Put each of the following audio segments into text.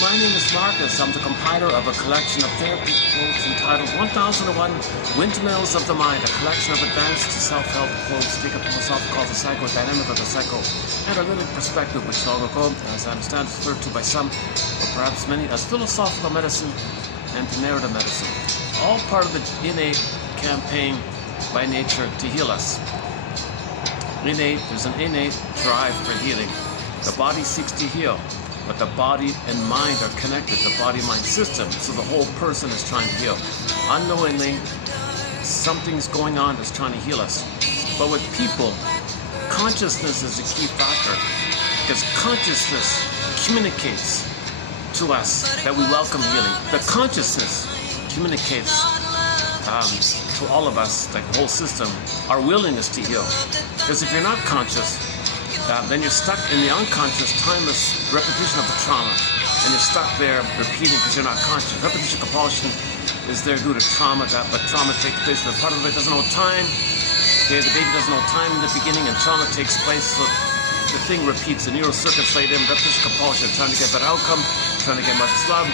my name is Marcus. I'm the compiler of a collection of therapy quotes entitled 1001 Windmills of the Mind, a collection of advanced self-help quotes taken from a self called the psychodynamic or the psychoanalytic perspective, which long ago, as I understand, is referred to by some, or perhaps many, as philosophical medicine and narrative medicine. All part of the innate campaign by nature to heal us. There's an innate drive for healing. The body seeks to heal, but the body and mind are connected, the body-mind system, so the whole person is trying to heal. Unknowingly, something's going on that's trying to heal us. But with people, consciousness is a key factor, because consciousness communicates to us that we welcome healing. The consciousness communicates to all of us, like the whole system, our willingness to heal. Because if you're not conscious, then you're stuck in the unconscious, timeless repetition of the trauma. And you're stuck there repeating because you're not conscious. Repetition compulsion is there due to trauma, but trauma takes place. The part of it doesn't know time. Okay, the baby doesn't know time in the beginning, and trauma takes place. So the thing repeats. The neural circuits laid in. Repetition compulsion, trying to get better outcome, trying to get mother's love.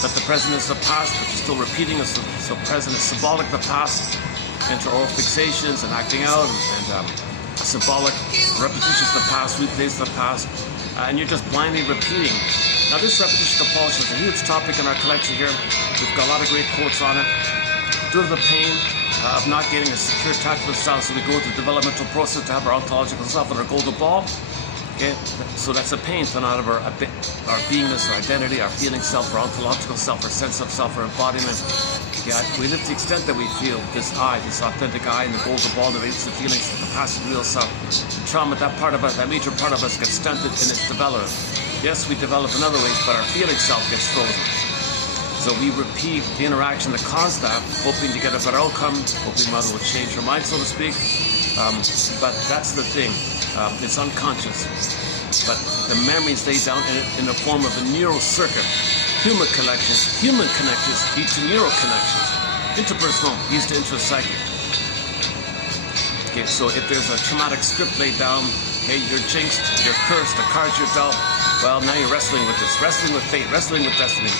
But the present is the past, but you're still repeating it. So present is symbolic of the past. Intraoral fixations and acting out, and symbolic repetitions of the past, replays the past, and you're just blindly repeating. Now this repetition compulsion is a huge topic in our collection here. We've got a lot of great quotes on it. Due to the pain of not getting a secure attachment style, so we go through the developmental process to have our ontological self and our golden ball. Okay, so that's a pain to not have our beingness, our identity, our feeling self, our ontological self, our sense of self, our embodiment. Yeah, we live to the extent that we feel this I, this authentic I, and the golden ball that relates to feelings, the capacity, real self. The trauma, that part of us, that major part of us gets stunted in its development. Yes, we develop in other ways, but our feeling self gets frozen. So we repeat the interaction that caused that, hoping to get a better outcome, hoping mother will change her mind, so to speak. But that's the thing. It's unconscious. But the memories lay down in the form of a neural circuit. Human connections lead to neural connections. Interpersonal leads to intrapsychic. Okay, so if there's a traumatic script laid down, hey, you're jinxed, you're cursed, the cards you're dealt, well, now you're wrestling with this, wrestling with fate, wrestling with destiny.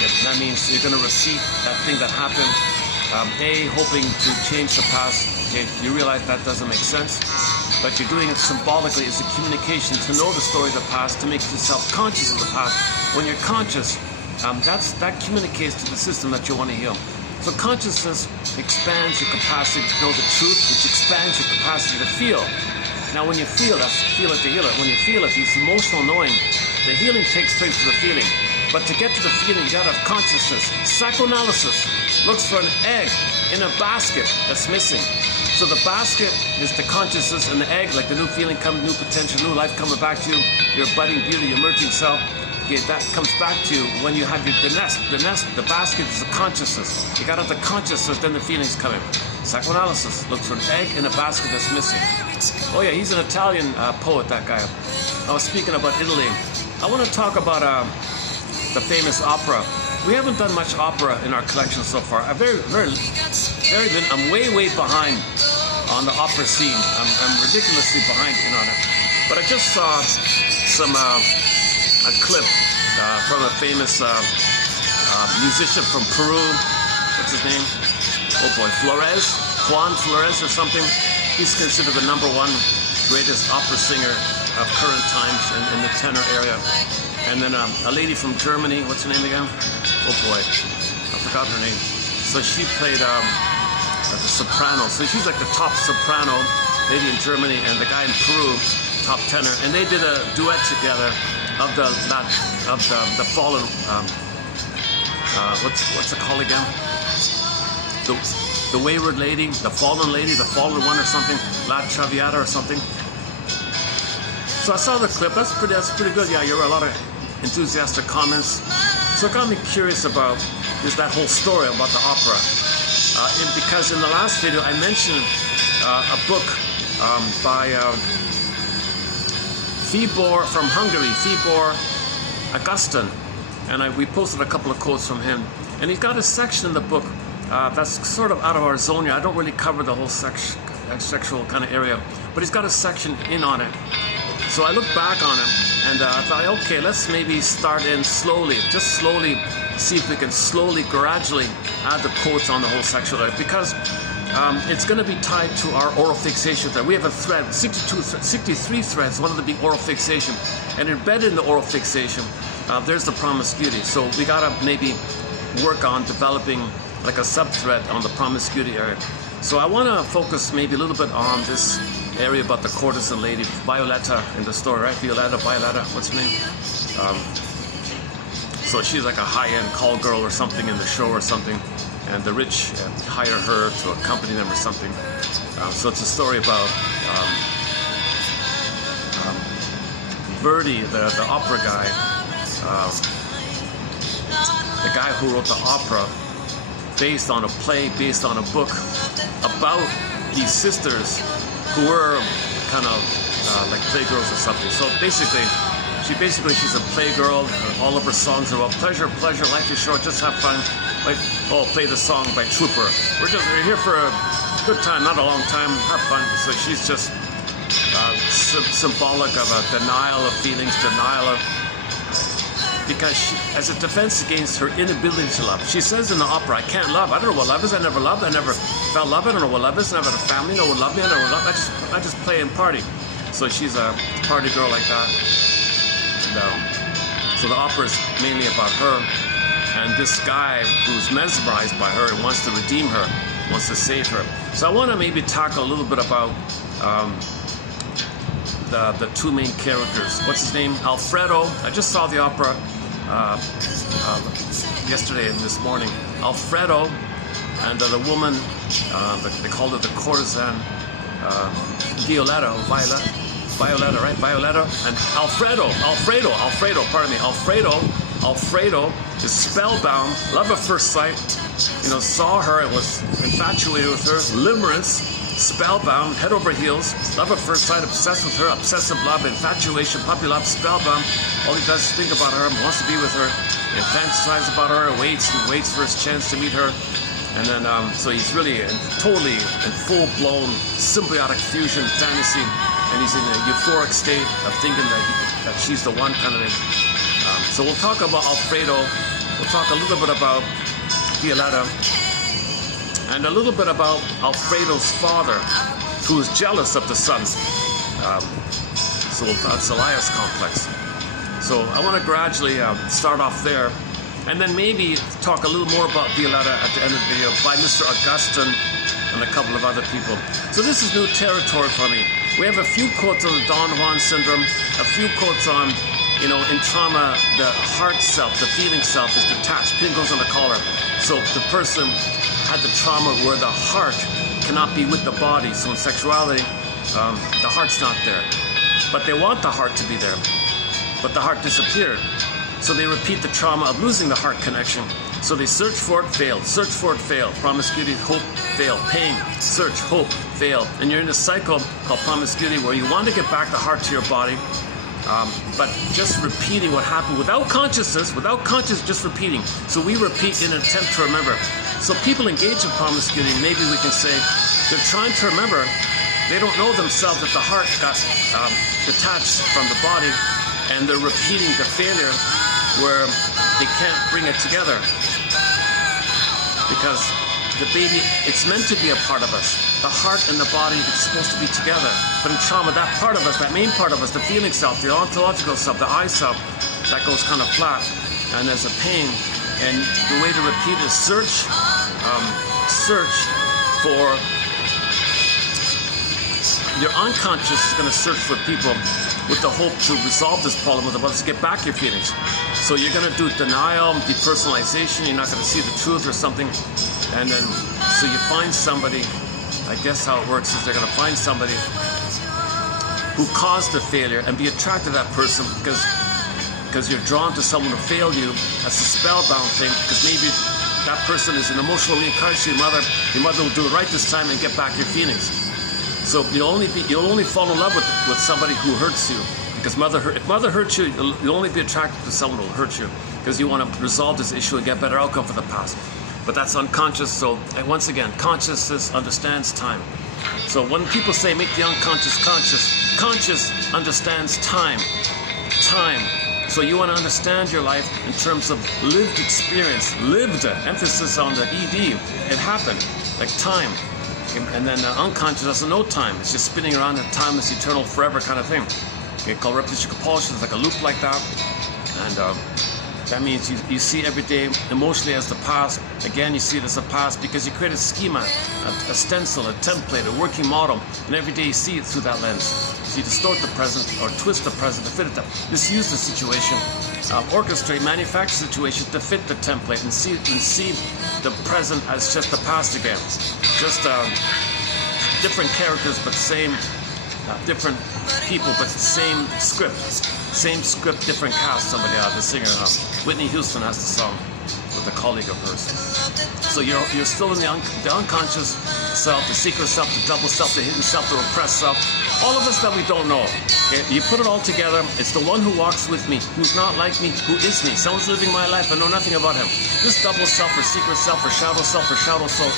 Okay, that means you're going to repeat that thing that happened, hoping to change the past. Okay, you realize that doesn't make sense, but you're doing it symbolically as a communication to know the story of the past, to make yourself conscious of the past. When you're conscious, that communicates to the system that you want to heal. So consciousness expands your capacity to know the truth, which expands your capacity to feel. Now when you feel, that's feel it to heal it. When you feel it, this emotional knowing, the healing takes place with the feeling. But to get to the feeling, you gotta have consciousness. Psychoanalysis looks for an egg in a basket that's missing. So the basket is the consciousness, and the egg, like the new feeling comes, new potential, new life coming back to you, your budding beauty, emerging self. Okay, that comes back to you when you have the nest. The basket is the consciousness. You got to have the consciousness, then the feelings come in. Psychoanalysis looks for an egg in a basket that's missing. Oh yeah, he's an Italian poet, that guy. I was speaking about Italy. I want to talk about the famous opera. We haven't done much opera in our collection so far. I'm I'm way behind on the opera scene. I'm ridiculously behind on it. But I just saw a clip from a famous musician from Peru. What's his name? Oh boy, Juan Flores or something. He's considered the #1 greatest opera singer of current times in the tenor area. And then a lady from Germany, what's her name again? Oh boy, I forgot her name. So she played the soprano. So she's like the top soprano lady in Germany, and the guy in Peru, top tenor. And they did a duet together of the fallen. What's it called again? The wayward lady, the fallen one or something, La Traviata or something. So I saw the clip. That's pretty good. Yeah, you were a lot of enthusiastic comments. So it got me curious about that whole story about the opera. Because in the last video I mentioned a book by Tibor from Hungary, Tibor Augustin, and we posted a couple of quotes from him. And he's got a section in the book that's sort of out of our zone here. I don't really cover the whole sexual kind of area, but he's got a section in on it. So I looked back on it and I thought, okay, let's maybe start in slowly, just slowly see if we can slowly, gradually add the quotes on the whole sexual life, because it's going to be tied to our oral fixation thread. We have a thread, 63 threads, one of them being oral fixation. And embedded in the oral fixation, there's the promiscuity. So we got to maybe work on developing like a sub-thread on the promiscuity area. So I want to focus maybe a little bit on this area about the courtesan lady, Violetta in the story, right? Violetta, what's her name? So she's like a high-end call girl or something in the show or something, and the rich hire her to accompany them or something. So it's a story about Verdi, the opera guy, the guy who wrote the opera based on a play, based on a book about these sisters who were kind of like playgirls or something. So basically, she's a playgirl. All of her songs are about pleasure, life is short, just have fun. Like, oh, play the song by Trooper. We're here for a good time, not a long time, have fun. So she's just symbolic of a denial of feelings, because she, as a defense against her inability to love. She says in the opera, I can't love. I don't know what love is. I never loved. I never felt love. I don't know what love is. I never had a family. No one loved me. I never loved. I just play and party. So she's a party girl like that. And so the opera is mainly about her and this guy who's mesmerized by her and wants to redeem her, wants to save her. So I want to maybe tackle a little bit about the two main characters. What's his name? Alfredo. I just saw the opera yesterday and this morning. Alfredo and the woman, they called her the courtesan, Violetta, right? Violetta and Alfredo, pardon me. Alfredo is spellbound, love at first sight, saw her, was infatuated with her, limerence, spellbound, head over heels, love at first sight, obsessed with her, obsessive love, infatuation, puppy love, spellbound. All he does is think about her, wants to be with her, and fantasizes about her, waits for his chance to meet her. And then, so he's really totally in full-blown symbiotic fusion fantasy, and he's in a euphoric state of thinking that she's the one kind of thing. So we'll talk about Alfredo, we'll talk a little bit about Violetta, and a little bit about Alfredo's father, who is jealous of the son. So it's Elias complex. So I want to gradually start off there, and then maybe talk a little more about Violetta at the end of the video by Mr. Augustine and a couple of other people. So this is new territory for me. We have a few quotes on the Don Juan syndrome, a few quotes on, in trauma, the heart self, the feeling self is detached, pin goes on the collar. So the person had the trauma where the heart cannot be with the body. So in sexuality, the heart's not there. But they want the heart to be there. But the heart disappeared. So they repeat the trauma of losing the heart connection. So they search for it, failed. Search for it, failed. Promiscuity, hope, fail. Pain, search, hope, fail. And you're in a cycle called promiscuity where you want to get back the heart to your body, but just repeating what happened without consciousness, just repeating. So we repeat in an attempt to remember. So people engage in promiscuity, maybe we can say they're trying to remember. They don't know themselves that the heart got detached from the body, and they're repeating the failure where they can't bring it together. Because the baby, it's meant to be a part of us. The heart and the body, it's supposed to be together. But in trauma, that part of us, that main part of us, the feeling self, the ontological self, the I self, that goes kind of flat, and there's a pain. And the way to repeat is search for, your unconscious is going to search for people with the hope to resolve this problem with others, to get back your feelings. So you're going to do denial, depersonalization, you're not going to see the truth or something. And then, so you find somebody, I guess how it works is they're going to find somebody who caused the failure and be attracted to that person because you're drawn to someone who failed you. That's a spellbound thing, because maybe that person is an emotional reincarnation. Your mother will do it right this time and get back your feelings. So you'll only fall in love with somebody who hurts you, because if mother hurts you, you'll only be attracted to someone who will hurt you, because you want to resolve this issue and get better outcome for the past. But that's unconscious. So, and once again, consciousness understands time. So when people say make the unconscious conscious, conscious understands time. So you want to understand your life in terms of lived experience, lived, emphasis on the ED, it happened, like time. And then unconscious doesn't know time, it's just spinning around in time is eternal forever kind of thing. Okay, called repetition compulsion, it's like a loop like that. And that means you see every day emotionally as the past. Again, you see it as the past because you create a schema, a stencil, a template, a working model, and every day you see it through that lens. So you distort the present or twist the present to fit it. Misuse the situation, orchestrate, manufacture the situation to fit the template, and see the present as just the past again. Just different characters, but same. Different people, but same script. Same script, different cast. Somebody the singer, Whitney Houston has the song with a colleague of hers. So you're still in the unconscious self, the secret self, the double self, the hidden self, the repressed self. All of us that we don't know. Okay? You put it all together. It's the one who walks with me, who's not like me, who is me. Someone's living my life. I know nothing about him. This double self, or secret self, or shadow self, or shadow soul.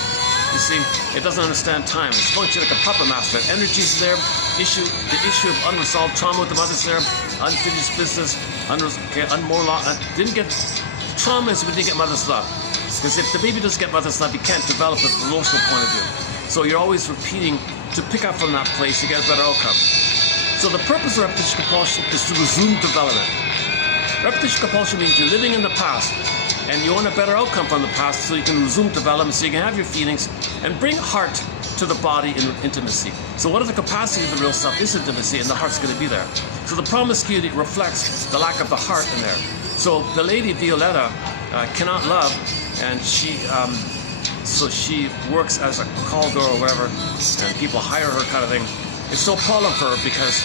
You see, it doesn't understand time. It's functioning like a puppet master. Energy's there. The issue of unresolved trauma with the mother's there. Unfinished business. Didn't get trauma is we didn't get mother's love. Because if the baby doesn't get mother's love, he can't develop it from an emotional point of view. So you're always repeating to pick up from that place to get a better outcome. So the purpose of repetition compulsion is to resume development. Repetition compulsion means you're living in the past. And you want a better outcome from the past so you can resume development, so you can have your feelings and bring heart to the body in intimacy. So what if the capacity of the real self is intimacy and the heart's going to be there? So the promiscuity reflects the lack of the heart in there. So the lady Violetta cannot love, and she works as a call girl or whatever, and people hire her kind of thing. It's no problem for her because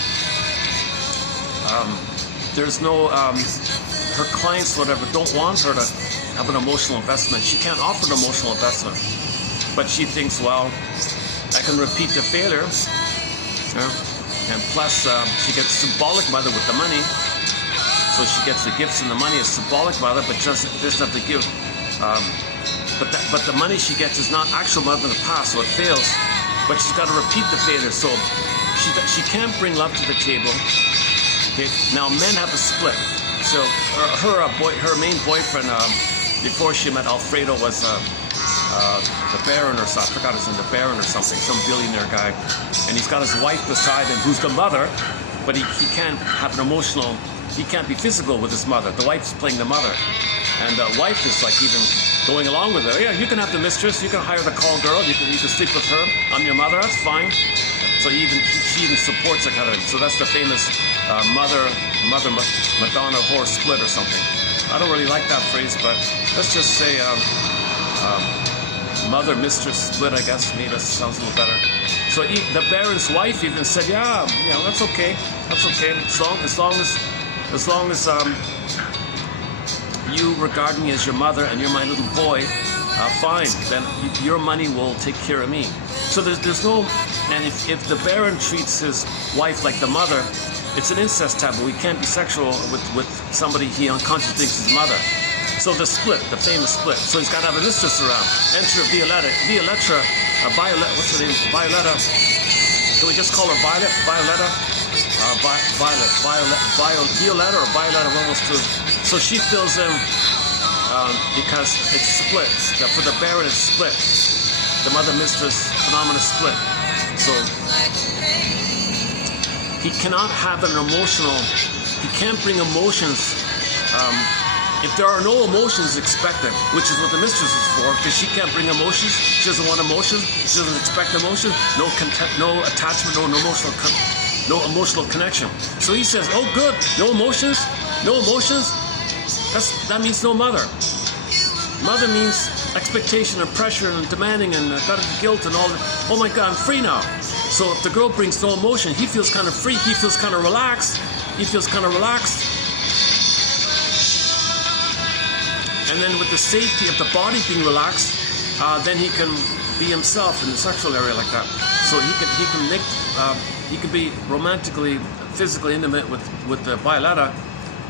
there's no, her clients, whatever, don't want her to have an emotional investment. She can't offer an emotional investment. But she thinks, well, I can repeat the failure. And plus, she gets symbolic mother with the money. So she gets the gifts and the money is symbolic mother, but just doesn't have to give. But the money she gets is not actual mother in the past, so it fails. But she's got to repeat the failure. So she can't bring love to the table. Okay. Now men have a split. So her main boyfriend before she met Alfredo was the Baron or something. I forgot his name, the Baron or something, some billionaire guy. And he's got his wife beside him, who's the mother, but he can't have an emotional. He can't be physical with his mother. The wife's playing the mother, and the wife is like even going along with her. Yeah, you can have the mistress. You can hire the call girl. You can sleep with her. I'm your mother. That's fine. So she even supports it kind of. So that's the famous mother Madonna whore split or something. I don't really like that phrase, but let's just say mother mistress split. I guess maybe that sounds a little better. So the Baron's wife even said, yeah, that's okay. That's okay. As long as you regard me as your mother and you're my little boy, fine. Then your money will take care of me. So there's no, and if the Baron treats his wife like the mother, it's an incest taboo. He can't be sexual with somebody he unconsciously thinks is his mother. So the split, the famous split. So he's got to have a mistress around. Enter Violetta, what's her name? Violetta. Can we just call her Violet? Violetta? Violetta or Violetta, one of those two. So she fills in because it's split. For the Baron, it's split. The mother-mistress phenomenon is split. So he cannot have an emotional, he can't bring emotions. If there are no emotions expected, which is what the mistress is for, because she can't bring emotions, she doesn't want emotions, she doesn't expect emotion, no attachment, no emotional connection. So he says, oh good, no emotions, that means no mother. Mother means expectation and pressure and demanding and guilt and all that. Oh my God, I'm free now. So if the girl brings no emotion, he feels kind of free, he feels kind of relaxed. And then with the safety of the body being relaxed, then he can be himself in the sexual area like that. So he can be romantically, physically intimate with the Violetta,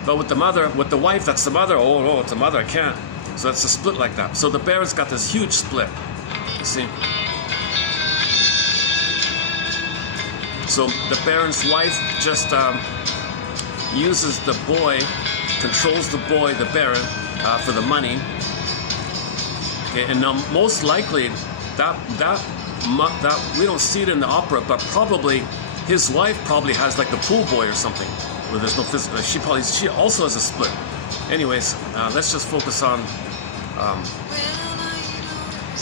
but with the mother, with the wife, that's the mother. Oh, it's the mother, I can't. So it's a split like that. So the Baron's got this huge split. You see. So the Baron's wife just uses the boy, controls the boy, the Baron, for the money. Okay, and now most likely that we don't see it in the opera, but probably his wife probably has like the pool boy or something, where there's no physical. She also has a split. Anyways, let's just focus on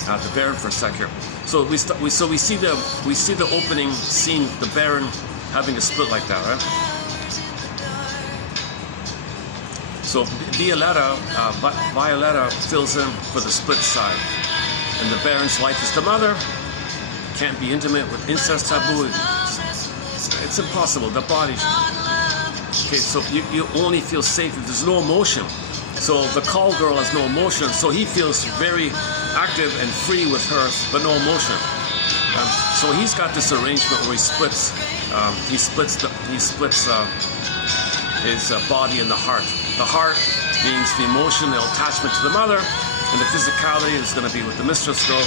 the Baron for a sec here. So we see the opening scene, the Baron having a split like that, right? So Violetta fills in for the split side, and the Baron's wife is the mother. Can't be intimate with incest taboo. It's impossible. The body. Okay, so you only feel safe if there's no emotion. So the call girl has no emotion, so he feels very active and free with her, but no emotion. So he's got this arrangement where he splits his body and the heart. The heart means the emotional attachment to the mother, and the physicality is going to be with the mistress girl.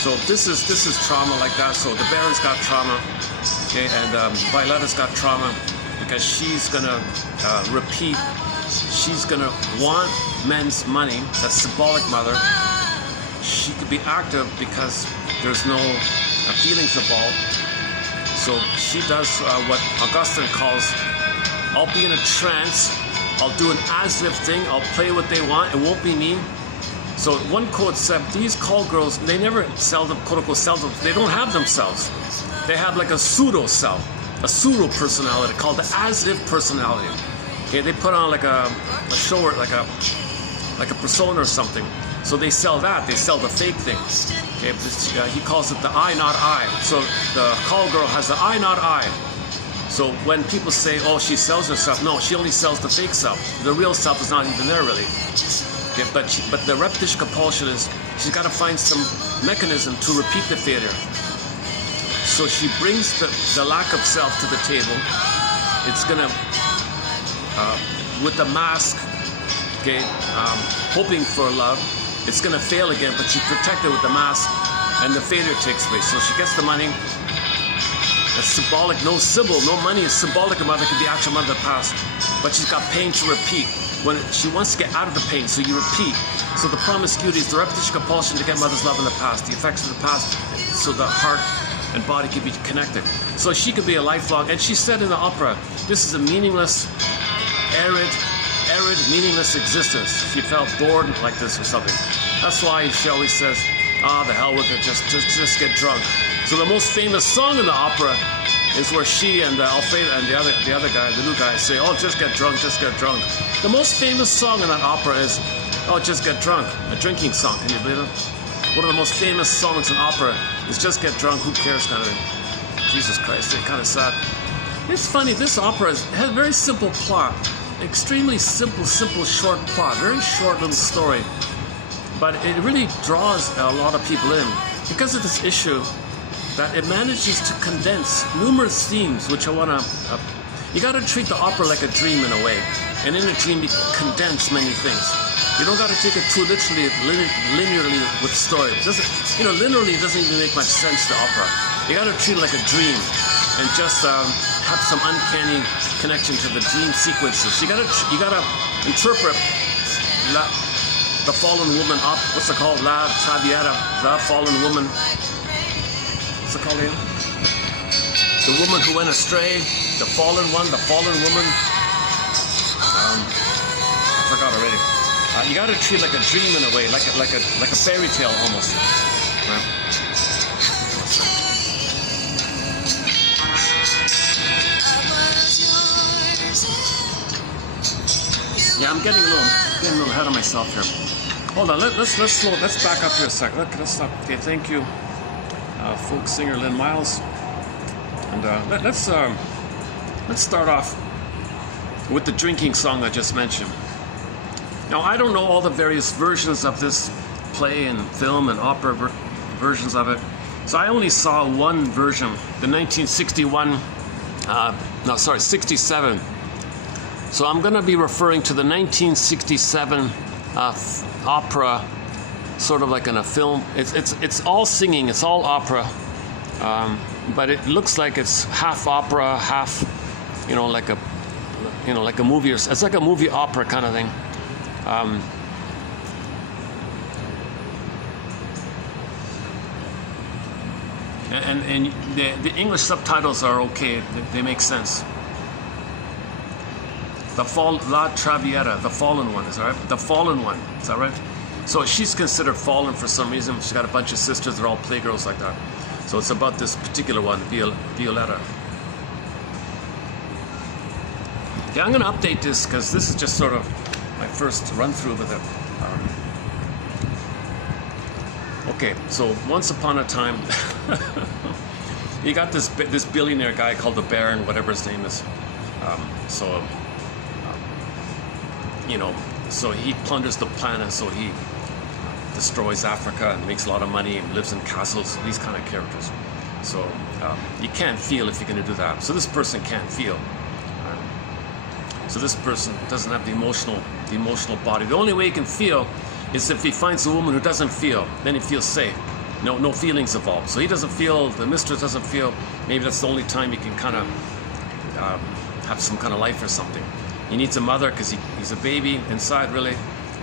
So this is trauma like that. So the Baron's got trauma, okay, and Violetta's got trauma because she's gonna repeat. She's gonna want men's money. That's symbolic mother. She could be active because there's no feelings involved. So she does what Augustine calls, I'll be in a trance, I'll do an as-if thing, I'll play what they want, it won't be me. So one quote said, these call girls, they never seldom, quote-unquote, seldom, they don't have themselves. They have like a pseudo-self, a pseudo-personality called the as-if personality. Okay, they put on like a show or like a persona or something. So they sell that, they sell the fake thing. Okay, he calls it the I, not I. So the call girl has the I, not I. So when people say, oh, she sells herself, no, she only sells the fake self. The real self is not even there really. Okay, but the repetition compulsion is, she's got to find some mechanism to repeat the failure. So she brings the lack of self to the table. It's gonna, with the mask, okay, hoping for love, it's gonna fail again, but she's protected with the mask, and the failure takes place. So she gets the money. It's symbolic, no symbol, no money is symbolic. A mother could be actual mother of the past, but she's got pain to repeat. When she wants to get out of the pain, so you repeat. So the promiscuity is the repetition compulsion to get mother's love in the past, the effects of the past, so the heart and body can be connected. So she could be a lifelong, and she said in the opera, this is a meaningless, arid, meaningless existence. She felt bored like this or something. That's why she always says, the hell with it, just get drunk. So the most famous song in the opera is where she and Alfredo and the other guy, the new guy, say, oh, just get drunk, just get drunk. The most famous song in that opera is, oh, just get drunk, a drinking song. Can you believe it? One of the most famous songs in opera is just get drunk, who cares kind of thing. Jesus Christ, it's kind of sad. It's funny, this opera has a very simple plot, extremely simple, short plot, very short little story. But it really draws a lot of people in because of this issue that it manages to condense numerous themes, which I want to... you got to treat the opera like a dream in a way. And in a dream, you condense many things. You don't got to take it too literally, linearly with the story. It doesn't, linearly it doesn't even make much sense, the opera. You got to treat it like a dream and just have some uncanny connection to the dream sequences. You got to interpret the fallen woman up. What's it called? La Traviata, the fallen woman. What's it called again? The woman who went astray, the fallen one, the fallen woman. I forgot already. You got to treat it like a dream in a way, like a fairy tale almost. Right? Yeah, I'm getting a little ahead of myself here. Hold on, let's back up here a sec. Let's stop. Okay, thank you, folk singer Lynn Miles. And let's start off with the drinking song I just mentioned. Now, I don't know all the various versions of this play and film and opera versions of it, so I only saw one version, the 1967. So I'm going to be referring to the 1967 opera, sort of like in a film. It's all singing, it's all opera. but it looks like it's half opera, half, like a movie, it's like a movie opera kind of thing. And the English subtitles are okay, they make sense. La Traviata, the fallen one, is that right? The fallen one, is that right? So she's considered fallen for some reason. She's got a bunch of sisters, they're all playgirls like that. So it's about this particular one, Violetta. Okay, I'm going to update this because this is just sort of my first run through with it. Okay, so once upon a time, you got this billionaire guy called the Baron, whatever his name is. So he plunders the planet, so he destroys Africa and makes a lot of money and lives in castles, these kind of characters. So you can't feel if you're going to do that. So this person can't feel. So this person doesn't have the emotional body. The only way he can feel is if he finds a woman who doesn't feel, then he feels safe. No feelings involved. So he doesn't feel, the mistress doesn't feel, maybe that's the only time he can kind of have some kind of life or something. He needs a mother because he's a baby inside, really,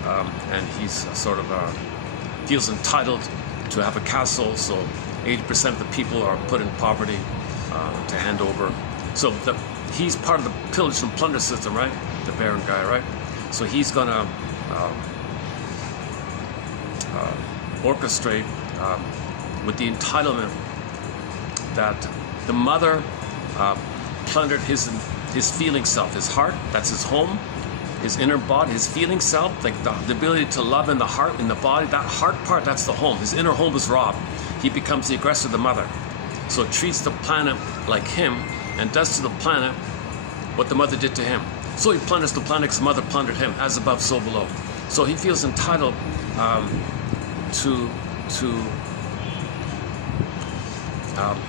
and he's sort of feels entitled to have a castle. So 80% of the people are put in poverty to hand over. So he's part of the pillage and plunder system, right? The Baron guy, right? So he's gonna orchestrate with the entitlement that the mother plundered his feeling self, his heart, that's his home, his inner body, his feeling self, like the ability to love in the heart, in the body, that heart part, that's the home. His inner home is robbed. He becomes the aggressor, the mother. So it treats the planet like him and does to the planet what the mother did to him. So he plunders the planet because the mother plundered him, as above, so below. So he feels entitled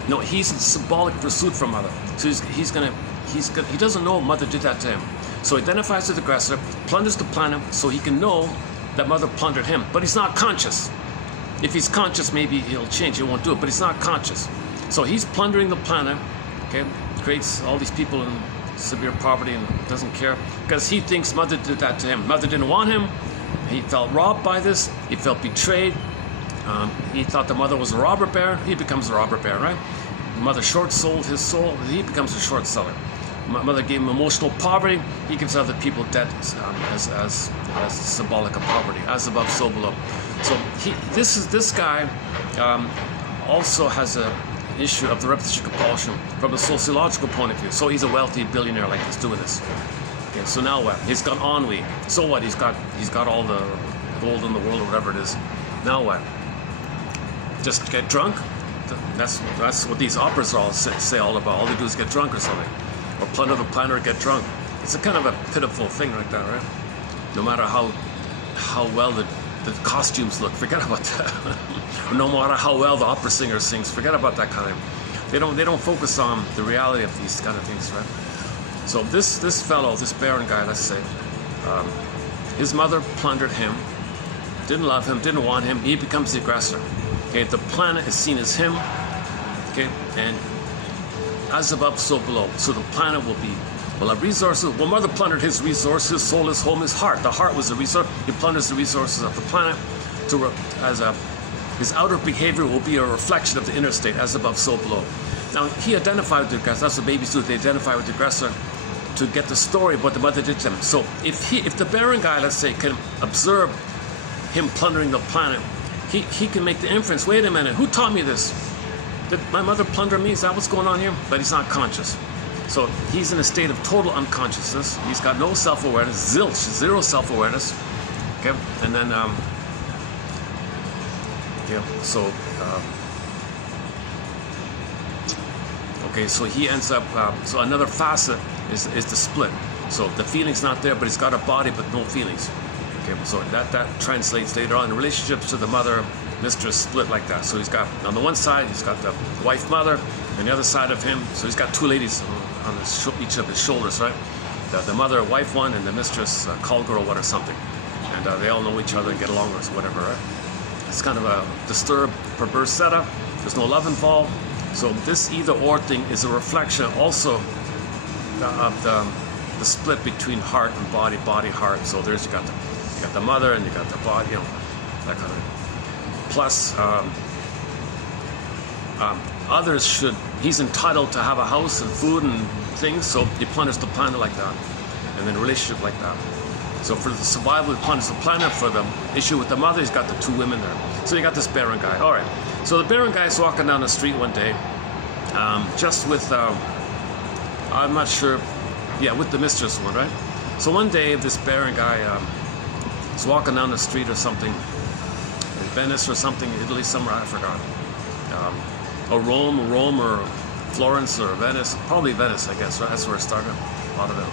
no, he's in symbolic pursuit for mother. So he doesn't know mother did that to him. So he identifies as the aggressor, plunders the planet so he can know that mother plundered him. But he's not conscious. If he's conscious, maybe he'll change, he won't do it, but he's not conscious. So he's plundering the planet, okay, creates all these people in severe poverty and doesn't care because he thinks mother did that to him. Mother didn't want him. He felt robbed by this. He felt betrayed. He thought the mother was a robber baron. He becomes a robber baron, right? Mother short-sold his soul. He becomes a short seller. Mother gave him emotional poverty. He gives other people debt as symbolic of poverty, as above, so below. So this guy also has an issue of the repetition compulsion from a sociological point of view. So he's a wealthy billionaire like he's doing this. Okay, so now what? He's got ennui. So what? He's got all the gold in the world or whatever it is. Now what? Just get drunk? That's what these operas all say all about. All they do is get drunk or something. Or plunder the planet or get drunk. It's a kind of a pitiful thing like that, right? No matter how well the costumes look, forget about that. No matter how well the opera singer sings, forget about that kind of. They don't focus on the reality of these kind of things, right? So this fellow, this Baron guy, let's say, his mother plundered him, didn't love him, didn't want him. He becomes the aggressor. Okay, the planet is seen as him. Okay, and as above, so below. So the planet will have resources. Well, mother plundered his resource, his soul, his home, his heart. The heart was the resource. He plunders the resources of the planet. His outer behavior will be a reflection of the inner state, as above, so below. Now, he identified with the aggressor. That's what babies do. They identify with the aggressor to get the story of what the mother did to him. So if the Baron guy, let's say, can observe him plundering the planet, he can make the inference, wait a minute, who taught me this? Did my mother plunder me? Is that what's going on here? But he's not conscious. So he's in a state of total unconsciousness. He's got no self-awareness, zero self-awareness. Okay, and then, so he ends up, so another facet is the split. So the feeling's not there, but he's got a body but no feelings. Okay, so that translates later on in relationships to the mother mistress split like that. So he's got, on the one side, he's got the wife mother, and the other side of him, so he's got two ladies on each of his shoulders, right? The mother, wife one, and the mistress, call girl one or something. And they all know each other and get along or whatever, right? It's kind of a disturbed, perverse setup. There's no love involved. So this either or thing is a reflection also of the split between heart and body, heart. So there's you got the mother and you got the body, that kind of. Plus, others should. He's entitled to have a house and food and things. So you punish the planet like that, and then a relationship like that. So for the survival, you punish the planet. For the issue with the mother, he's got the two women there. So you got this barren guy. All right. So the barren guy is walking down the street one day, just with, I'm not sure, yeah, with the mistress one, right? So one day, this barren guy is walking down the street or something, in Venice or something, Italy, somewhere, I forgot. Or Rome or Florence or Venice, probably Venice, I guess, right? That's where it started, a lot of it.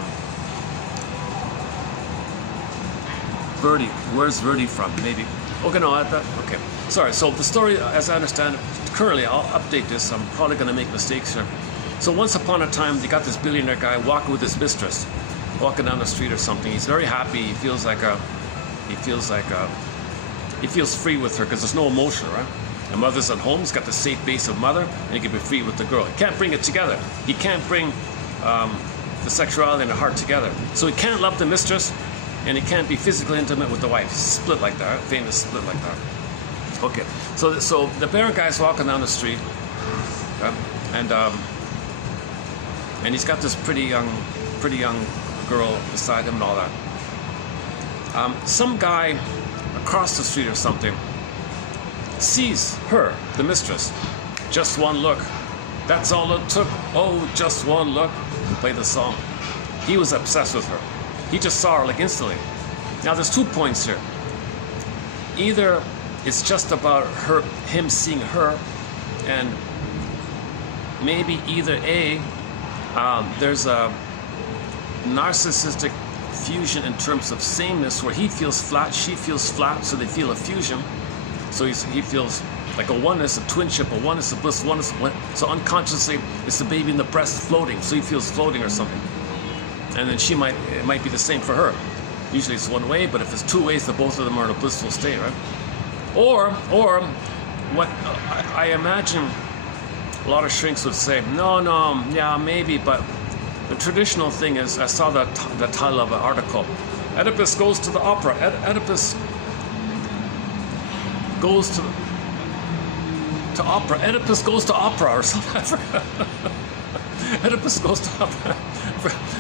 Verdi, where's Verdi from? Maybe. Okay, no, okay. Sorry, so the story, as I understand it, currently, I'll update this, I'm probably going to make mistakes here. So once upon a time, you got this billionaire guy walking with his mistress, walking down the street or something. He's very happy, he feels free with her because there's no emotion, right? The mother's at home, he's got the safe base of mother, and he can be free with the girl. He can't bring it together. He can't bring the sexuality and the heart together. So he can't love the mistress, and he can't be physically intimate with the wife. Split like that, famous split like that. Okay, so the barren guy's walking down the street, and he's got this pretty young girl beside him and all that. Some guy across the street or something sees her, the mistress. Just one look. That's all it took. Oh, just one look. And play the song. He was obsessed with her. He just saw her like instantly. Now there's 2 points here. Either it's just about him seeing her, and maybe either A, there's a narcissistic fusion in terms of sameness where he feels flat, she feels flat, so they feel a fusion. So he feels like a oneness, a twinship, a oneness, a bliss, oneness. So unconsciously, it's the baby in the breast floating, so he feels floating or something. And then it might be the same for her. Usually it's one way, but if it's two ways, then both of them are in a blissful state, right? Or what I imagine a lot of shrinks would say, no, yeah, maybe, but the traditional thing is, I saw the title of an article, Oedipus goes to the opera. Oedipus goes to opera. Oedipus goes to opera or something. I forgot. Oedipus goes to opera.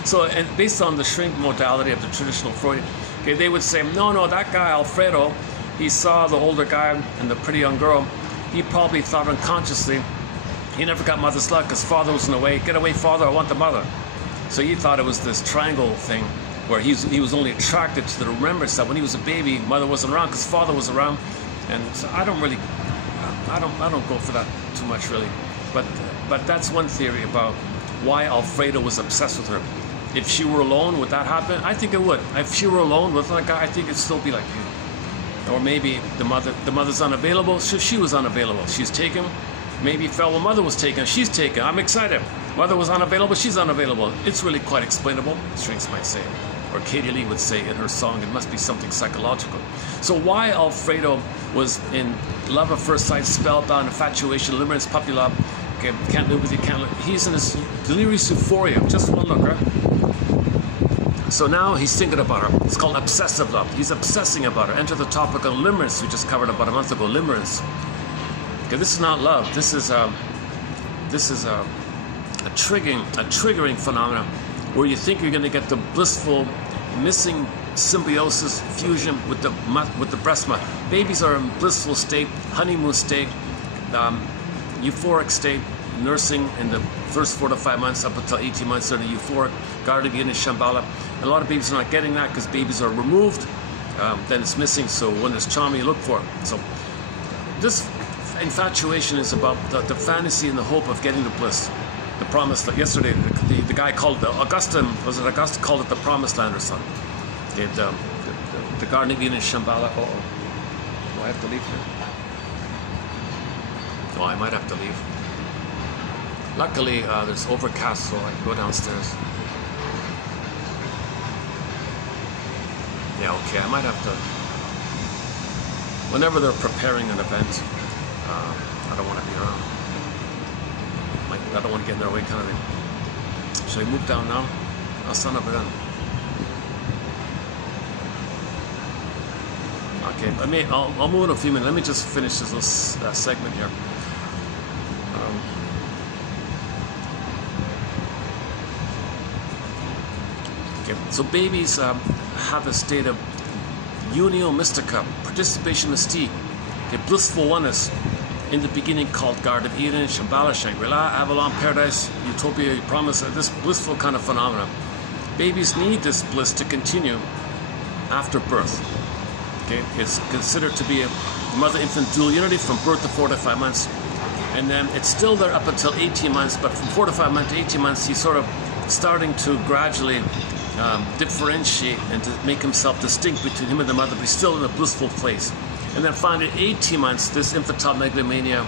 So, and based on the shrink modality of the traditional Freudian, okay, they would say, no, that guy Alfredo, he saw the older guy and the pretty young girl. He probably thought unconsciously, he never got mother's love because father was in the way. Get away, father! I want the mother. So he thought it was this triangle thing, where he was only attracted to the remembrance that when he was a baby, mother wasn't around because father was around. And so I don't go for that too much really, but that's one theory about why Alfredo was obsessed with her. If she were alone, would that happen? I think it would. If she were alone with that guy, I think it'd still be like you. Or maybe the mother's unavailable. She was unavailable. She's taken. Maybe felt when mother was taken, she's taken. I'm excited. Mother was unavailable, she's unavailable. It's really quite explainable, Shrinks might say. Or Katie Lee would say in her song, it must be something psychological. So why Alfredo was in love at first sight, spellbound, infatuation, limerence, puppy love, okay, can't live with you, can't live. He's in this delirious euphoria, just one look, right? So now he's thinking about her. It's called obsessive love. He's obsessing about her. Enter the topic on limerence we just covered about a month ago, limerence. Okay, this is not love. This is a triggering phenomenon where you think you're going to get the blissful, missing symbiosis fusion with the breast milk. Babies are in blissful state, honeymoon state, euphoric state, nursing in the first 4 to 5 months up until 18 months. They're in the euphoric, Gardagia and Shambhala. A lot of babies are not getting that because babies are removed, then it's missing. So when it's charming, you look for it. So this infatuation is about the fantasy and the hope of getting the bliss, the promised land. Yesterday, the guy called it, Augustine called it the promised land or something. The Garden of Eden and Shambhala. Do I have to leave here? Oh, I might have to leave. Luckily, there's overcast, so I can go downstairs. Yeah, okay, I might have to. Whenever they're preparing an event, I don't want to be around. I don't want to get in their way kind of thing. Should I move down now? I'll stand up again. Okay, I'll move in a few minutes. Let me just finish this little segment here. Okay, so babies have a state of unio mystica, participation mystique, okay, blissful oneness in the beginning called Garden of Eden, Shambhala, Shangri-La, Avalon, Paradise, Utopia, Promise, this blissful kind of phenomenon. Babies need this bliss to continue after birth. Okay, it's considered to be a mother-infant dual unity from birth to 4 to 5 months, and then it's still there up until 18 months. But from 4 to 5 months to 18 months, he's sort of starting to gradually differentiate and to make himself distinct between him and the mother, but he's still in a blissful place. And then finally, at 18 months, this infantile megalomania,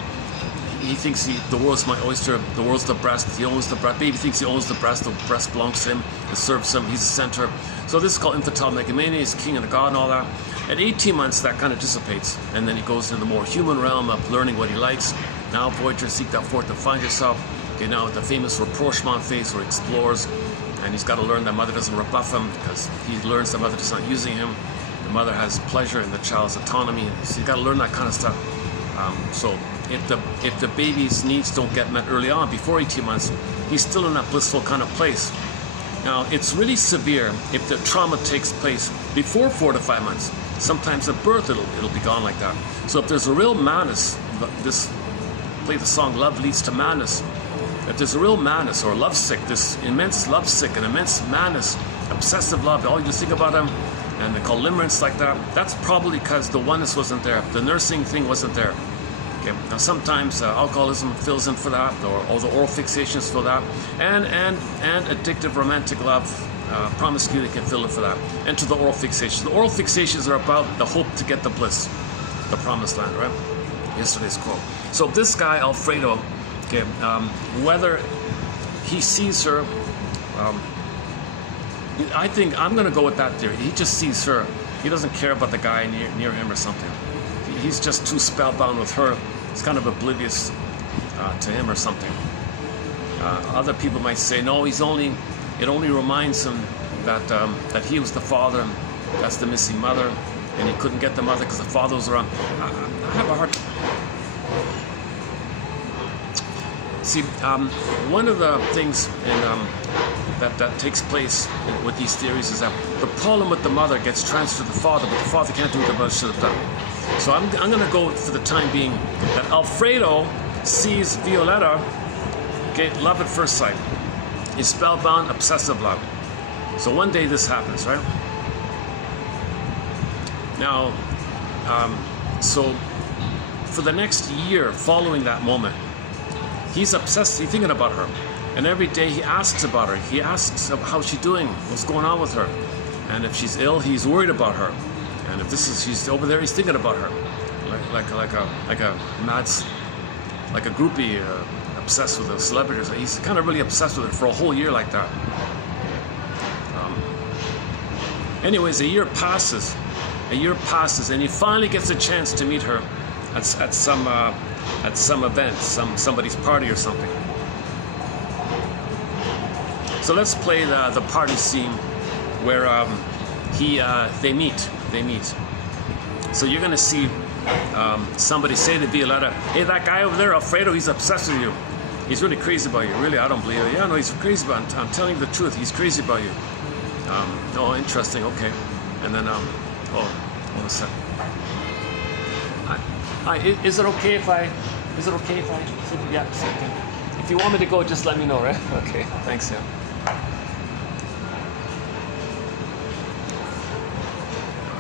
he thinks the world's my oyster, the world's the breast, he owns the breast. Baby thinks he owns the breast belongs to him, it serves him, he's the center. So this is called infantile megalomania, he's king and a god and all that. At 18 months, that kind of dissipates, and then he goes into the more human realm of learning what he likes. Now, voyager, seek that forth to find yourself. Okay, now the famous rapprochement phase where he explores, and he's got to learn that mother doesn't rebuff him because he learns that mother is not using him. The mother has pleasure in the child's autonomy. So you've got to learn that kind of stuff. So if the baby's needs don't get met early on, before 18 months, he's still in that blissful kind of place. Now, it's really severe if the trauma takes place before 4 to 5 months. Sometimes at birth, it'll be gone like that. So if there's a real madness, play the song Love Leads to Madness. If there's a real madness or lovesick, this immense lovesick and immense madness, obsessive love, all you think about him, and they call limerence like that, that's probably because the oneness wasn't there. The nursing thing wasn't there. Okay. Now sometimes alcoholism fills in for that, or the oral fixations fill that, and addictive romantic love, promiscuity can fill in for that. And to the oral fixations. The oral fixations are about the hope to get the bliss, the promised land, right? Yesterday's quote. So this guy, Alfredo, okay, whether he sees her, I think I'm going to go with that theory. He just sees her. He doesn't care about the guy near him or something. He's just too spellbound with her. He's kind of oblivious to him or something. Other people might say, no, it only reminds him that he was the father, and that's the missing mother, and he couldn't get the mother because the father was around. I have a hard time. See, one of the things that takes place with these theories is that the problem with the mother gets transferred to the father, but the father can't do what the mother should have done. So I'm going to go for the time being that Alfredo sees Violetta, okay, love at first sight. He's spellbound, obsessive love. So one day this happens, right? Now, so for the next year following that moment, he's obsessed, he's thinking about her. And every day he asks about her. He asks how's she doing, what's going on with her. And if she's ill, he's worried about her. And if she's over there, he's thinking about her. Like a groupie obsessed with a celebrity. He's kind of really obsessed with her for a whole year like that. Anyways, a year passes, and he finally gets a chance to meet her at some event, somebody's party or something. So let's play the party scene where they meet. So you're gonna see somebody say to Violetta, "Hey, that guy over there, Alfredo, he's obsessed with you. He's really crazy about you." "Really? I don't believe it." "Yeah, no, he's crazy about you. I'm telling you the truth. He's crazy about you." "Oh, interesting. Okay." And then, hold on a second. Hi, is it okay if I? Yeah, it's okay. If you want me to go, just let me know, right? Okay, thanks, yeah.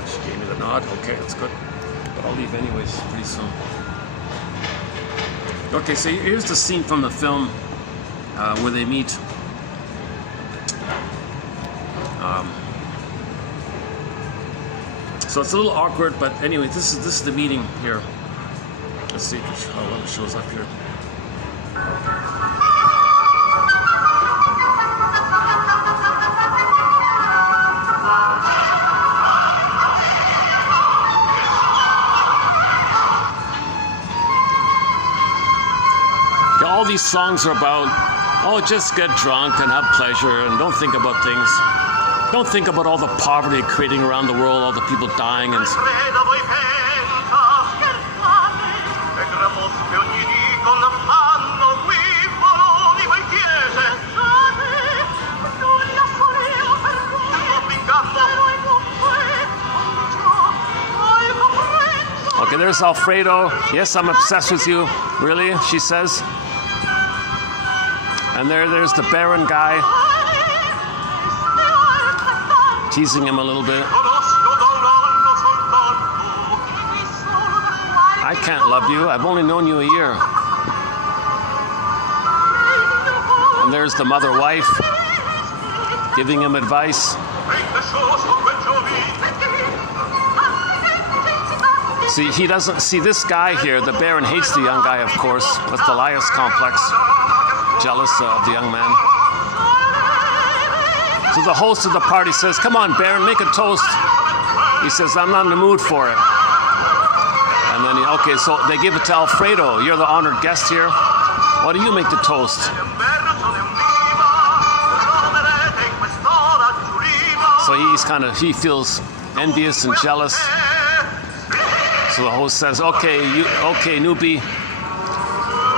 She gave me the nod. Okay, that's good. But I'll leave anyways pretty soon. Okay, so here's the scene from the film where they meet. So it's a little awkward, but anyway, this is the meeting here. Let's see how it shows up here. these songs are about, oh, just get drunk and have pleasure and don't think about things. Don't think about all the poverty creating around the world, all the people dying and... Okay, there's Alfredo. Yes, I'm obsessed with you. Really? She says. And there's the Baron guy. Teasing him a little bit. I can't love you. I've only known you a year. And there's the mother wife giving him advice. See, he doesn't see this guy here. The Baron hates the young guy, of course, with the Elias complex, jealous of the young man. So the host of the party says, "Come on, Baron, make a toast." He says, "I'm not in the mood for it." And then, okay, so they give it to Alfredo. You're the honored guest here. Why do you make the toast? So he feels envious and jealous. So the host says, okay, newbie.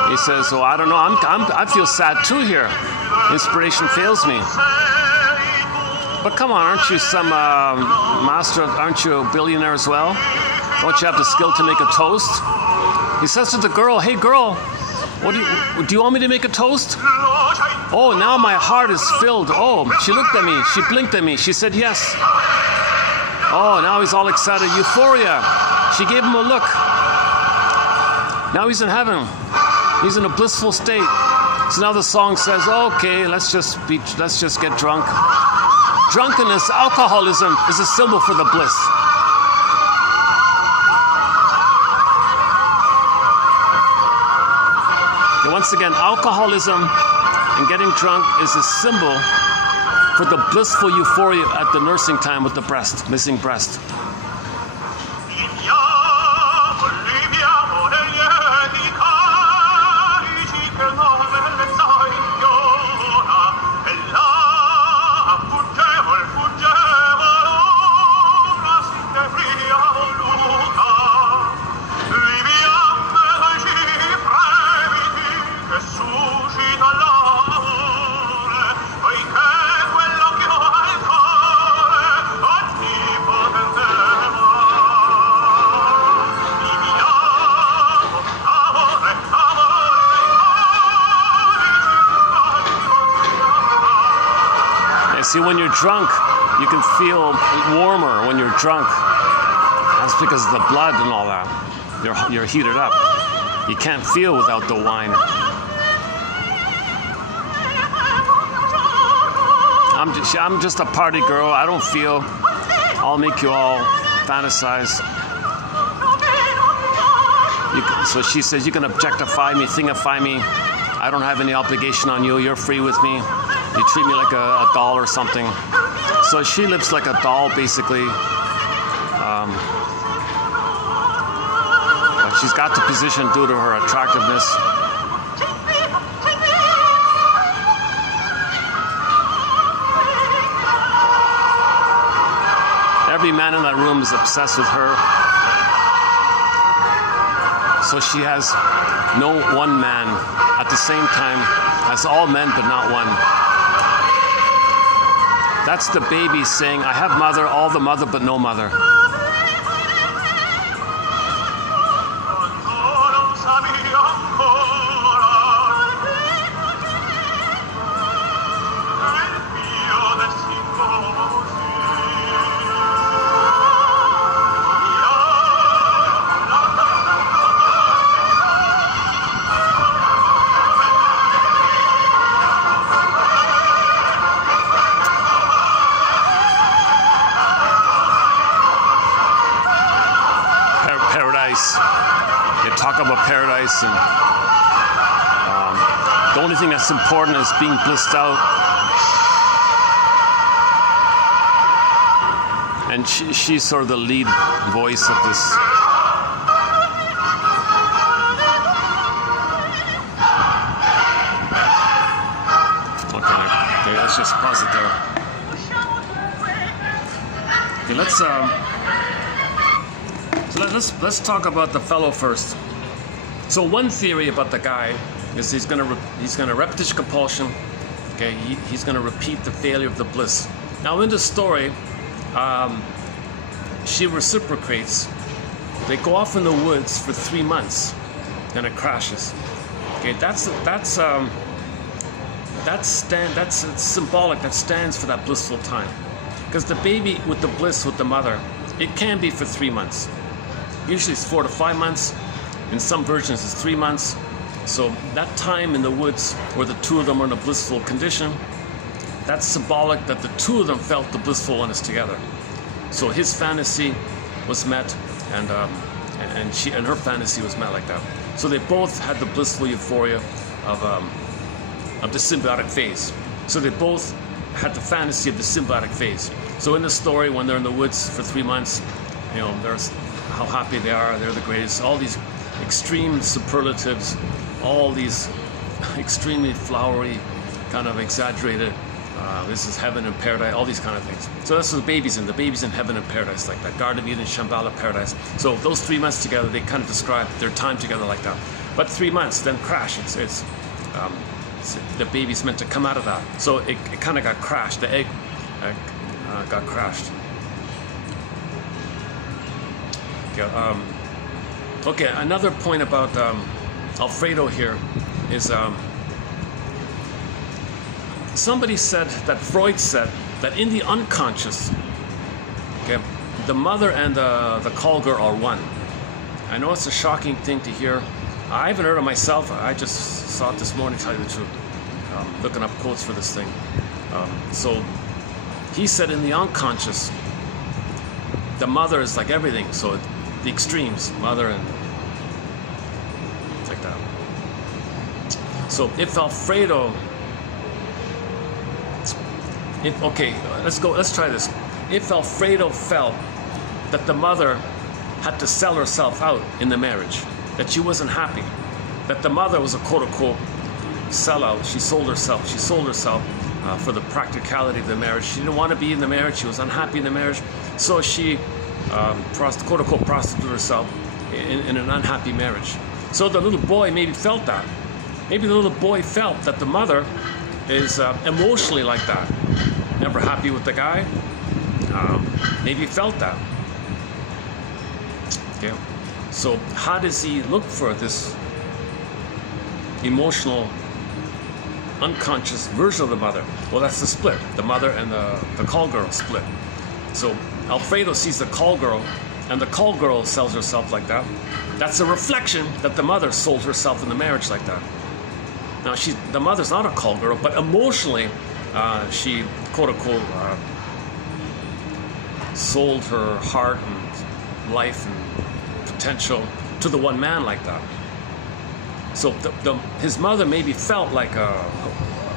He says, "Oh, I don't know. I feel sad too here. Inspiration fails me." But come on, aren't you some master? Aren't you a billionaire as well? Don't you have the skill to make a toast? He says to the girl, "Hey, girl, do you want me to make a toast?" "Oh, now my heart is filled." Oh, she looked at me. She blinked at me. She said yes. Oh, now he's all excited. Euphoria. She gave him a look. Now he's in heaven. He's in a blissful state. So now the song says, "Okay, let's just get drunk." Drunkenness, alcoholism, is a symbol for the bliss. Okay, once again, alcoholism and getting drunk is a symbol for the blissful euphoria at the nursing time with the missing breast. See, when you're drunk, you can feel warmer when you're drunk. That's because of the blood and all that. You're heated up. You can't feel without the wine. I'm just a party girl. I don't feel. I'll make you all fantasize. So she says, "You can objectify me, thingify me. I don't have any obligation on you. You're free with me. You treat me like a doll or something." So she lives like a doll, basically. But she's got the position due to her attractiveness. Every man in that room is obsessed with her. So she has no one man at the same time, has all men but not one. That's the baby saying, "I have mother, all the mother, but no mother." They talk about paradise, and the only thing that's important is being blissed out. And she's sort of the lead voice of this. let's just pause it there. Okay, let's talk about the fellow first. So one theory about the guy is he's gonna repetition compulsion. Okay, he's gonna repeat the failure of the bliss. Now in the story, she reciprocates. They go off in the woods for 3 months, and it crashes. Okay, that's symbolic. That stands for that blissful time. Because the baby with the bliss with the mother, it can be for 3 months. Usually it's 4 to 5 months. In some versions it's 3 months. So that time in the woods where the two of them are in a blissful condition, that's symbolic that the two of them felt the blissfulness together. So his fantasy was met, and her fantasy was met like that. So they both had the blissful euphoria of the symbiotic phase. So they both had the fantasy of the symbiotic phase. So in the story, when they're in the woods for 3 months, you know, there's how happy they are, they're the greatest, all these extreme superlatives, all these extremely flowery, kind of exaggerated, this is heaven and paradise, all these kind of things. So that's what the baby's in heaven and paradise, like that, Garden of Eden, Shambhala paradise. So those 3 months together, they kind of describe their time together like that. But 3 months, then crash, the baby's meant to come out of that. So it kind of got crashed, the egg got crashed. Okay, another point about Alfredo here is somebody said that Freud said that in the unconscious, okay, the mother and the call girl are one. I know it's a shocking thing to hear. I haven't heard it myself. I just saw it this morning, to tell you the truth. Looking up quotes for this thing. So he said in the unconscious, the mother is like everything. So the extremes, mother and like that. So if Alfredo, let's try this. If Alfredo felt that the mother had to sell herself out in the marriage, that she wasn't happy, that the mother was a quote-unquote sellout, she sold herself for the practicality of the marriage. She didn't want to be in the marriage, she was unhappy in the marriage, so she quote-unquote prostituted herself in an unhappy marriage. So the little boy maybe felt that. Maybe the little boy felt that the mother is emotionally like that. Never happy with the guy. Maybe felt that. Okay. So how does he look for this emotional, unconscious version of the mother? Well, that's the split. The mother and the call girl split. So Alfredo sees the call girl, and the call girl sells herself like that. That's a reflection that the mother sold herself in the marriage like that. Now, the mother's not a call girl, but emotionally, she, quote-unquote, sold her heart and life and potential to the one man like that. So his mother maybe felt like a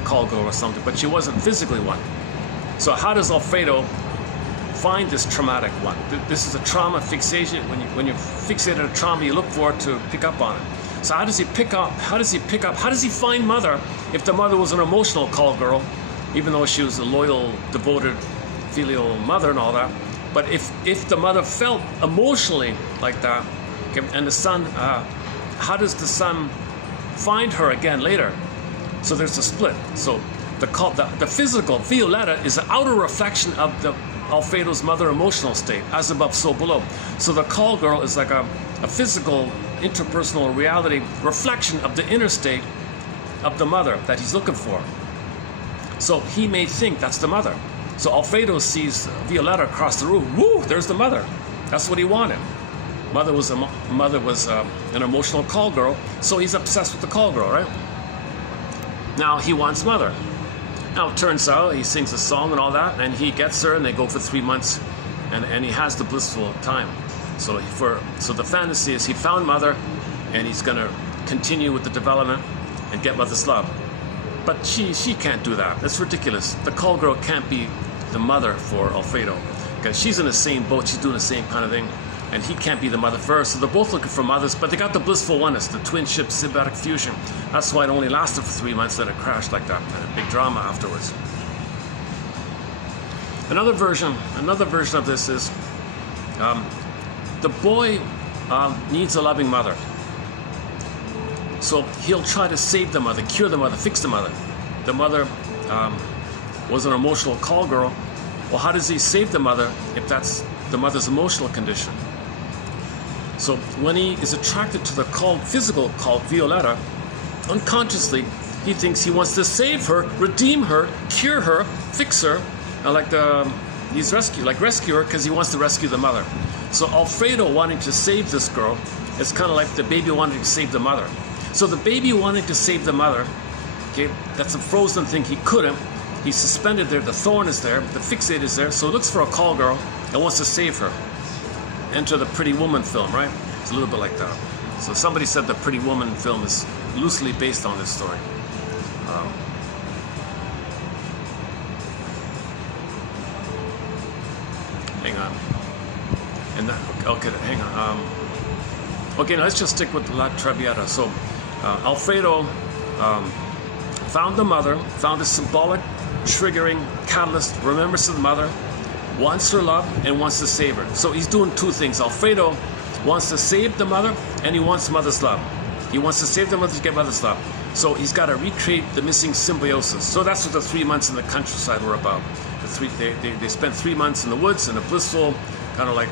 call girl or something, but she wasn't physically one. So how does Alfredo find this traumatic one? This is a trauma fixation. When you're fixated on a trauma, you look for it to pick up on it. So how does he find mother if the mother was an emotional call girl, even though she was a loyal, devoted, filial mother and all that? But if the mother felt emotionally like that, okay, and the son, how does the son find her again later? So there's a split. So the physical, Violetta, is an outer reflection of the Alfredo's mother emotional state, as above, so below. So the call girl is like a physical, interpersonal reality reflection of the inner state of the mother that he's looking for. So he may think that's the mother. So Alfredo sees Violetta across the room. Woo, there's the mother. That's what he wanted. Mother was an emotional call girl, so he's obsessed with the call girl, right? Now he wants mother. Now it turns out he sings a song and all that, and he gets her, and they go for 3 months, and he has the blissful time. So the fantasy is he found mother, and he's gonna continue with the development and get mother's love. But she can't do that. That's ridiculous. The call girl can't be the mother for Alfredo, because she's in the same boat, she's doing the same kind of thing, and he can't be the mother for her. So they're both looking for mothers, but they got the blissful oneness, the twin ship symbiotic fusion. That's why it only lasted for 3 months, then it crashed like that, and a big drama afterwards. Another version of this is the boy needs a loving mother. So he'll try to save the mother, cure the mother, fix the mother. The mother was an emotional call girl. Well, how does he save the mother if that's the mother's emotional condition? So when he is attracted to the physical called Violetta, unconsciously he thinks he wants to save her, redeem her, cure her, fix her, rescue her because he wants to rescue the mother. So Alfredo wanting to save this girl is kind of like the baby wanting to save the mother. So the baby wanting to save the mother, okay, that's a frozen thing. He couldn't. He's suspended there. The thorn is there. The fixate is there. So he looks for a call girl and wants to save her. Enter the Pretty Woman film, right? It's a little bit like that. So somebody said the Pretty Woman film is loosely based on this story. Hang on. And that, okay, hang on. Okay, now let's just stick with La Traviata. So Alfredo found the mother, found a symbolic, triggering catalyst, remembrance of the mother, wants her love, and wants to save her. So he's doing two things. Alfredo wants to save the mother, and he wants mother's love. He wants to save the mother to get mother's love. So he's got to recreate the missing symbiosis. So that's what the 3 months in the countryside were about. They spent 3 months in the woods in a blissful, kind of like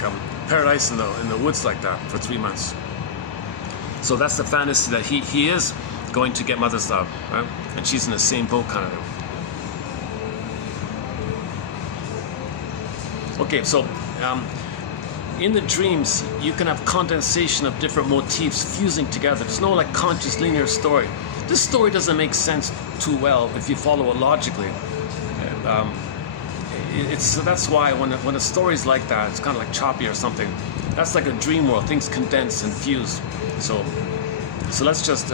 paradise in the woods like that for 3 months. So that's the fantasy that he is going to get mother's love, right? And she's in the same boat kind of thing. Okay, so in the dreams, you can have condensation of different motifs fusing together. There's no like conscious linear story. This story doesn't make sense too well if you follow it logically. So that's why when a story's like that, it's kind of like choppy or something. That's like a dream world. Things condense and fuse. So let's just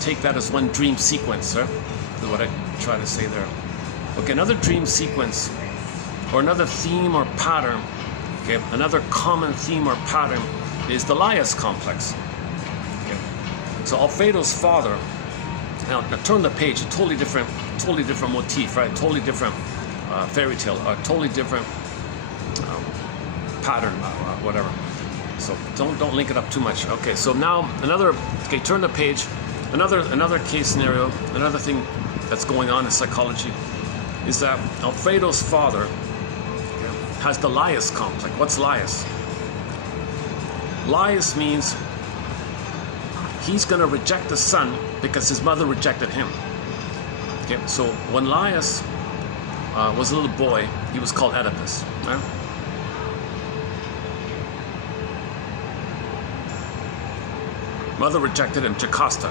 take that as one dream sequence, right? Is what I try to say there. Okay, another dream sequence, or another theme or pattern. Okay, another common theme or pattern is the Laius complex. Okay, so Alfredo's father. Now turn the page. A totally different motif, right? Totally different fairy tale, a totally different pattern, whatever. So don't link it up too much. Okay, so now turn the page. Another case scenario, another thing that's going on in psychology is that Alfredo's father has the Laius complex. What's Laius? Laius means he's going to reject the son because his mother rejected him. Okay, so when Laius was a little boy, he was called Oedipus. Right? Mother rejected him, Jocasta.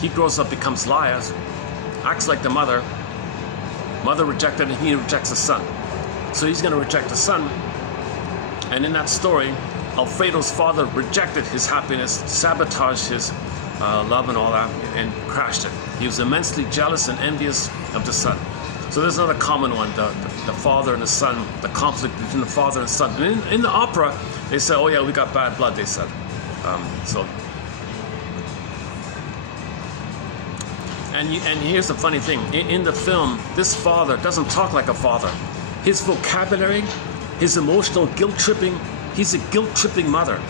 He grows up, becomes Laius, acts like the mother. Mother rejected him, he rejects the son. So he's going to reject the son. And in that story, Alfredo's father rejected his happiness, sabotaged his love and all that, and crashed it. He was immensely jealous and envious of the son. So there's another common one, the father and the son, the conflict between the father and son. And in the opera, they said, oh yeah, we got bad blood, they said. And here's the funny thing. In the film, this father doesn't talk like a father. His vocabulary, his emotional guilt-tripping, he's a guilt-tripping mother.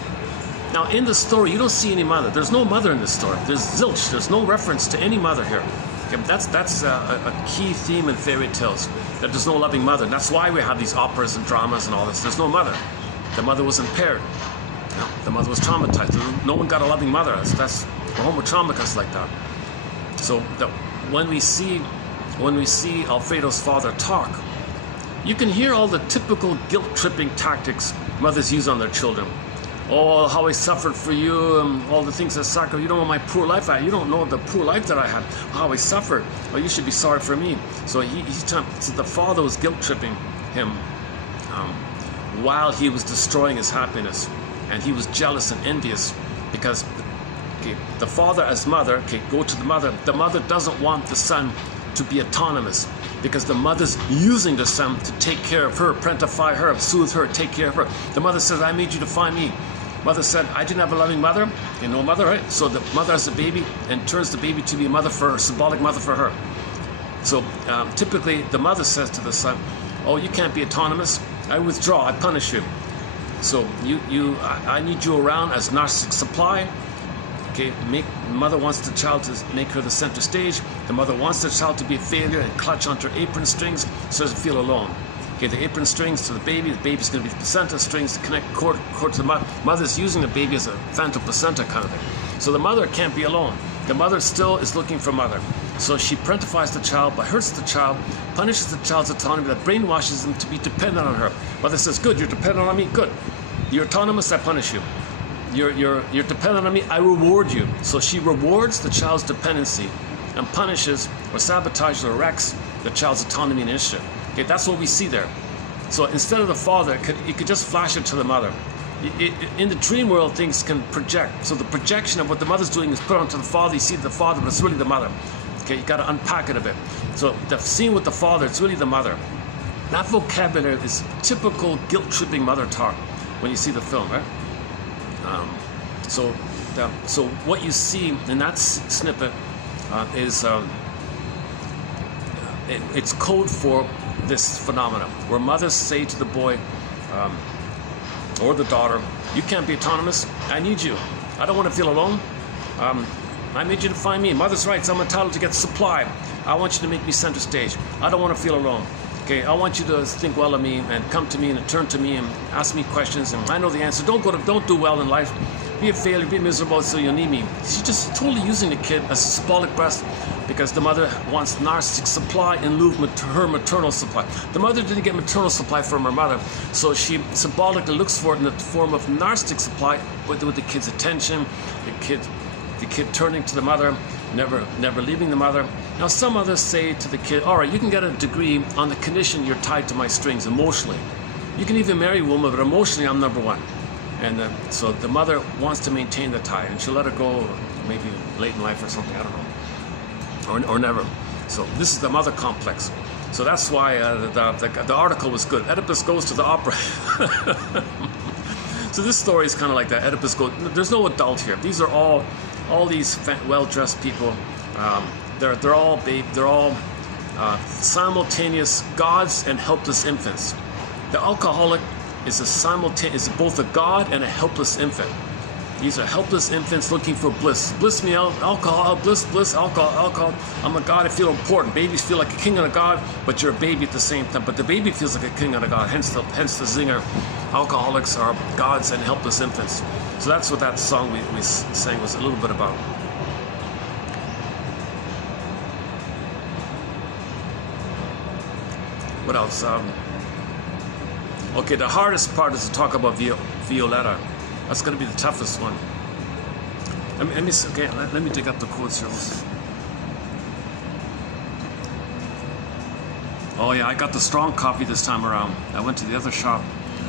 Now, in the story, you don't see any mother. There's no mother in this story. There's zilch. There's no reference to any mother here. Okay, that's a key theme in fairy tales, that there's no loving mother. And that's why we have these operas and dramas and all this. There's no mother. The mother was impaired. The mother was traumatized. No one got a loving mother. We're homotraumaticus like that. So when we see Alfredo's father talk, you can hear all the typical guilt-tripping tactics mothers use on their children. Oh, how I suffered for you, all the things I sacrificed. You don't know my poor life I had. You don't know the poor life that I had. How I suffered. Oh, you should be sorry for me. So so the father was guilt-tripping him while he was destroying his happiness, and he was jealous and envious because. Okay, the father as mother, go to the mother. The mother doesn't want the son to be autonomous because the mother's using the son to take care of her, parentify her, soothe her, take care of her. The mother says, I made you to find me. Mother said, I didn't have a loving mother. Okay, no mother, right? So the mother has a baby and turns the baby to be a mother for her, symbolic mother for her. So typically the mother says to the son, Oh, you can't be autonomous. I withdraw. I punish you. So I need you around as narcissistic supply. Okay, mother wants the child to make her the center stage. The mother wants the child to be a failure and clutch onto her apron strings so doesn't feel alone. Okay, the apron strings to the baby's going to be the placenta strings to connect cord to the mother. Mother's using the baby as a phantom placenta kind of thing. So the mother can't be alone. The mother still is looking for mother. So she parentifies the child, but hurts the child, punishes the child's autonomy, that brainwashes them to be dependent on her. Mother says, good, you're dependent on me, good. You're autonomous, I punish you. You're dependent on me, I reward you. So she rewards the child's dependency and punishes or sabotages or wrecks the child's autonomy and initiative. Okay, that's what we see there. So instead of the father, it could just flash it to the mother. In the dream world, things can project. So the projection of what the mother's doing is put onto the father. You see the father, but it's really the mother. Okay, you got to unpack it a bit. So the scene with the father, it's really the mother. That vocabulary is typical guilt-tripping mother talk when you see the film, right? So what you see in that snippet is it's code for this phenomenon where mothers say to the boy or the daughter, you can't be autonomous, I need you. I don't want to feel alone. I need you to find me. Mother's rights, I'm entitled to get supply. I want you to make me center stage. I don't want to feel alone. Okay, I want you to think well of me and come to me and turn to me and ask me questions and I know the answer. Don't do well in life. Be a failure, be miserable so you'll need me. She's just totally using the kid as a symbolic breast because the mother wants narcissistic supply in lieu of her maternal supply. The mother didn't get maternal supply from her mother, so she symbolically looks for it in the form of narcissistic supply with the kid's attention, the kid turning to the mother, never leaving the mother. Now some others say to the kid, all right, you can get a degree on the condition you're tied to my strings emotionally. You can even marry a woman, but emotionally I'm number one. And so the mother wants to maintain the tie, and she'll let her go maybe late in life or something, I don't know, or never. So this is the mother complex. So that's why the article was good. Oedipus goes to the opera. So this story is kind of like that. Oedipus goes. There's no adult here. These are all these well-dressed people. They're all simultaneous gods and helpless infants. The alcoholic is both a god and a helpless infant. These are helpless infants looking for bliss. Bliss me out, alcohol, bliss, alcohol. I'm a god, I feel important. Babies feel like a king and a god, but you're a baby at the same time. But the baby feels like a king and a god, hence the zinger. Alcoholics are gods and helpless infants. So that's what that song we sang was a little bit about. What else? Okay, the hardest part is to talk about Violetta. That's going to be the toughest one. Let me dig up the quotes here. Oh yeah, I got the strong copy this time around. I went to the other shop.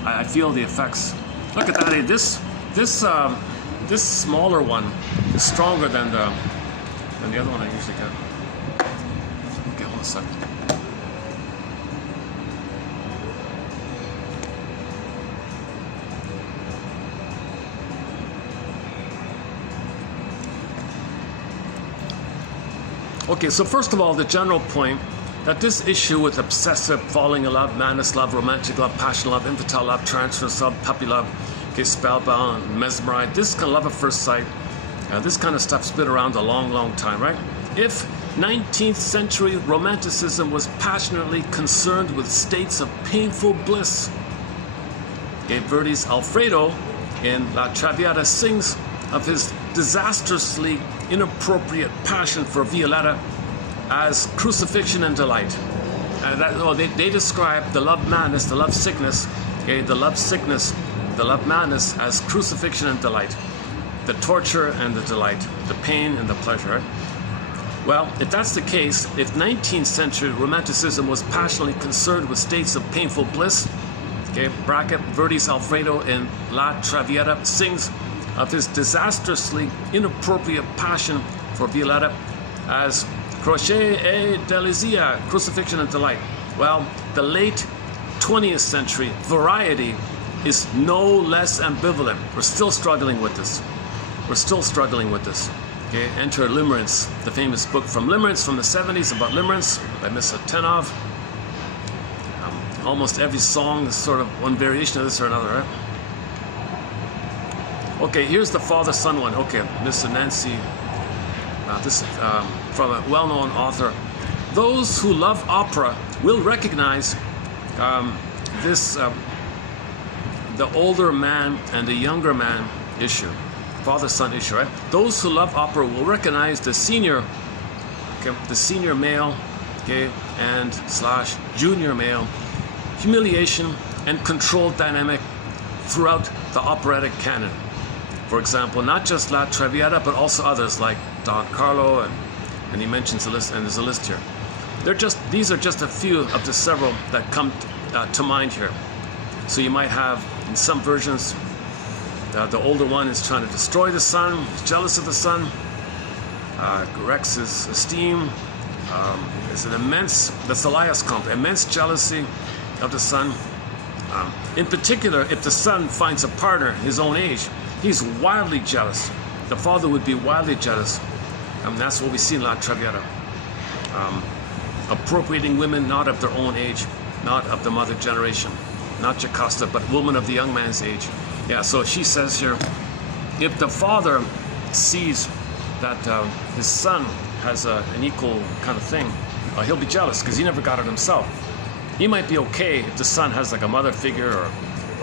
I feel the effects. Look at that. This smaller one is stronger than the other one I usually get. Okay, hold on a second. Okay, so first of all, the general point that this issue with obsessive, falling in love, madness love, romantic love, passion love, infantile love, transference love, puppy love, okay, spellbound, mesmerized, this kind of love at first sight, this kind of stuff's been around a long, long time, right? If 19th century romanticism was passionately concerned with states of painful bliss, okay, Verdi's Alfredo in La Traviata sings of his disastrously inappropriate passion for Violetta as crucifixion and delight. They describe the love madness, the love sickness, okay, the love sickness, the love madness as crucifixion and delight. The torture and the delight, the pain and the pleasure. Well, if that's the case, if 19th century romanticism was passionately concerned with states of painful bliss, okay, bracket, Verdi's Alfredo in La Traviata sings of his disastrously inappropriate passion for Violetta as crochet et délizia, crucifixion and delight. Well, the late 20th century variety is no less ambivalent. We're still struggling with this. Okay, enter Limerence, the famous book from Limerence from the 70s about limerence by Miss Tenov. almost every song is sort of one variation of this or another, right? Okay, here's the father-son one. Okay, Mr. Nancy, this is from a well-known author. Those who love opera will recognize the older man and the younger man issue, father-son issue, right? Those who love opera will recognize the senior male, okay, and / junior male humiliation and control dynamic throughout the operatic canon. For example, not just La Traviata, but also others like Don Carlo, and he mentions a list, and there's a list here. These are just a few of the several that come to mind here. So you might have, in some versions, the older one is trying to destroy the son, he's jealous of the son, wrecks his esteem. There's an immense, that's the Laius complex, immense jealousy of the son. In particular, if the son finds a partner his own age, he's wildly jealous. The father would be wildly jealous. That's what we see in La Traviata. Appropriating women not of their own age, not of the mother generation, not Jocasta, but women of the young man's age. Yeah, so she says here, if the father sees that his son has an equal kind of thing, he'll be jealous because he never got it himself. He might be okay if the son has like a mother figure or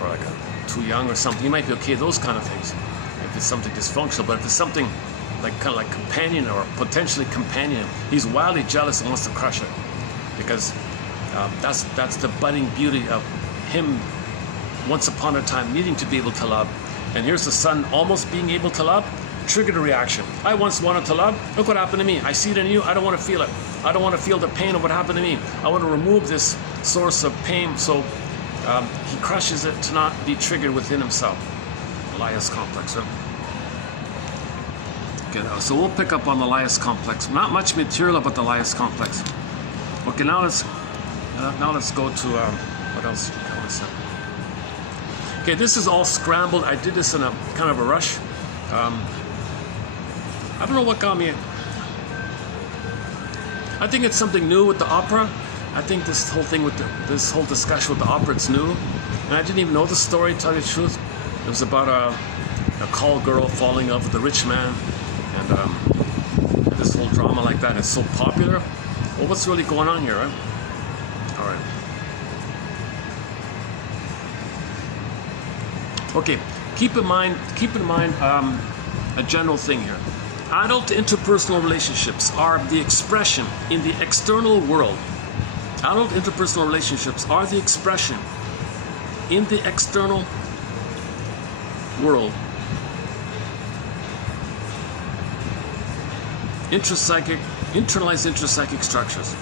like too young or something. He might be okay, those kind of things, if it's something dysfunctional. But if it's something like kind of like companion or potentially companion, he's wildly jealous and wants to crush it, because that's the budding beauty of him once upon a time needing to be able to love. And here's the son almost being able to love, triggered a reaction. I once wanted to love, look what happened to me. I see it in you, I don't want to feel it. I don't want to feel the pain of what happened to me. I want to remove this source of pain, so he crushes it to not be triggered within himself. Laius complex, right? Okay, so we'll pick up on the Laius complex. Not much material about the Laius complex. Okay, now let's go to what else? Okay, this is all scrambled. I did this in a kind of a rush. I don't know what got me. I think it's something new with the opera. I think this whole thing with this whole discussion with the opera, it's new. And I didn't even know the story, to tell you the truth. It was about a call girl falling in love with a rich man. And this whole drama like that is so popular. Well, what's really going on here, right? All right. Okay, keep in mind a general thing here. Adult interpersonal relationships are the expression in the external world. Adult interpersonal relationships are the expression in the external world. Internalized intrapsychic structures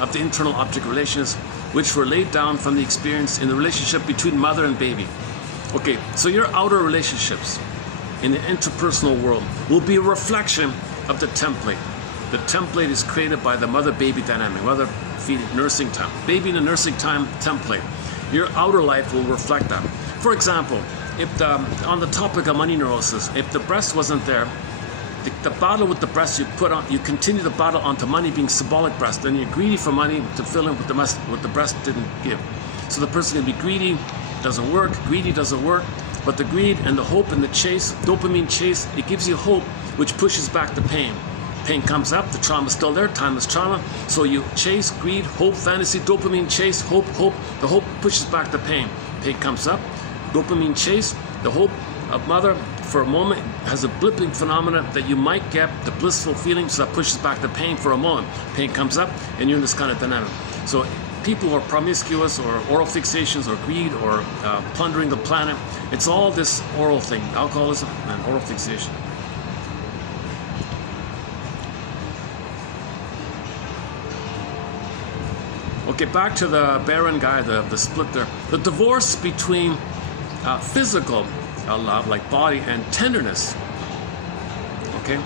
of the internal object relations, which were laid down from the experience in the relationship between mother and baby. Okay, so your outer relationships in the interpersonal world will be a reflection of the template. The template is created by the mother-baby dynamic, mother-feeding, nursing time, baby in the nursing time template. Your outer life will reflect that. For example, if on the topic of money neurosis, if the breast wasn't there, the battle with the breast you continue the battle onto money being symbolic breast, then you're greedy for money to fill in what the breast didn't give. So the person can be greedy, doesn't work, greedy doesn't work, but the greed and the hope and the chase, dopamine chase, it gives you hope, which pushes back the pain. Pain comes up, the trauma's still there, time is trauma, so you chase, greed, hope, fantasy, dopamine chase, hope, the hope pushes back the pain. Pain comes up, dopamine chase, the hope of mother for a moment has a blipping phenomena that you might get the blissful feeling, so that pushes back the pain for a moment. Pain comes up and you're in this kind of dynamic. So people who are promiscuous or oral fixations or greed or plundering the planet, it's all this oral thing, alcoholism and oral fixation. Okay, back to the barren guy, the split there. The divorce between physical love, like body, and tenderness, okay,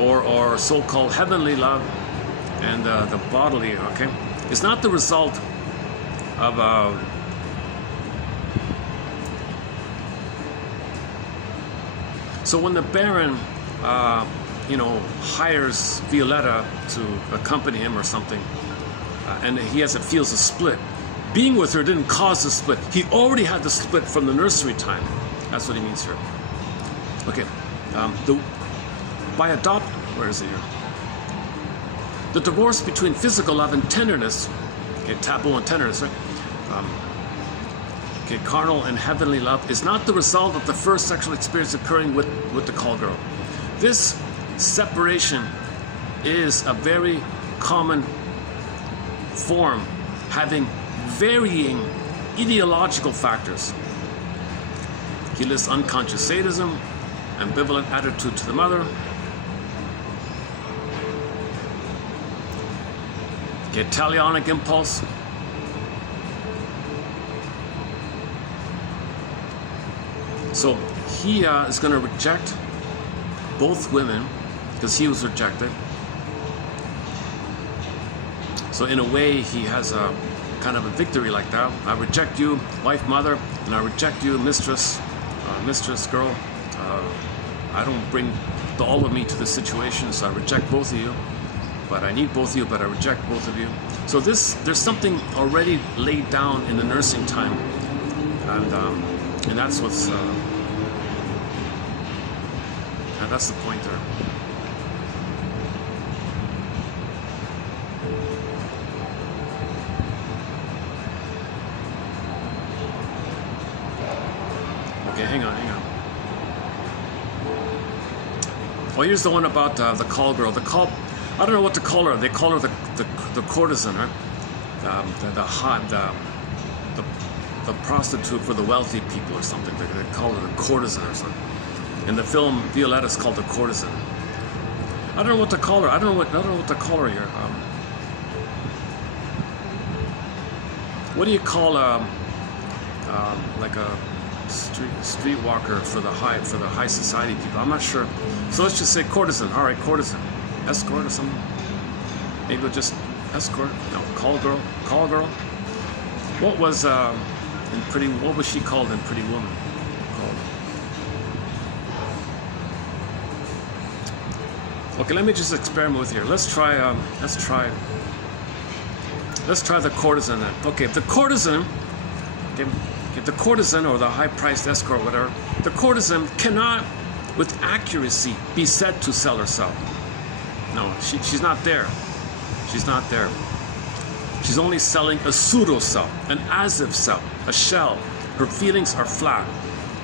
or so-called heavenly love and the bodily, okay, is not the result of so when the Baron hires Violetta to accompany him or something, and feels a split, being with her didn't cause the split. He already had the split from the nursery time. That's what he means here. Okay, where is it here? The divorce between physical love and tenderness, okay, taboo and tenderness, right? Okay, carnal and heavenly love is not the result of the first sexual experience occurring with the call girl. This separation is a very common form, having varying ideological factors. He lists unconscious sadism, ambivalent attitude to the mother, okay, talionic impulse, so he is going to reject both women because he was rejected. So in a way, he has a kind of a victory like that. I reject you, wife, mother, and I reject you, mistress, girl. I don't bring all of me to the situation, so I reject both of you. But I need both of you, but I reject both of you. So there's something already laid down in the nursing time, and that's what's that's the point there. Okay, hang on. Oh, here's the one about the call girl. I don't know what to call her. They call her the courtesan, right? The prostitute for the wealthy people or something. They call her the courtesan or something. In the film, Violetta's called the courtesan. I don't know what to call her. I don't know what to call her here. What do you call like a streetwalker for the high society people? I'm not sure. So let's just say courtesan. All right, courtesan, escort or something. Maybe we'll just escort. No, call girl. What was What was she called in Pretty Woman? Okay, let me just experiment with here. Let's try the courtesan then. Okay, if the courtesan, if the courtesan or the high-priced escort, whatever, the courtesan cannot, with accuracy, be said to sell herself. No, she's not there. She's not there. She's only selling a pseudo-self, an as-if self, a shell. Her feelings are flat.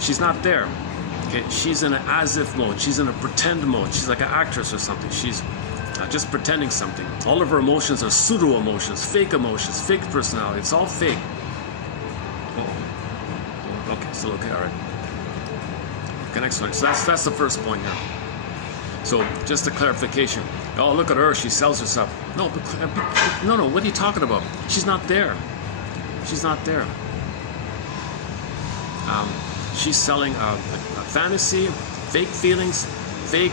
She's not there. Okay, she's in an as-if mode. She's in a pretend mode. She's like an actress or something. She's just pretending something. All of her emotions are pseudo-emotions, fake personality. It's all fake. Oh. Okay, still okay, all right. Okay, next one. So that's the first point here. So just a clarification. Oh, look at her. She sells herself. No, no. What are you talking about? She's not there. She's not there. She's selling a fantasy, fake feelings, fake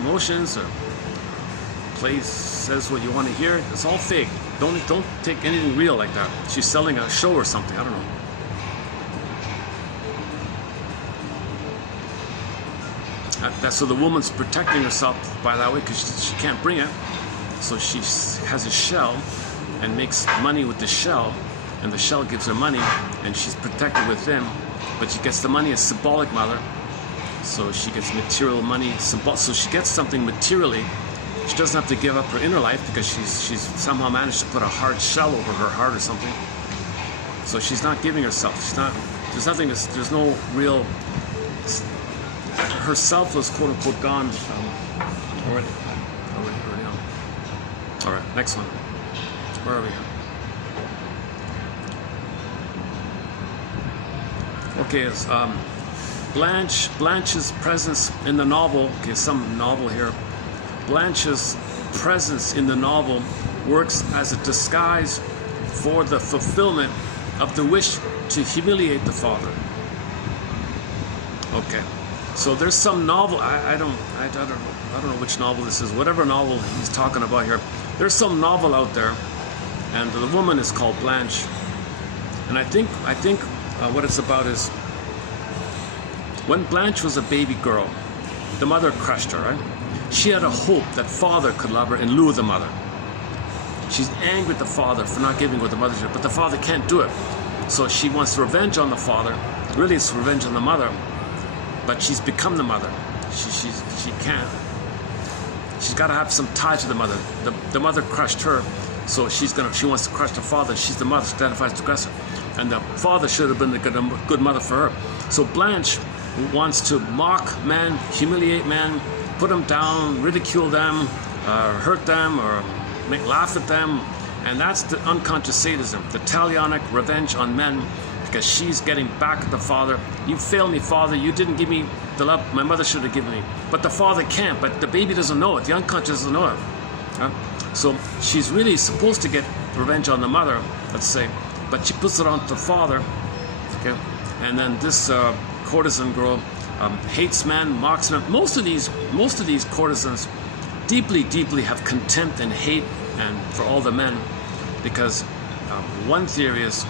emotions, or says what you want to hear. It's all fake. Don't take anything real like that. She's selling a show or something. I don't know. So the woman's protecting herself by that way because she can't bring it. So she has a shell and makes money with the shell, and the shell gives her money, and she's protected with them. But she gets the money as symbolic mother, so she gets material money. So she gets something materially. She doesn't have to give up her inner life because she's somehow managed to put a hard shell over her heart or something. So she's not giving herself. She's not. There's nothing. There's no real. Herself was quote unquote gone already on. All right, next one. Where are we at? Okay, it's Blanche's presence in the novel. Okay, some novel here. Blanche's presence in the novel works as a disguise for the fulfillment of the wish to humiliate the father. Okay, so there's some novel. I don't know which novel this is. Whatever novel he's talking about here, there's some novel out there, and the woman is called Blanche. And I think what it's about is when Blanche was a baby girl, the mother crushed her, right? She had a hope that father could love her in lieu of the mother. She's angry at the father for not giving what the mother did, but the father can't do it. So she wants revenge on the father. Really, it's revenge on the mother, but she's become the mother. She can't. She's got to have some tie to the mother. The mother crushed her, so she wants to crush the father. She's the mother, she identifies as aggressor. And the father should have been a good mother for her. So Blanche wants to mock men, humiliate men, put them down, ridicule them, hurt them, or laugh at them. And that's the unconscious sadism, the talionic revenge on men, because she's getting back at the father. You failed me, father. You didn't give me the love my mother should have given me. But the father can't, but the baby doesn't know it. The unconscious doesn't know it. So she's really supposed to get revenge on the mother, let's say, but she puts it on the father. Okay? And then this courtesan girl hates men, mocks men. Most of these courtesans deeply have contempt and hate and for all the men, because one theory is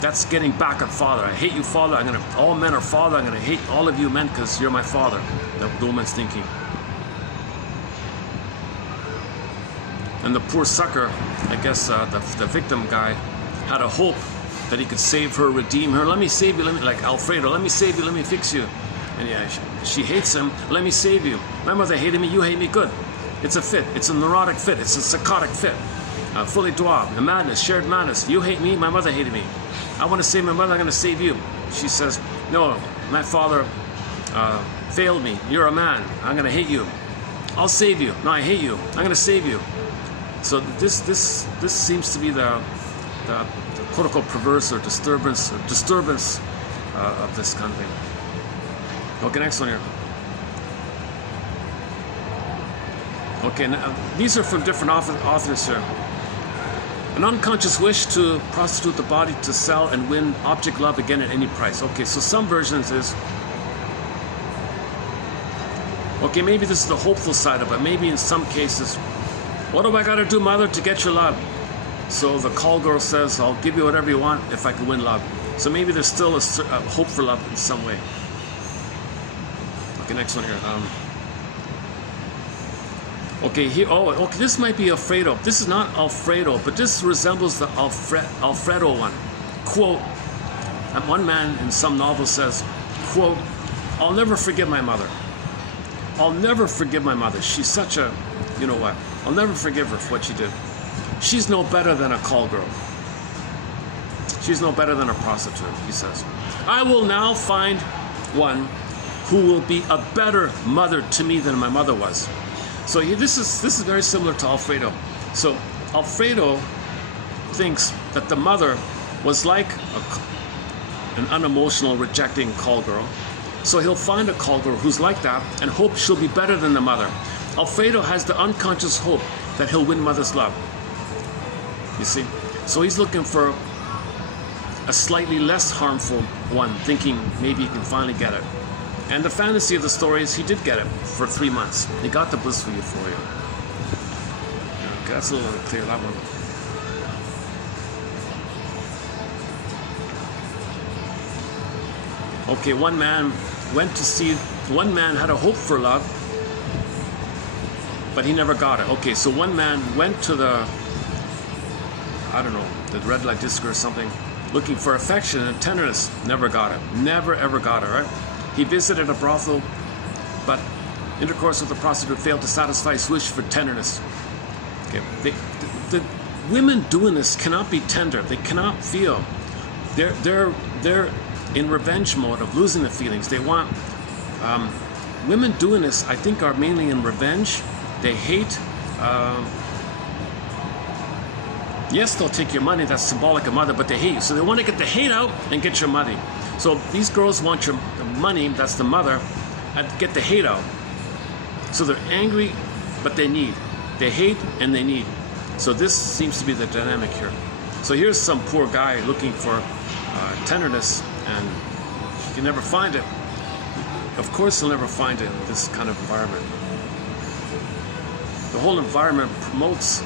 that's getting back at father. I hate you, father. All men are father. I'm gonna hate all of you men because you're my father. The woman's thinking. And the poor sucker, I guess the victim guy, had a hope that he could save her, redeem her. Let me save you. Like Alfredo. Let me save you. Let me fix you. And yeah, she hates him. Let me save you. My mother hated me. You hate me. Good. It's a fit. It's a neurotic fit. It's a psychotic fit. Fully droit. A madness. Shared madness. You hate me. My mother hated me. I want to save my mother. I'm going to save you. She says, no, my father failed me. You're a man. I'm going to hate you. I'll save you. No, I hate you. I'm going to save you. So this seems to be the quote-unquote perverse or disturbance of this kind of thing. Okay, next one here. Okay, now, these are from different authors here. An unconscious wish to prostitute the body to sell and win object love again at any price. Okay, so some versions is, okay, maybe this is the hopeful side of it. Maybe in some cases, what do I got to do, mother, to get your love? So the call girl says, I'll give you whatever you want if I can win love. So maybe there's still a hope for love in some way. Okay, next one here. Okay, here. Oh, okay. This might be Alfredo. This is not Alfredo, but this resembles the Alfredo one. Quote. And one man in some novel says, quote, "I'll never forgive my mother. I'll never forgive my mother. She's such a, you know what? I'll never forgive her for what she did. She's no better than a call girl. She's no better than a prostitute," he says. "I will now find one who will be a better mother to me than my mother was." So this is very similar to Alfredo. So Alfredo thinks that the mother was like an unemotional, rejecting call girl. So he'll find a call girl who's like that and hope she'll be better than the mother. Alfredo has the unconscious hope that he'll win mother's love. You see? So he's looking for a slightly less harmful one, thinking maybe he can finally get it. And the fantasy of the story is he did get it for 3 months. He got the blissful euphoria. Okay, that's a little unclear, that one. Okay, one man had a hope for love, but he never got it. Okay, so one man went to the red light district or something, looking for affection and tenderness, never got it. Never ever got it, right? He visited a brothel, but intercourse with the prostitute failed to satisfy his wish for tenderness. Okay, the women doing this cannot be tender. They cannot feel. They're in revenge mode of losing the feelings. They want women doing this, I think, are mainly in revenge. They hate. Yes, they'll take your money. That's symbolic of mother, but they hate you. So they want to get the hate out and get your money. So these girls want your money, that's the mother, and get the hate out. So they're angry, but they need. They hate and they need. So this seems to be the dynamic here. So here's some poor guy looking for tenderness, and he can never find it. Of course he'll never find it in this kind of environment. The whole environment promotes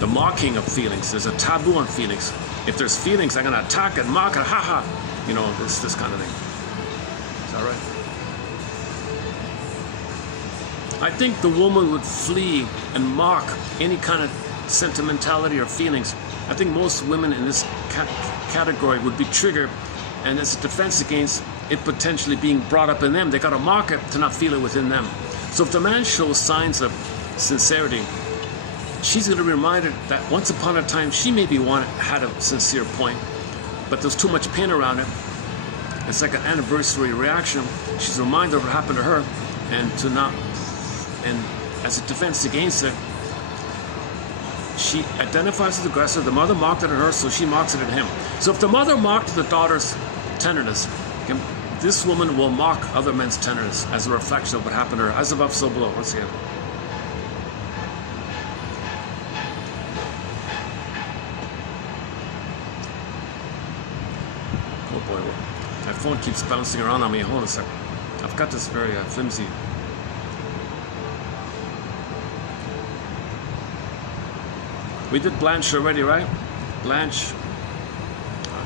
the mocking of feelings. There's a taboo on feelings. If there's feelings, I'm going to attack it, mock it, haha. You know, this kind of thing. Is that right? I think the woman would flee and mock any kind of sentimentality or feelings. I think most women in this category would be triggered, and as a defense against it potentially being brought up in them, they got to mock it to not feel it within them. So if the man shows signs of sincerity, she's going to be reminded that once upon a time she maybe had a sincere point, but there's too much pain around it. It's like an anniversary reaction. She's reminded of what happened to her, and as a defense against it, she identifies as the aggressor. The mother mocked it at her, so she mocks it at him. So if the mother mocked the daughter's tenderness, this woman will mock other men's tenderness as a reflection of what happened to her. As above, so below. Once again. Oh boy, my phone keeps bouncing around on me. Hold on a second. I've got this very flimsy. We did Blanche already, right? Blanche.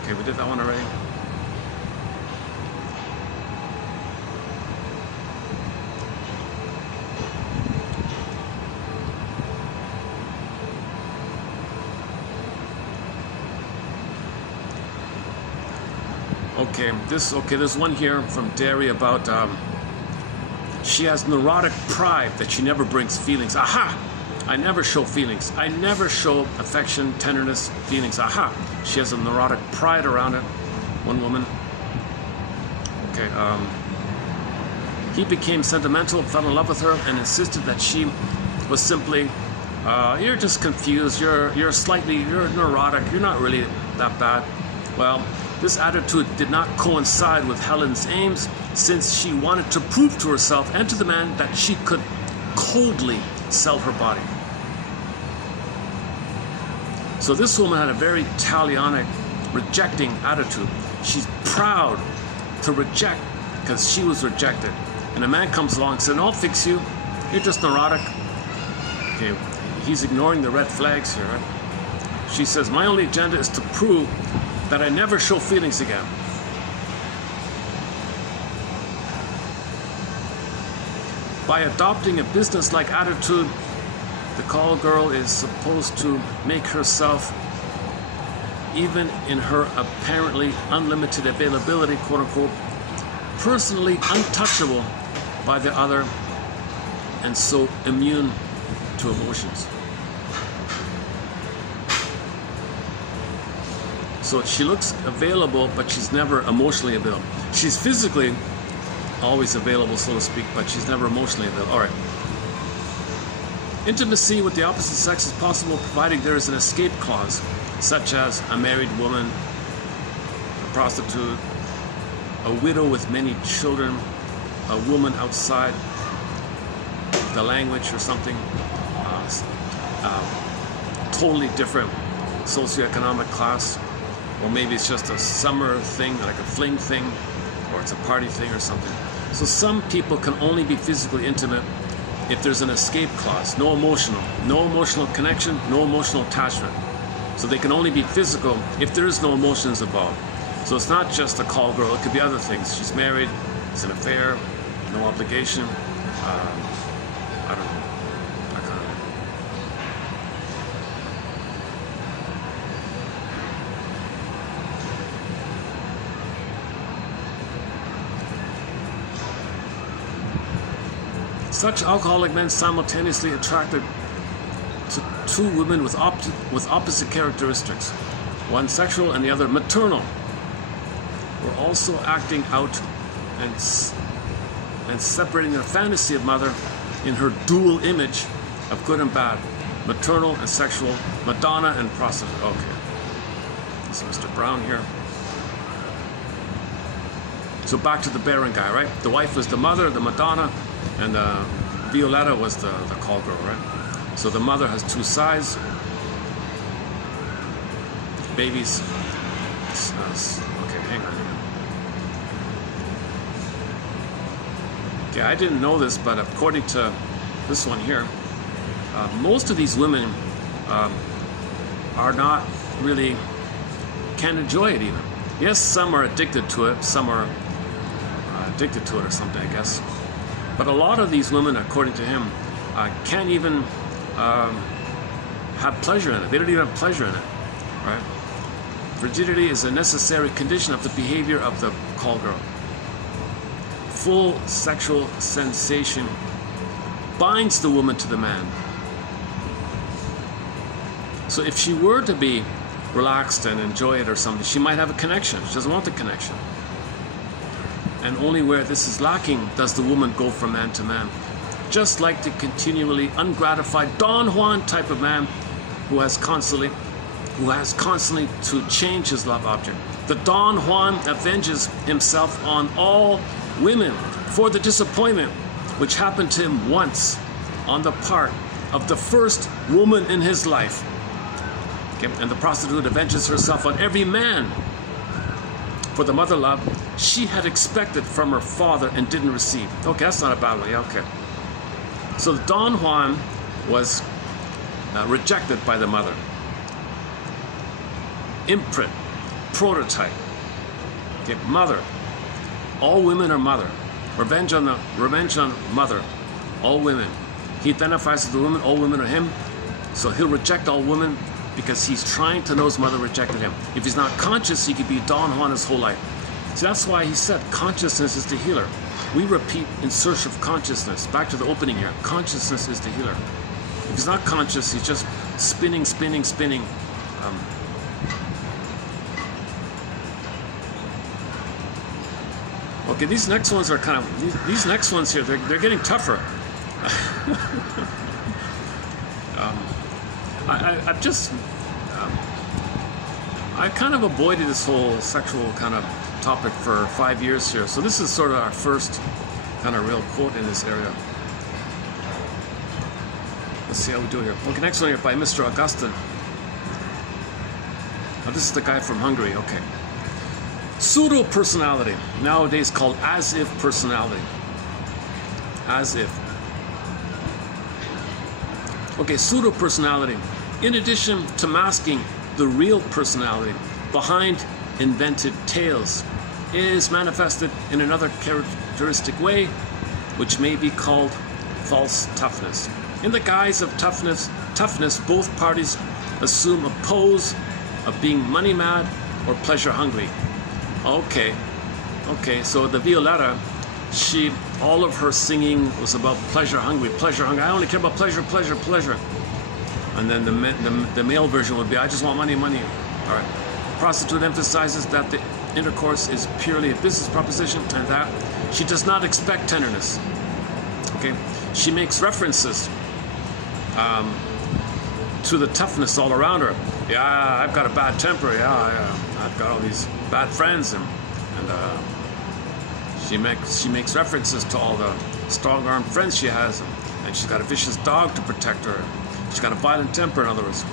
Okay, we did that one already. Okay, there's one here from Derry about she has neurotic pride that she never brings feelings. Aha! I never show feelings. I never show affection, tenderness, feelings. Aha! She has a neurotic pride around it. One woman. Okay, he became sentimental, fell in love with her, and insisted that she was simply, you're just confused, you're neurotic, you're not really that bad. Well, this attitude did not coincide with Helen's aims, since she wanted to prove to herself and to the man that she could coldly sell her body. So this woman had a very Talionic, rejecting attitude. She's proud to reject because she was rejected. And a man comes along and says, "I'll fix you. You're just neurotic." Okay, he's ignoring the red flags here, right? She says, "My only agenda is to prove that I never show feelings again." By adopting a business-like attitude, the call girl is supposed to make herself, even in her apparently unlimited availability, quote-unquote, personally untouchable by the other, and so immune to emotions. So she looks available, but she's never emotionally available. She's physically always available, so to speak, but she's never emotionally available. All right. Intimacy with the opposite sex is possible, providing there is an escape clause, such as a married woman, a prostitute, a widow with many children, a woman outside the language or something, totally different socioeconomic class. Or maybe it's just a summer thing, like a fling thing, or it's a party thing or something. So some people can only be physically intimate if there's an escape clause, no emotional connection, no emotional attachment. So they can only be physical if there is no emotions involved. So it's not just a call girl, it could be other things. She's married, it's an affair, no obligation, I don't know. Such alcoholic men simultaneously attracted to two women with opposite characteristics, one sexual and the other maternal, were also acting out and separating their fantasy of mother in her dual image of good and bad, maternal and sexual, Madonna and prostitute. Okay, so Mr. Brown here. So back to the Baron guy, right? The wife was the mother, the Madonna, and Violetta was the call girl, right? So the mother has two sides. Babies. Okay, hang on. Okay, I didn't know this, but according to this one here, most of these women are not really, can't enjoy it even. Yes, some are addicted to it. Some are addicted to it or something, I guess. But a lot of these women, according to him, can't even have pleasure in it. They don't even have pleasure in it, right? Frigidity is a necessary condition of the behavior of the call girl. Full sexual sensation binds the woman to the man. So if she were to be relaxed and enjoy it or something, she might have a connection. She doesn't want the connection. And only where this is lacking does the woman go from man to man. Just like the continually ungratified Don Juan type of man who has constantly to change his love object. The Don Juan avenges himself on all women for the disappointment which happened to him once on the part of the first woman in his life. Okay? And the prostitute avenges herself on every man for the mother love she had expected from her father and didn't receive. Okay, that's not a bad way. Okay. So Don Juan was rejected by the mother. Imprint, prototype. Okay, mother. All women are mother. Revenge on mother. All women. He identifies as the woman. All women are him. So he'll reject all women because he's trying to know his mother rejected him. If he's not conscious, he could be Don Juan his whole life. So that's why he said consciousness is the healer. We repeat in search of consciousness. Back to the opening here. Consciousness is the healer. If he's not conscious, he's just spinning. Okay, these next ones are kind of, these next ones here, they're getting tougher. I kind of avoided this whole sexual kind of topic for 5 years here. So this is sort of our first kind of real quote in this area. Let's see how we do here. Okay, next one here by Mr. Augustine. Oh, this is the guy from Hungary. Okay. Pseudo-personality, nowadays called as-if personality. As-if. Okay, pseudo-personality. In addition to masking the real personality behind invented tales, is manifested in another characteristic way, which may be called false toughness. In the guise of toughness, both parties assume a pose of being money mad or pleasure hungry. Okay, so the Violetta, all of her singing was about pleasure hungry. I only care about pleasure. And then the male version would be, I just want money. All right. Prostitute emphasizes that the intercourse is purely a business proposition and that she does not expect tenderness. Okay, she makes references to the toughness all around her. Yeah, I've got a bad temper. Yeah, I've got all these bad friends, and she makes references to all the strong-armed friends she has, and she's got a vicious dog to protect her. She's got a violent temper, in other words.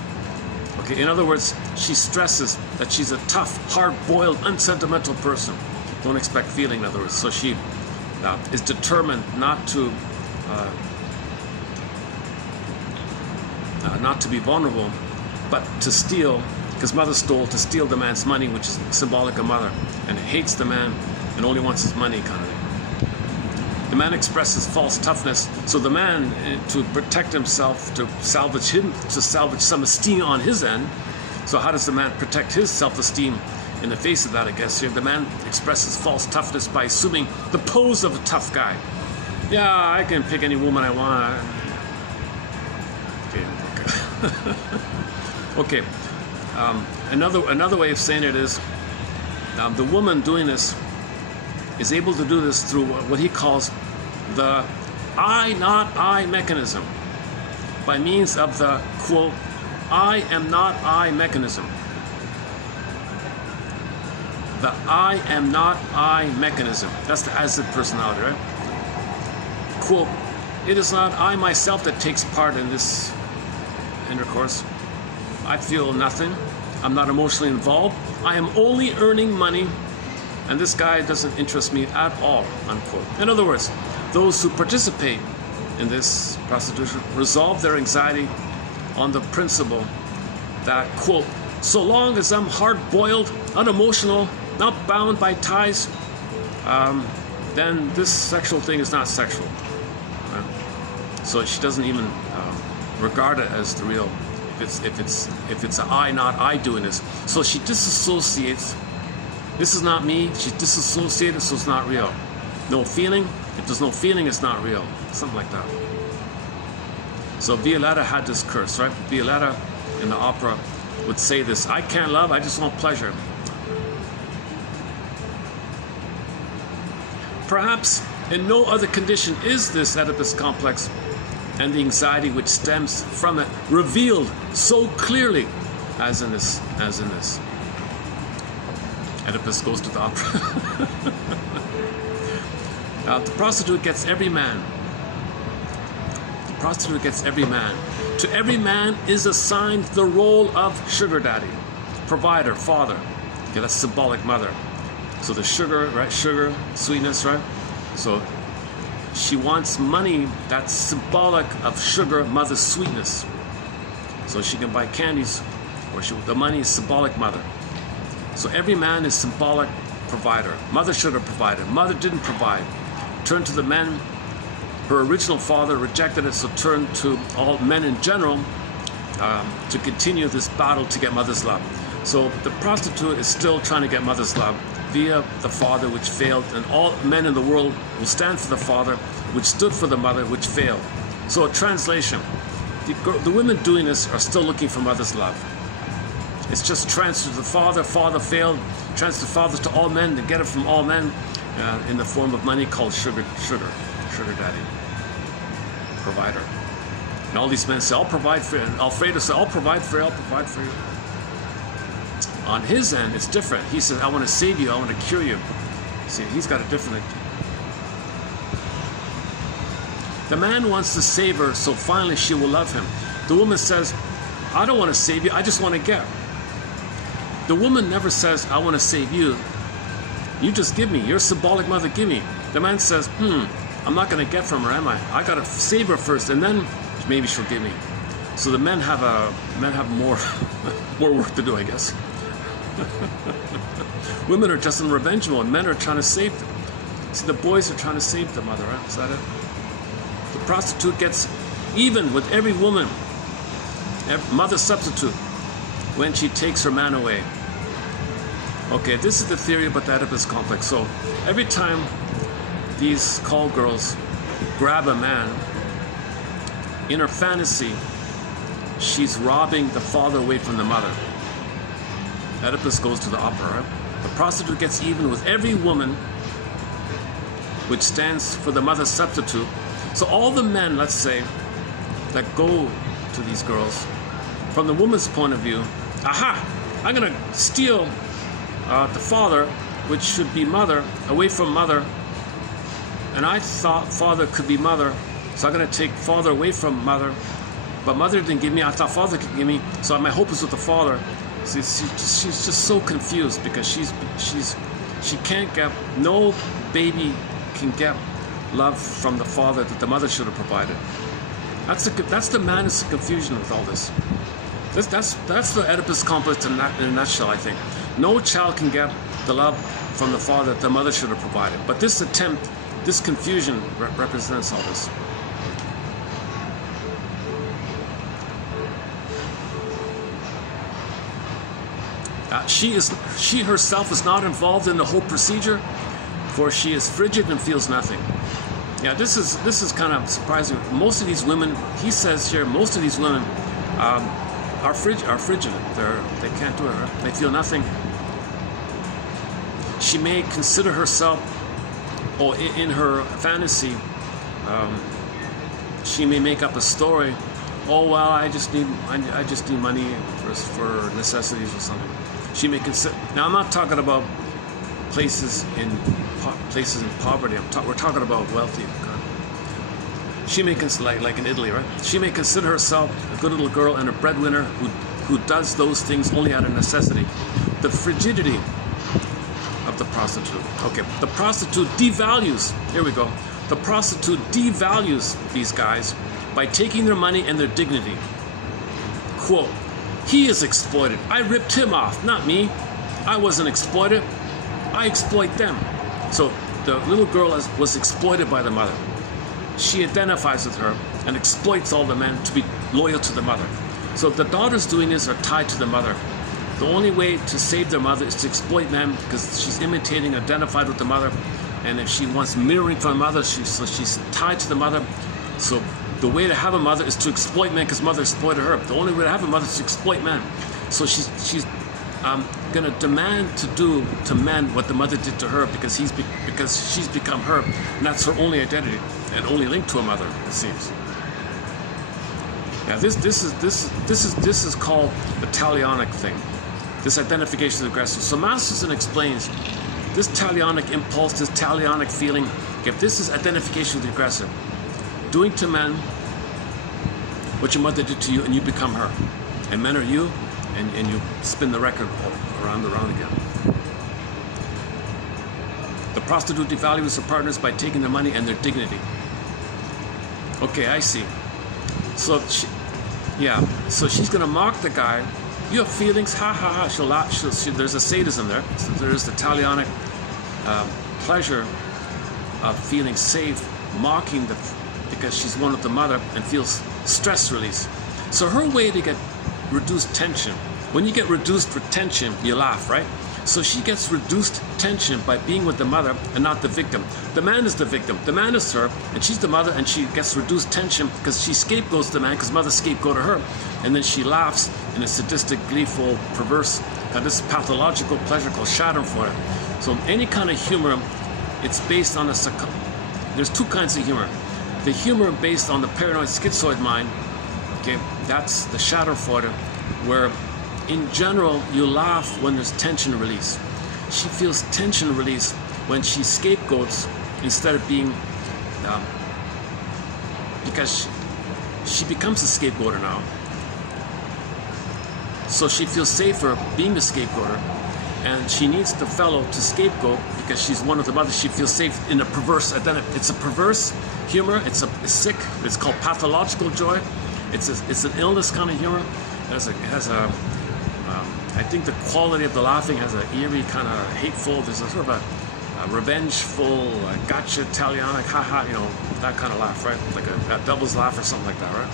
Okay, in other words, she stresses that she's a tough, hard-boiled, unsentimental person. Don't expect feeling, in other words. So she is determined not to be vulnerable, but to steal, because mother stole, to steal the man's money, which is symbolic of mother, and hates the man and only wants his money, kind of thing. The man expresses false toughness, so the man, to protect himself, to salvage some esteem on his end. So how does the man protect his self-esteem in the face of that, I guess? Here, the man expresses false toughness by assuming the pose of a tough guy. Yeah, I can pick any woman I want. Okay. Another way of saying it is, the woman doing this is able to do this through what he calls the I not I mechanism, by means of the quote, I am not I mechanism. The I am not I mechanism. That's the as-if personality, right? Quote, it is not I myself that takes part in this intercourse. I feel nothing. I'm not emotionally involved. I am only earning money, and this guy doesn't interest me at all, unquote. In other words, those who participate in this prostitution resolve their anxiety on the principle that, quote, so long as I'm hard-boiled, unemotional, not bound by ties, then this sexual thing is not sexual. So she doesn't even regard it as the real. If it's an I, not I doing this. So she disassociates. This is not me. She's disassociated, so it's not real. No feeling. If there's no feeling, it's not real. Something like that. So Violetta had this curse, right? Violetta in the opera would say this: I can't love, I just want pleasure. Perhaps in no other condition is this Oedipus complex and the anxiety which stems from it revealed so clearly as in this. Oedipus goes to the opera. The prostitute gets every man. The prostitute gets every man. To every man is assigned the role of sugar daddy, provider, father. Okay, that's symbolic mother. So the sugar, right? Sugar, sweetness, right? So she wants money that's symbolic of sugar, mother's sweetness. So she can buy candies, or the money is symbolic mother. So every man is symbolic provider. Mother should have provided. Mother didn't provide. Turned to the men. Her original father rejected it, so turned to all men in general to continue this battle to get mother's love. So the prostitute is still trying to get mother's love via the father, which failed, and all men in the world will stand for the father, which stood for the mother, which failed. So a translation, the women doing this are still looking for mother's love. It's just transferred to the father, father failed, transferred fathers to all men, to get it from all men in the form of money called sugar daddy, provider. And all these men say, I'll provide for you. And Alfredo said, I'll provide for you, I'll provide for you. On his end, it's different. He says, I want to save you, I want to cure you. See, he's got a different... The man wants to save her, so finally she will love him. The woman says, I don't want to save you, I just want to get. The woman never says, I want to save you. You just give me. You're symbolic mother, give me. The man says, I'm not going to get from her, am I? I got to save her first, and then maybe she'll give me. So the men have more more work to do, I guess. Women are just in revenge mode. Men are trying to save them. See, the boys are trying to save the mother, right? Is that it? The prostitute gets even with every woman, mother substitute, when she takes her man away. Okay, this is the theory about the Oedipus complex. So every time these call girls grab a man, in her fantasy, she's robbing the father away from the mother. Oedipus goes to the opera, right? The prostitute gets even with every woman, which stands for the mother substitute. So all the men, let's say, that go to these girls, from the woman's point of view, aha, I'm going to steal the father, which should be mother, away from mother. And I thought father could be mother, so I'm going to take father away from mother. But mother didn't give me, I thought father could give me, so my hope is with the father. See, she's just so confused because she can't get, no baby can get love from the father that the mother should have provided. That's the madness and confusion with all this. That's the Oedipus complex in a nutshell, I think. No child can get the love from the father that the mother should have provided. But this attempt, this confusion represents all this. She herself is not involved in the whole procedure, for she is frigid and feels nothing. Yeah, this is kind of surprising. Most of these women, he says here, most of these women are frigid. They can't do it. Right? They feel nothing. She may consider herself, or in her fantasy, she may make up a story. Oh well, I just need money for necessities or something. She may consider. Now I'm not talking about places in poverty. We're talking about wealthy. She may consider, like in Italy, right? She may consider herself a good little girl and a breadwinner who does those things only out of necessity. The frigidity of the prostitute. Okay, the prostitute devalues. Here we go. The prostitute devalues these guys by taking their money and their dignity. Quote, he is exploited. I ripped him off, not me. I wasn't exploited. I exploit them. So the little girl was exploited by the mother. She identifies with her. and exploits all the men to be loyal to the mother. So the daughters doing this are tied to the mother. The only way to save their mother is to exploit men, because she's imitating, identified with the mother, and if she wants mirroring from the mother, she's tied to the mother. So the way to have a mother is to exploit men, because mother exploited her. The only way to have a mother is to exploit men. So she's going to demand to do to men what the mother did to her, because she's become her, and that's her only identity and only link to a mother, it seems. Now this is called the talionic thing, this identification of the aggressor. So Masterson explains this talionic impulse, this talionic feeling. If this is identification with the aggressor, doing to men what your mother did to you, and you become her, and men are you, and you spin the record around and around again. The prostitute devalues her partners by taking their money and their dignity. Okay, I see. So so she's going to mock the guy. You have feelings, ha ha ha. She'll laugh. There's a sadism there. So there's the talionic pleasure of feeling safe, mocking because she's one with the mother and feels stress release. So her way to get reduced tension. When you get reduced for tension, you laugh, right? So she gets reduced tension by being with the mother and not the victim. The man is the victim. The man is her, and she's the mother, and she gets reduced tension because she scapegoats the man, because mother scapegoated her. And then she laughs in a sadistic, gleeful, perverse, this pathological pleasure called schadenfreude. So any kind of humor, it's based on there's two kinds of humor. The humor based on the paranoid schizoid mind, okay, that's the schadenfreude, where in general, you laugh when there's tension release. She feels tension release when she scapegoats instead of being, because she becomes a scapegoater now. So she feels safer being the scapegoater, and she needs the fellow to scapegoat because she's one of the mothers. She feels safe in a perverse identity. It's a perverse humor. It's sick. It's called pathological joy. It's an illness kind of humor. I think the quality of the laughing has an eerie kind of hateful, there's a sort of a revengeful, gotcha, talionic, ha-ha, that kind of laugh, right? Like a devil's laugh or something like that, right?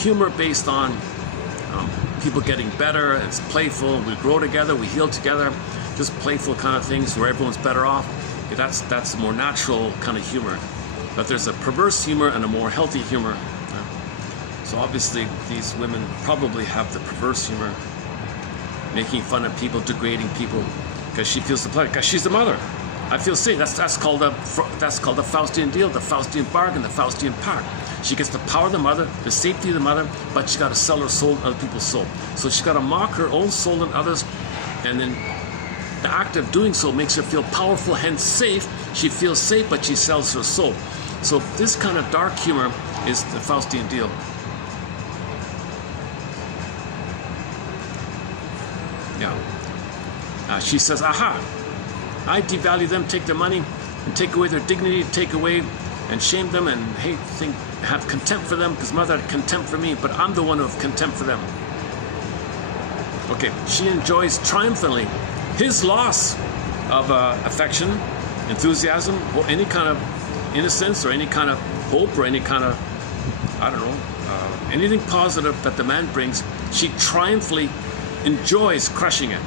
Humor based on people getting better, it's playful, we grow together, we heal together, just playful kind of things where everyone's better off. That's a more natural kind of humor. But there's a perverse humor and a more healthy humor. So obviously these women probably have the perverse humor, making fun of people, degrading people, because she feels the pleasure, because she's the mother. I feel safe. That's called the Faustian deal, the Faustian bargain, the Faustian pact. She gets the power of the mother, the safety of the mother, but she's got to sell her soul to other people's soul. So she's got to mock her own soul and others, and then the act of doing so makes her feel powerful, hence safe. She feels safe, but she sells her soul. So this kind of dark humor is the Faustian deal. Yeah. She says, aha, I devalue them, take their money, and take away their dignity, take away and shame them, and have contempt for them, because mother had contempt for me, but I'm the one who have contempt for them. Okay, she enjoys triumphantly his loss of affection, enthusiasm, or any kind of innocence, or any kind of hope, or any kind of, anything positive that the man brings. She triumphantly enjoys crushing it.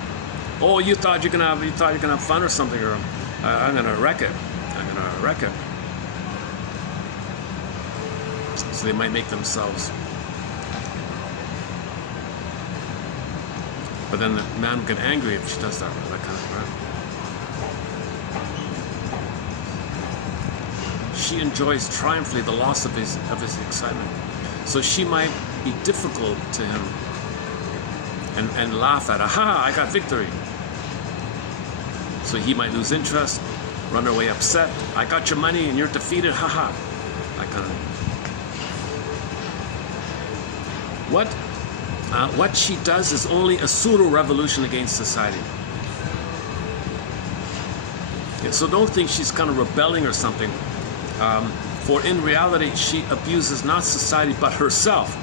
Oh, you thought you're gonna have fun or something, or I'm gonna wreck it. So they might make themselves. But then the man will get angry if she does that kind of, right? She enjoys triumphantly the loss of his excitement. So she might be difficult to him and laugh at, aha, I got victory. So he might lose interest, run away upset. I got your money and you're defeated, haha. That kind of thing. What she does is only a pseudo-revolution against society. Yeah, so don't think she's kind of rebelling or something. For in reality, she abuses not society, but herself.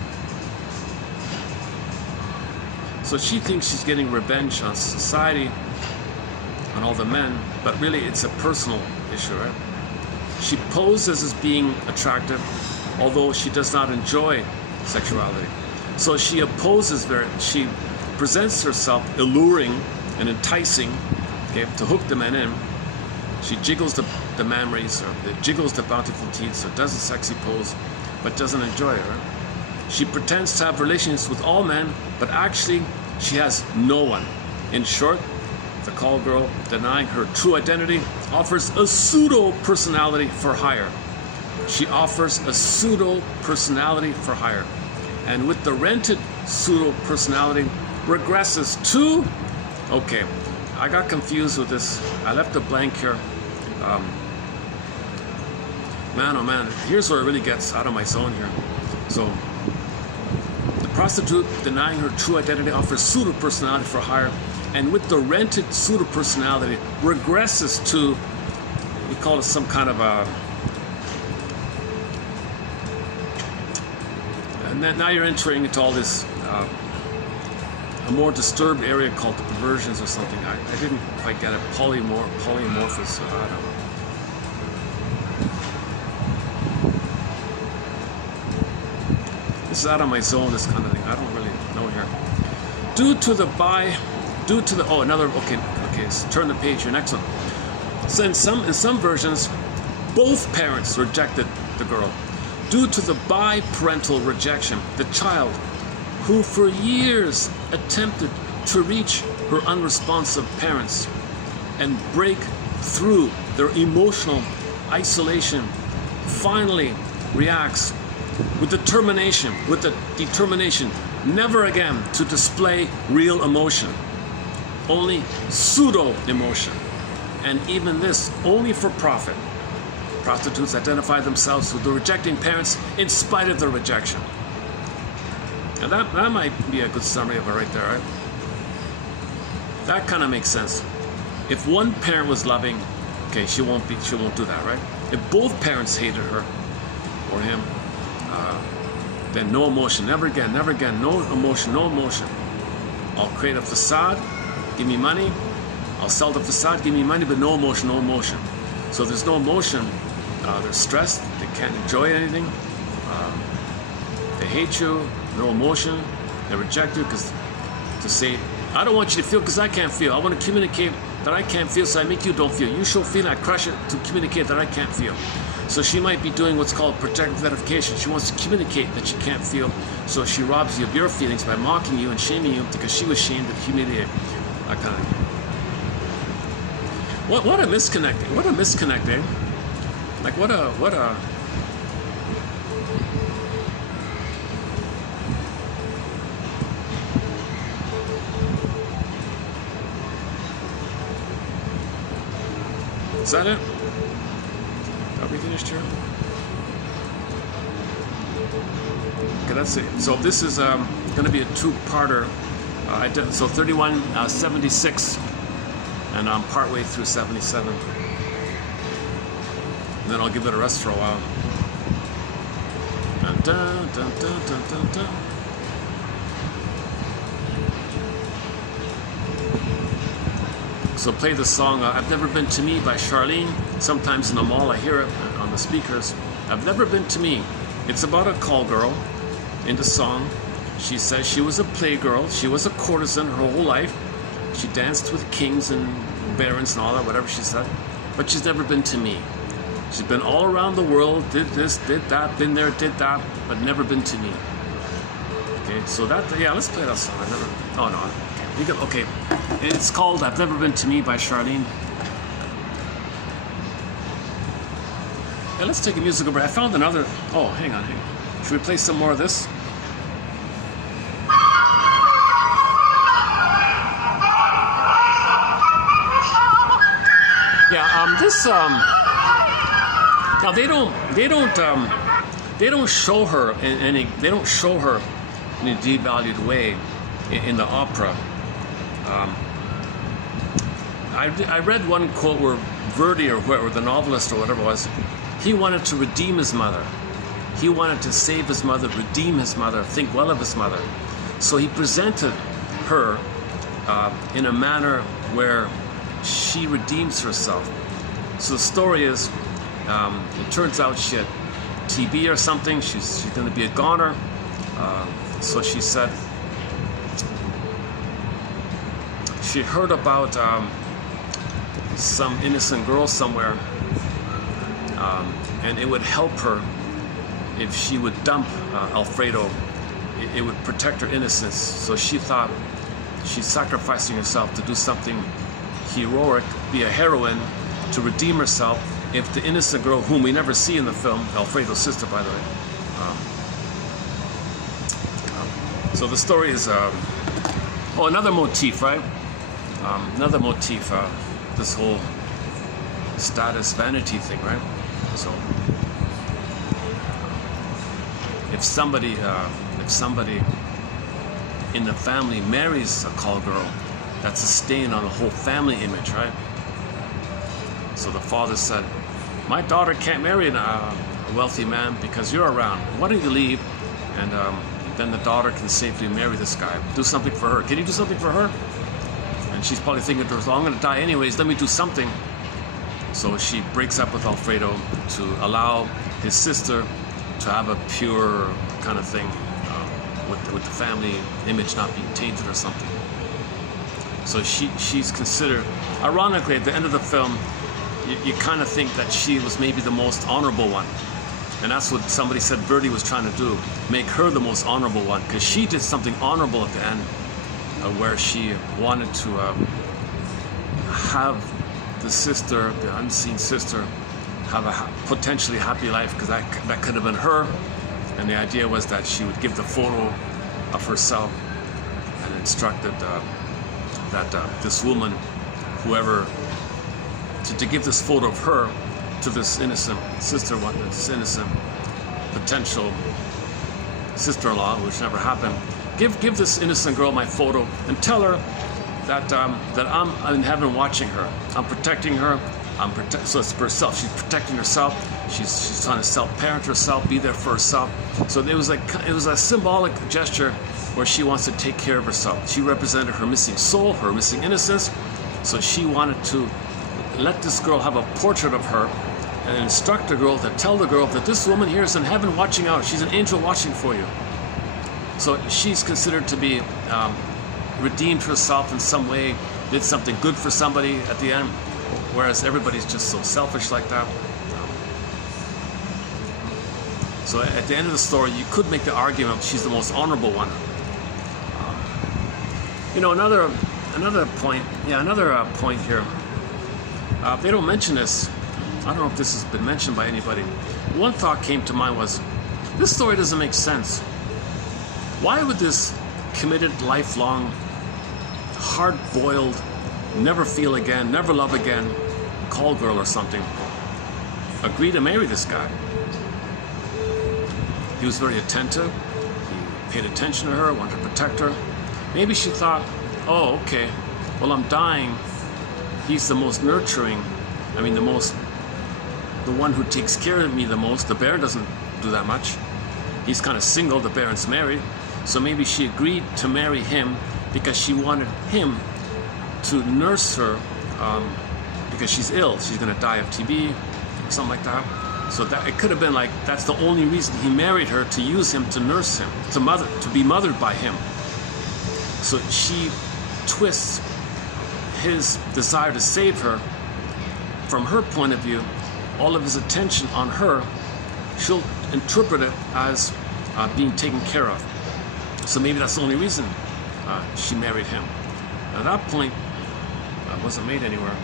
So she thinks she's getting revenge on society, on on all the men, but really it's a personal issue, right? She poses as being attractive, although she does not enjoy sexuality. So she she presents herself alluring and enticing, okay, to hook the men in. She jiggles the mammaries, or jiggles the bountiful teeth, or does a sexy pose, but doesn't enjoy it, right? She pretends to have relations with all men, but actually she has no one. In short, the call girl, denying her true identity, offers a pseudo-personality for hire. She offers a pseudo-personality for hire. And with the rented pseudo-personality, regresses to... Okay, I got confused with this. I left a blank here. Man, oh man, here's where it really gets out of my zone here. So, the prostitute, denying her true identity, offers pseudo-personality for hire, and with the rented pseudo-personality, regresses to, we call it some kind of a, and then now you're entering into all this, a more disturbed area called the perversions or something. I didn't quite get it. Polymorphous, I don't know. This is out of my zone, this kind of thing. I don't really know here. Okay, so turn the page here, next one. So in some versions, both parents rejected the girl. Due to the biparental rejection, the child, who for years attempted to reach her unresponsive parents and break through their emotional isolation, finally reacts with the determination never again to display real emotion, only pseudo-emotion, and even this only for profit. Prostitutes identify themselves with the rejecting parents in spite of their rejection. And that might be a good summary of it right there, right? That kind of makes sense. If one parent was loving, okay, she won't do that, right? If both parents hated her or him, then no emotion, never again, no emotion. I'll create a facade, give me money. I'll sell the facade, give me money, but no emotion. So there's no emotion. They're stressed. They can't enjoy anything. They hate you. No emotion. They reject you because to say, I don't want you to feel because I can't feel. I want to communicate that I can't feel, so I make you don't feel. You show feeling, I crush it to communicate that I can't feel. So she might be doing what's called projective gratification. She wants to communicate that she can't feel, so she robs you of your feelings by mocking you and shaming you because she was shamed and humiliated. That kind of thing. What a misconnect, eh? Like what a Is that it? Are we finished here? Okay, that's it. So this is going to be a two-parter. So 31, 76, and I'm partway through 77. And then I'll give it a rest for a while. Dun, dun, dun, dun, dun, dun, dun. So play the song I've Never Been to Me by Charlene. Sometimes in the mall I hear it on the speakers. I've Never Been to Me. It's about a call girl in the song. She says she was a playgirl. She was a courtesan her whole life. She danced with kings and barons and all that, whatever she said. But she's never been to me. She's been all around the world, did this, did that, been there, did that, but never been to me. Okay, so that, yeah, let's play that song. Okay. It's called I've Never Been to Me by Charlene. Yeah, let's take a musical break. I found another. Oh, hang on. Should we play some more of this? Yeah, now they don't show her in a devalued way in the opera. I read one quote where Verdi or whoever, the novelist or whatever it was, he wanted to redeem his mother. He wanted to save his mother, redeem his mother, think well of his mother. So he presented her in a manner where she redeems herself. So the story is, it turns out she had TB or something. She's going to be a goner. So she said she heard about some innocent girl somewhere, and it would help her if she would dump Alfredo. It would protect her innocence. So she thought she's sacrificing herself to do something heroic, be a heroine, to redeem herself if the innocent girl, whom we never see in the film, Alfredo's sister, by the way. So the story is, another motif, right? Another motif, this whole status vanity thing, right? So if somebody in the family marries a call girl, that's a stain on the whole family image, right? So the father said, my daughter can't marry a wealthy man because you're around. Why don't you leave? And then the daughter can safely marry this guy. Do something for her. Can you do something for her? And she's probably thinking to herself, I'm going to die anyways, let me do something. So she breaks up with Alfredo to allow his sister to have a pure kind of thing, with the family image not being tainted or something. So she's considered, ironically, at the end of the film, you kind of think that she was maybe the most honorable one. And that's what somebody said Verdi was trying to do, make her the most honorable one, because she did something honorable at the end, where she wanted to have the sister, the unseen sister, have a potentially happy life, because that could have been her. And the idea was that she would give the photo of herself and instructed that this woman, whoever, to give this photo of her to this innocent sister, this innocent potential sister-in-law, which never happened. Give this innocent girl my photo and tell her that I'm in heaven watching her. I'm protecting her. So it's for herself. She's protecting herself. She's trying to self-parent herself, be there for herself. So it was a symbolic gesture where she wants to take care of herself. She represented her missing soul, her missing innocence. So she wanted to let this girl have a portrait of her and instruct the girl to tell the girl that this woman here is in heaven watching out. She's an angel watching for you. So she's considered to be redeemed herself in some way, did something good for somebody at the end, whereas everybody's just so selfish like that. So at the end of the story, you could make the argument she's the most honorable one. Another point here. They don't mention this. I don't know if this has been mentioned by anybody. One thought came to mind was, this story doesn't make sense. Why would this committed, lifelong, hard-boiled, never feel again, never love again, call girl or something, agree to marry this guy? He was very attentive. He paid attention to her, wanted to protect her. Maybe she thought, oh, okay, well, I'm dying. He's the most nurturing. The one who takes care of me the most. The bear doesn't do that much. He's kind of single, the Baron's married. So maybe she agreed to marry him because she wanted him to nurse her because she's ill. She's going to die of TB or something like that. So that it could have been like that's the only reason he married her, to use him to nurse him, to be mothered by him. So she twists his desire to save her. From her point of view, all of his attention on her, she'll interpret it as being taken care of. So maybe that's the only reason she married him. At that point, it wasn't made anywhere.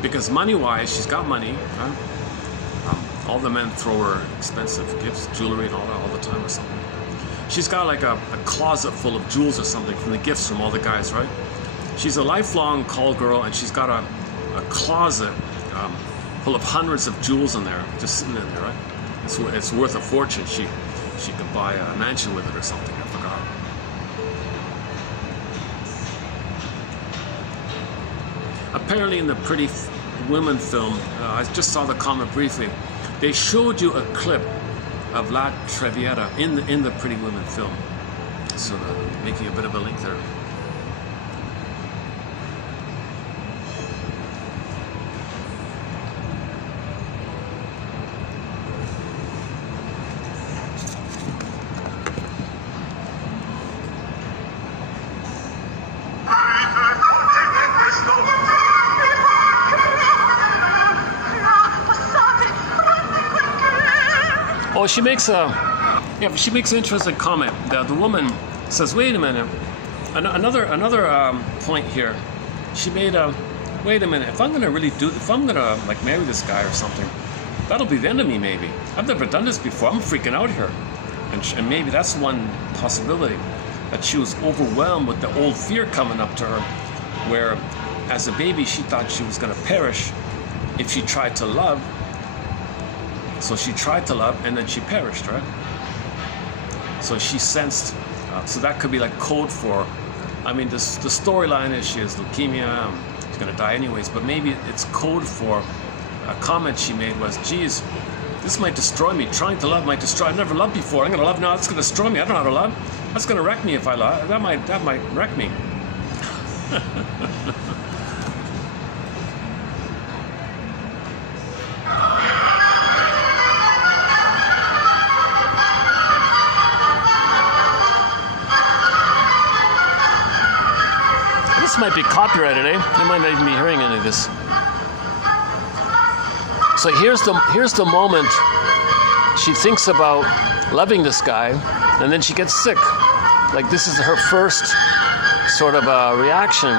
Because money-wise, she's got money. All the men throw her expensive gifts, jewelry and all that all the time or something. She's got like a closet full of jewels or something from the gifts from all the guys, right? She's a lifelong call girl, and she's got a closet full of hundreds of jewels in there, just sitting in there, right? It's worth a fortune. She could buy a mansion with it or something. I forgot. Apparently, in the Pretty Women film, I just saw the comment briefly. They showed you a clip of La Traviata in the Pretty Women film, sort of making a bit of a link there. Oh, she makes an interesting comment. The woman says, "Wait a minute." Another point here. She made a, "Wait a minute. If I'm gonna like marry this guy or something, that'll be the end of me. Maybe I've never done this before. I'm freaking out here." And maybe that's one possibility, that she was overwhelmed with the old fear coming up to her, where as a baby she thought she was gonna perish if she tried to love. So she tried to love, and then she perished, right? So she sensed, so that could be like code for, I mean, the storyline is she has leukemia, she's gonna die anyways, but maybe it's code for a comment she made was, geez, this might destroy me. Trying to love might destroy. I've never loved before. I'm gonna love now. It's gonna destroy me. I don't know how to love. That's gonna wreck me if I love. That might wreck me. This might be copyrighted, eh? They might not even be hearing any of this. So here's the moment she thinks about loving this guy, and then she gets sick. Like, this is her first sort of reaction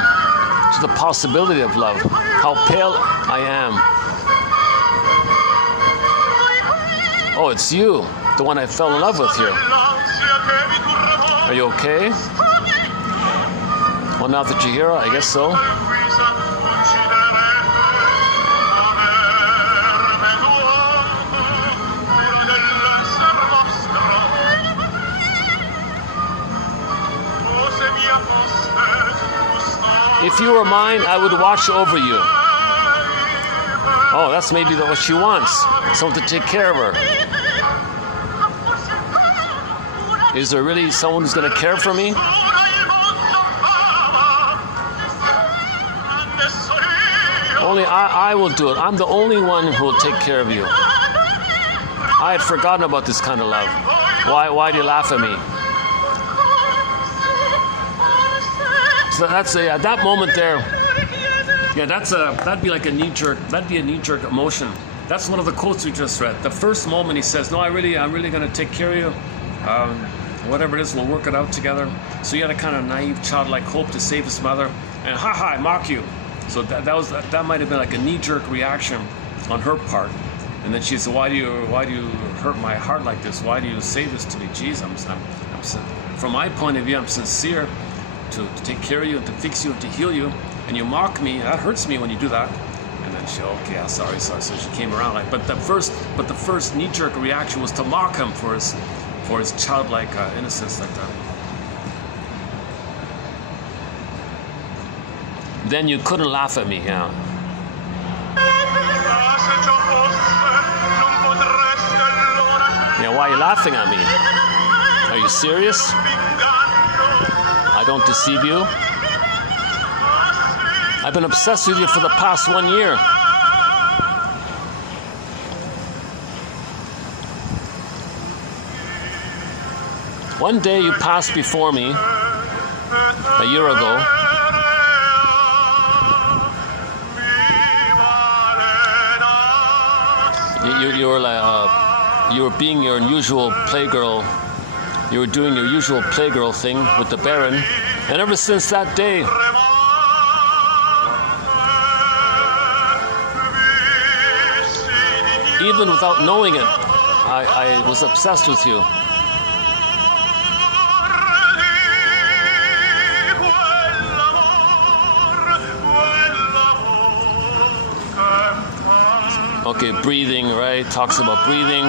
to the possibility of love. How pale I am. Oh, it's you, the one I fell in love with here. Are you okay? Well, now that you're here, I guess so. If you were mine, I would watch over you. Oh, that's maybe what she wants. Someone to take care of her. Is there really someone who's going to care for me? Only I will do it. I'm the only one who will take care of you. I had forgotten about this kind of love. Why do you laugh at me? So that's that moment there. Yeah, that'd be like a knee-jerk. That'd be a knee-jerk emotion. That's one of the quotes we just read. The first moment he says, "No, I'm really going to take care of you. Whatever it is, we'll work it out together." So he had a kind of naive, childlike hope to save his mother, and I mock you. So that might have been like a knee-jerk reaction on her part. And then she said, "Why do you hurt my heart like this? Why do you say this to me? Geez, I'm from my point of view, I'm sincere to take care of you and to fix you and to heal you, and you mock me. That hurts me when you do that." And then she, okay, yeah, sorry. So she came around like, but the first knee-jerk reaction was to mock him for his childlike innocence like that. Then you couldn't laugh at me, yeah. Yeah, why are you laughing at me? Are you serious? I don't deceive you. I've been obsessed with you for the past 1 year. One day you passed before me, a year ago. You were being your usual playgirl. You were doing your usual playgirl thing with the Baron, and ever since that day, even without knowing it, I was obsessed with you. Okay, breathing, right? Talks about breathing,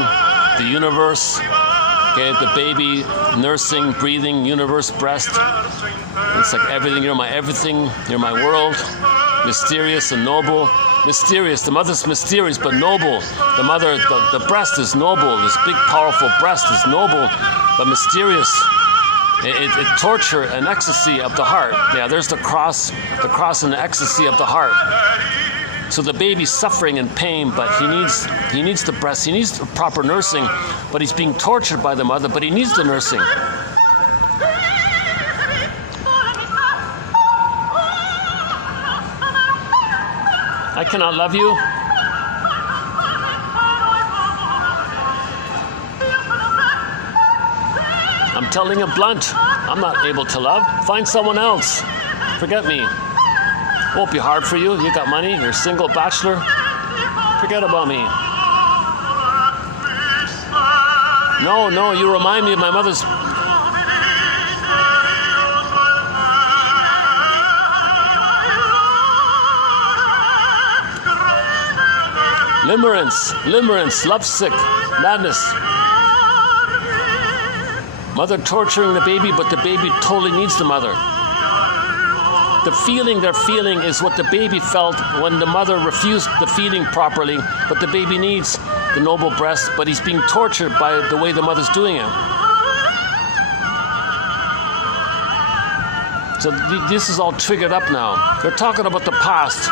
the universe. Okay, the baby, nursing, breathing, universe, breast. It's like everything. You're my everything. You're my world. Mysterious and noble. Mysterious. The mother's mysterious but noble. The mother, the breast is noble. This big, powerful breast is noble but mysterious. torture and ecstasy of the heart. Yeah, there's the cross and the ecstasy of the heart. So the baby's suffering in pain, but he needs the breast, he needs the proper nursing, but he's being tortured by the mother, but he needs the nursing. I cannot love you. I'm telling you blunt, I'm not able to love. Find someone else. Forget me. Won't be hard for you. You got money. You're a single bachelor. Forget about me. No, you remind me of my mother's. Limerence, lovesick, madness. Mother torturing the baby, but the baby totally needs the mother. The feeling they're feeling is what the baby felt when the mother refused the feeding properly, but the baby needs the noble breast, but he's being tortured by the way the mother's doing it. So this is all triggered up now. They're talking about the past.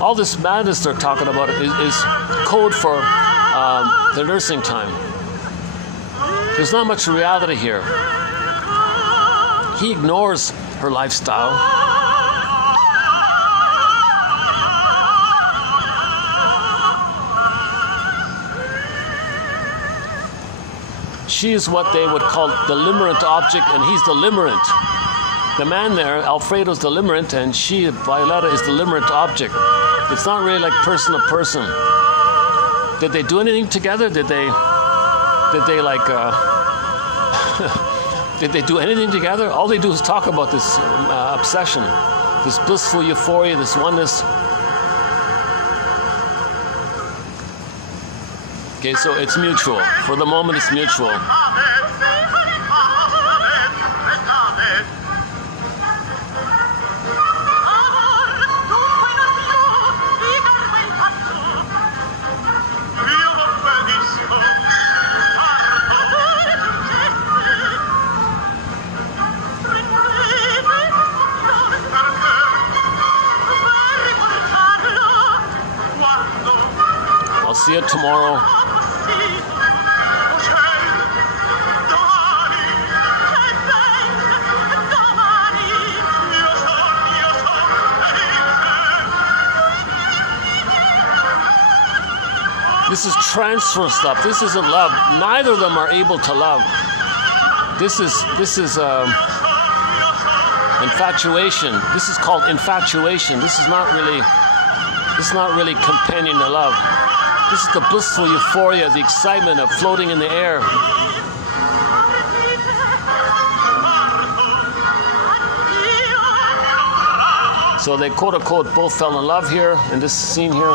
All this madness they're talking about is code for the nursing time. There's not much reality here. He ignores her lifestyle. She is what they would call the limerent object, and he's the limerent. The man there, Alfredo's the limerent, and she, Violetta, is the limerent object. It's not really like person to person. Did they do anything together? Did they like did they do anything together? All they do is talk about this obsession, this blissful euphoria, this oneness. Okay, so it's mutual. For the moment, it's mutual. See you tomorrow. This is transfer stuff. This isn't love. Neither of them are able to love. This is infatuation. This is called infatuation. This is not really companion to love. This is the blissful euphoria, the excitement of floating in the air. So they quote unquote both fell in love here in this scene here.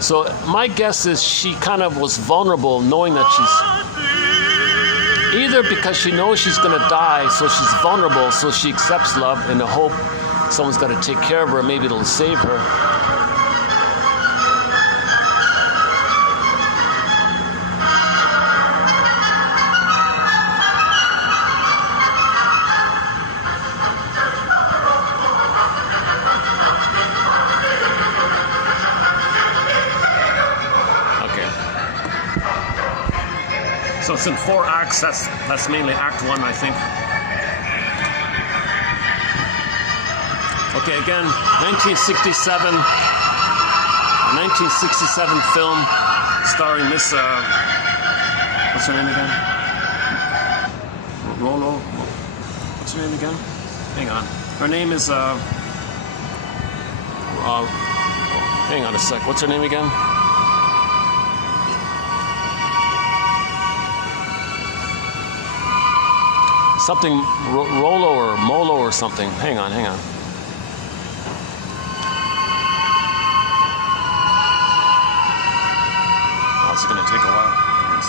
So my guess is she kind of was vulnerable, knowing that she's either because she knows she's going to die, so she's vulnerable, so she accepts love in the hope someone's got to take care of her, maybe it'll save her. Okay. So it's in 4 acts. That's mainly Act 1, I think. Okay, again, 1967 film starring Miss, what's her name again? Rolo? What's her name again? Hang on. Her name is, hang on a sec. What's her name again? Something Rolo or Molo or something. Hang on. It's going to take a while. Yes.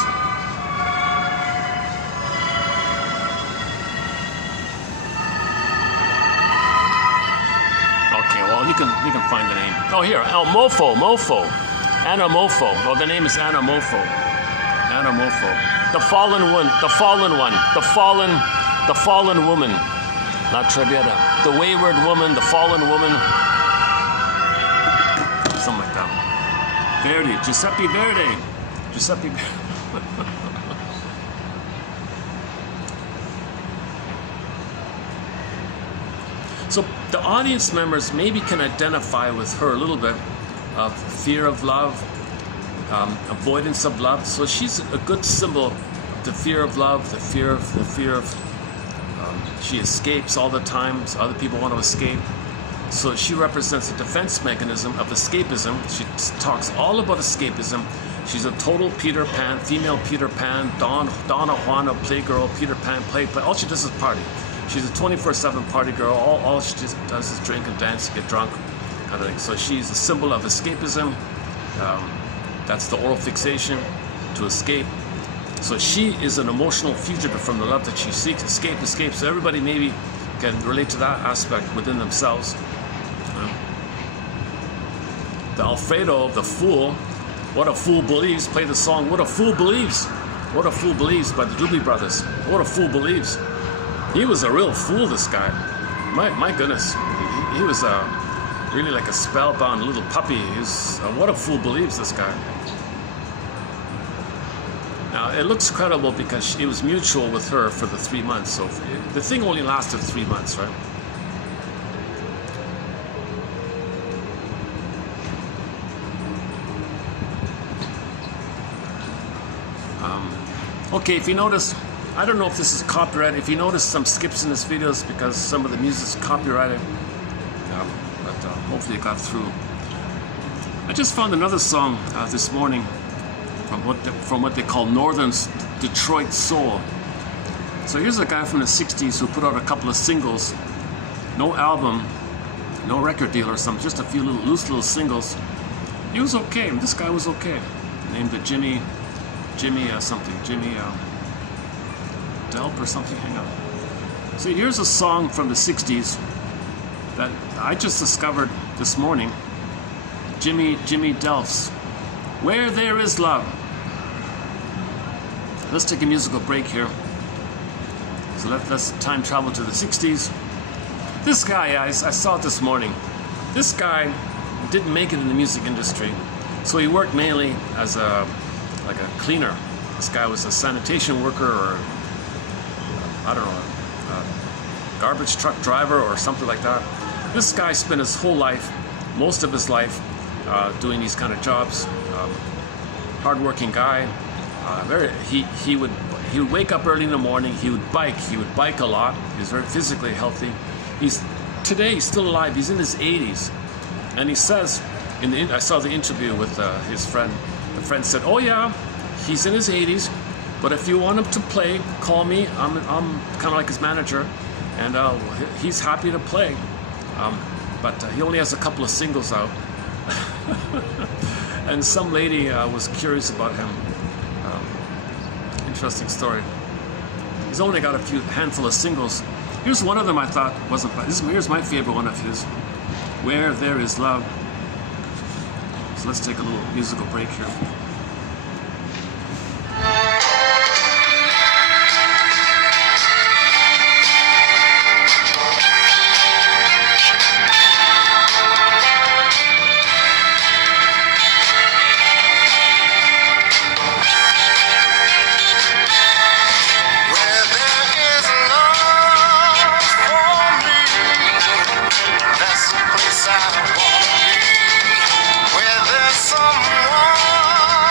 Okay, well you can find the name. Oh, here, Mofo, Anna Mofo. Well, the name is Anna Mofo. Anamorpho. The fallen one, the fallen one, the fallen woman. La Traviata. The wayward woman, the fallen woman. Something like that. Verdi, Giuseppe Verdi. Giuseppe Verdi. So the audience members maybe can identify with her a little bit of fear of love, avoidance of love. So she's a good symbol of the fear of love, the fear of she escapes all the time, so other people want to escape. So she represents a defense mechanism of escapism. She talks all about escapism. She's a total Peter Pan, female Peter Pan, Donna Juana, playgirl, Peter Pan, play. All she does is party. She's a 24/7 party girl. All she just does is drink and dance, get drunk, kind of thing. So she's a symbol of escapism. That's the oral fixation, to escape. So she is an emotional fugitive from the love that she seeks. Escape. So everybody maybe can relate to that aspect within themselves. The Alfredo, the fool, what a fool believes. Play the song, What a Fool Believes. What a Fool Believes by the Doobie Brothers. What a Fool Believes. He was a real fool, this guy. My goodness. He was really like a spellbound little puppy. He's what a fool believes, this guy. Now, it looks credible because it was mutual with her for the 3 months. So the thing only lasted 3 months, right? Okay, if you notice, I don't know if this is copyrighted. If you notice some skips in this video, it's because some of the music's copyrighted. But hopefully it got through. I just found another song this morning from what they call Northern Detroit Soul. So here's a guy from the 60s who put out a couple of singles. No album, no record deal or something, just a few loose little singles. He was okay. This guy was okay. Named it Jimmy Delp or something. Hang on. See, here's a song from the 60s that I just discovered this morning. Jimmy Delp's Where There Is Love. Let's take a musical break here. So let's time travel to the 60s. This guy, I saw it this morning. This guy didn't make it in the music industry, so he worked mainly as a cleaner. This guy was a sanitation worker, or I don't know, a garbage truck driver or something like that. This guy spent his whole life, most of his life, doing these kind of jobs. Hard-working guy. He would wake up early in the morning. He would bike a lot. He was very physically healthy. Today he's still alive. He's in his 80s, and he says, I saw the interview with his friend. The friend said, "Oh yeah, he's in his 80s, but if you want him to play, call me. I'm kind of like his manager, and he's happy to play. But he only has a couple of singles out." And some lady was curious about him. Interesting story. He's only got a handful of singles. Here's one of them I thought wasn't bad. Here's my favorite one of his. Where There Is Love. So let's take a little musical break here. Where there's someone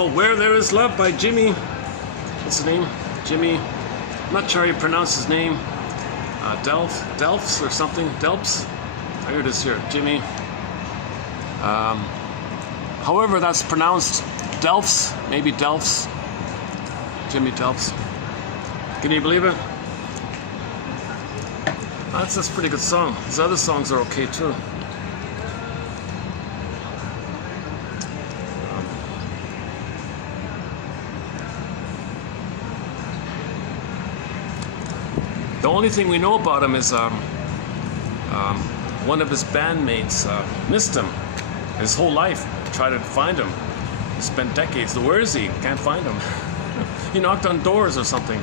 called Where There Is Love by Jimmy. What's his name? Jimmy. I'm not sure how you pronounce his name. Delphs or something. Delps. Here it is here. Jimmy. However that's pronounced, Delphs. Maybe Delphs. Jimmy Delphs. Can you believe it? That's a pretty good song. His other songs are okay too. The only thing we know about him is one of his bandmates missed him his whole life. Tried to find him. He spent decades. Where is he? Can't find him. He knocked on doors or something.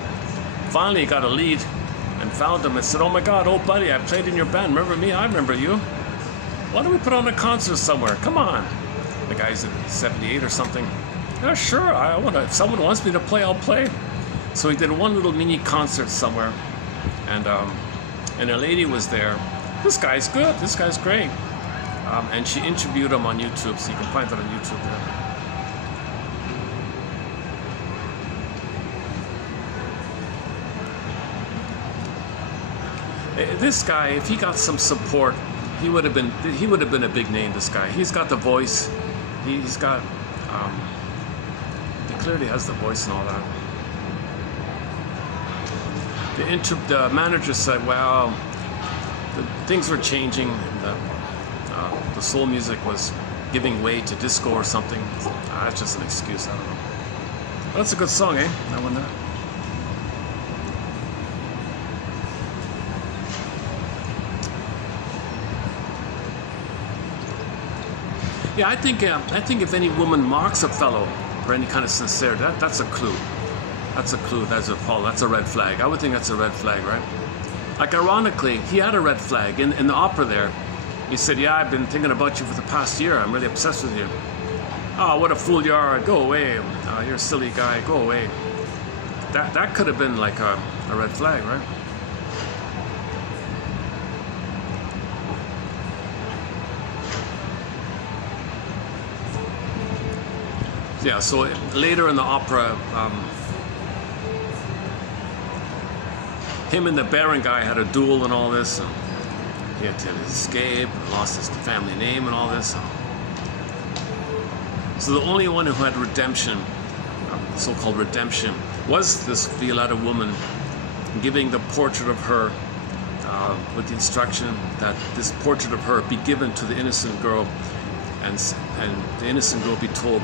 Finally, he got a lead and found him and said, "Oh my God, old buddy, I played in your band. Remember me? I remember you. Why don't we put on a concert somewhere? Come on." The guy's at 78 or something. "Yeah, sure. If someone wants me to play, I'll play." So he did one little mini concert somewhere, and a lady was there. "This guy's good. This guy's great." And she interviewed him on YouTube, so you can find that on YouTube there. This guy, if he got some support, he would have been a big name. This guy, he's got the voice. He's got. He clearly has the voice and all that. The manager said, "Well, things were changing. The soul music was giving way to disco or something." That's just an excuse. I don't know. But that's a good song, eh? That one there. Yeah, I think if any woman mocks a fellow for any kind of sincerity, that's a clue. That's a clue. That's a red flag. I would think that's a red flag, right? Like, ironically, he had a red flag in the opera there. He said, "Yeah, I've been thinking about you for the past year. I'm really obsessed with you." "Oh, what a fool you are. Go away. You're a silly guy. Go away." That could have been like a red flag, right? Yeah, so later in the opera, him and the Baron guy had a duel and all this. And he had to escape, lost his family name and all this. So the only one who had redemption, so-called redemption, was this Violetta woman, giving the portrait of her with the instruction that this portrait of her be given to the innocent girl, and the innocent girl be told,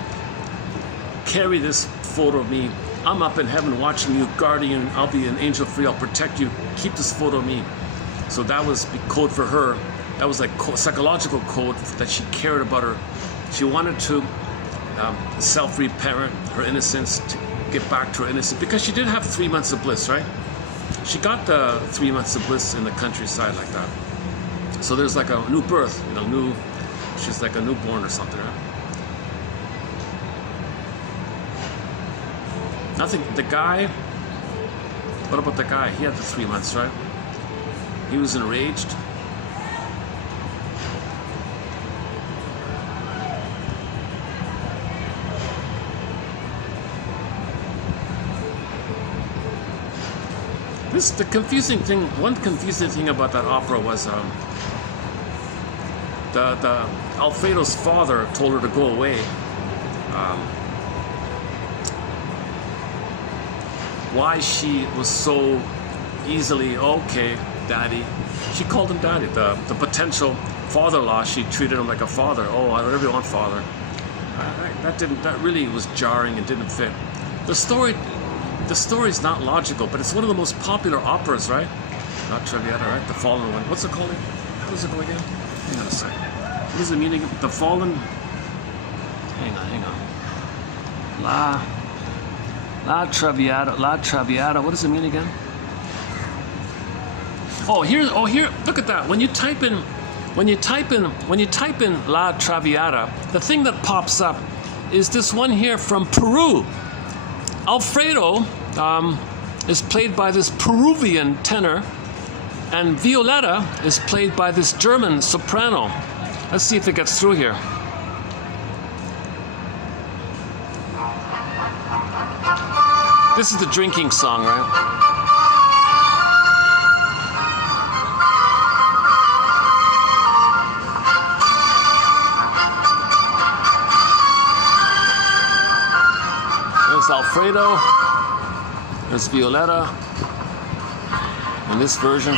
"Carry this photo of me. I'm up in heaven watching you, guarding you. I'll be an angel for you. I'll protect you. Keep this photo of me." So that was code for her. That was like psychological code that she cared about her. She wanted to self-reparent her innocence, to get back to her innocence, because she did have 3 months of bliss, right? She got the 3 months of bliss in the countryside like that. So there's like a new birth, she's like a newborn or something, right? Nothing. The guy. What about the guy? He had the 3 months, right? He was enraged. One confusing thing about that opera was the Alfredo's father told her to go away. Why she was so easily, "Okay, Daddy." She called him Daddy. The potential father-in-law, she treated him like a father. "Oh, whatever you want, father." That really was jarring and didn't fit. The story's not logical, but it's one of the most popular operas, right? Not Traviata, right? The Fallen one. What's it called? How does it go again? Hang on a sec. What does it mean again? The Fallen. Hang on. La Traviata. What does it mean again? Oh, here. Look at that. When you type in La Traviata, the thing that pops up is this one here from Peru. Alfredo is played by this Peruvian tenor, and Violetta is played by this German soprano. Let's see if it gets through here. This is the drinking song, right? There's Alfredo. There's Violetta. In this version.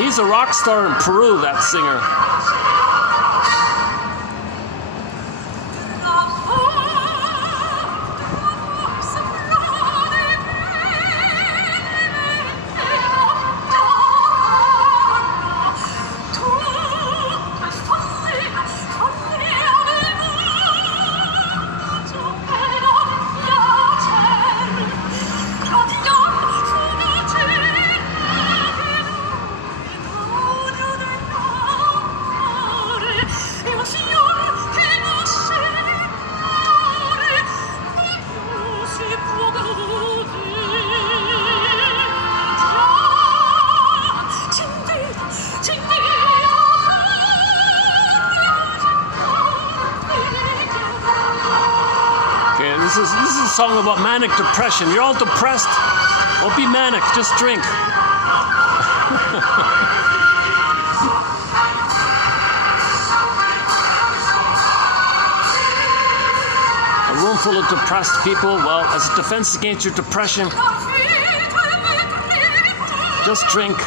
He's a rock star in Peru, that singer. This is a song about manic depression. You're all depressed? Don't be manic, just drink. A room full of depressed people, well, as a defense against your depression, just drink.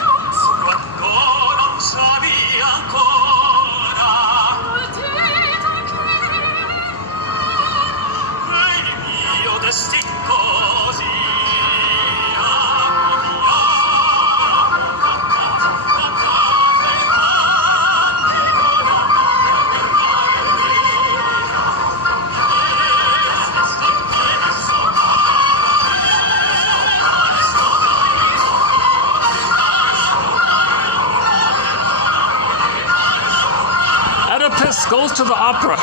Oedipus goes to the opera.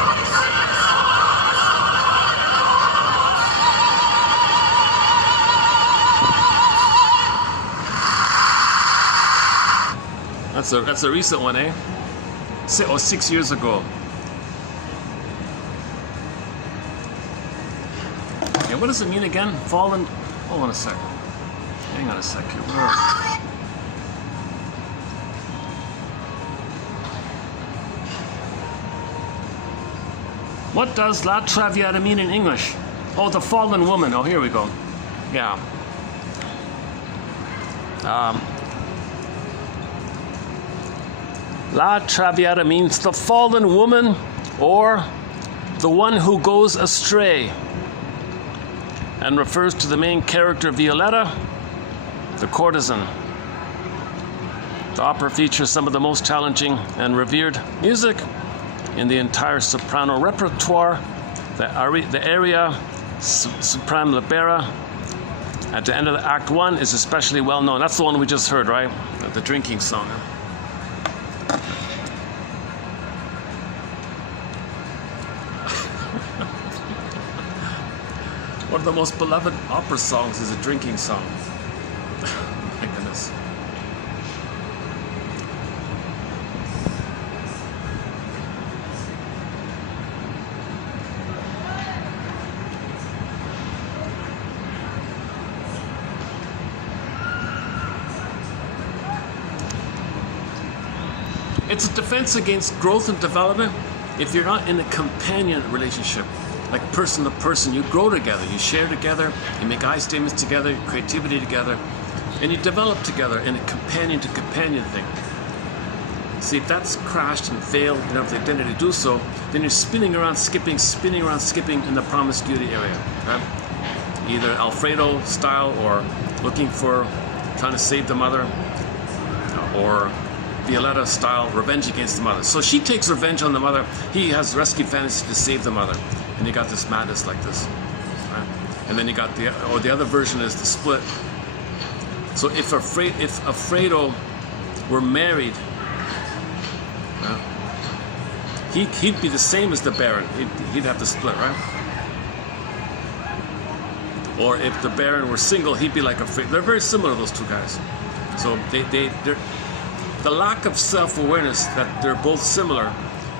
That's a recent one, eh? 6 years ago. Okay, what does it mean again? Fallen. Hold on a sec. Hang on a sec here. Where are we? What does La Traviata mean in English? Oh, the fallen woman. Oh, here we go. Yeah. La Traviata means the fallen woman or the one who goes astray, and refers to the main character Violetta, the courtesan. The opera features some of the most challenging and revered music in the entire soprano repertoire. The aria Supreme Libera at the end of the Act 1 is especially well known. That's the one we just heard, right? The drinking song. One of the most beloved opera songs is a drinking song. My goodness. It's a defense against growth and development. If you're not in a companion relationship, like person to person, you grow together, you share together, you make I statements together, creativity together, and you develop together in a companion to companion thing. See, if that's crashed and failed, you don't have the identity to do so, then you're spinning around, skipping in the promiscuity area, right? either Alfredo style or looking for trying to save the mother, or Violetta style revenge against the mother. So she takes revenge on the mother. He has rescue fantasy to save the mother, and you got this madness like this, right? And then you got the other version is the split. So if Alfredo were married, he'd be the same as the Baron. He'd have the split, right? Or if the Baron were single, he'd be like Alfredo. They're very similar, those two guys. So they're the lack of self-awareness that they're both similar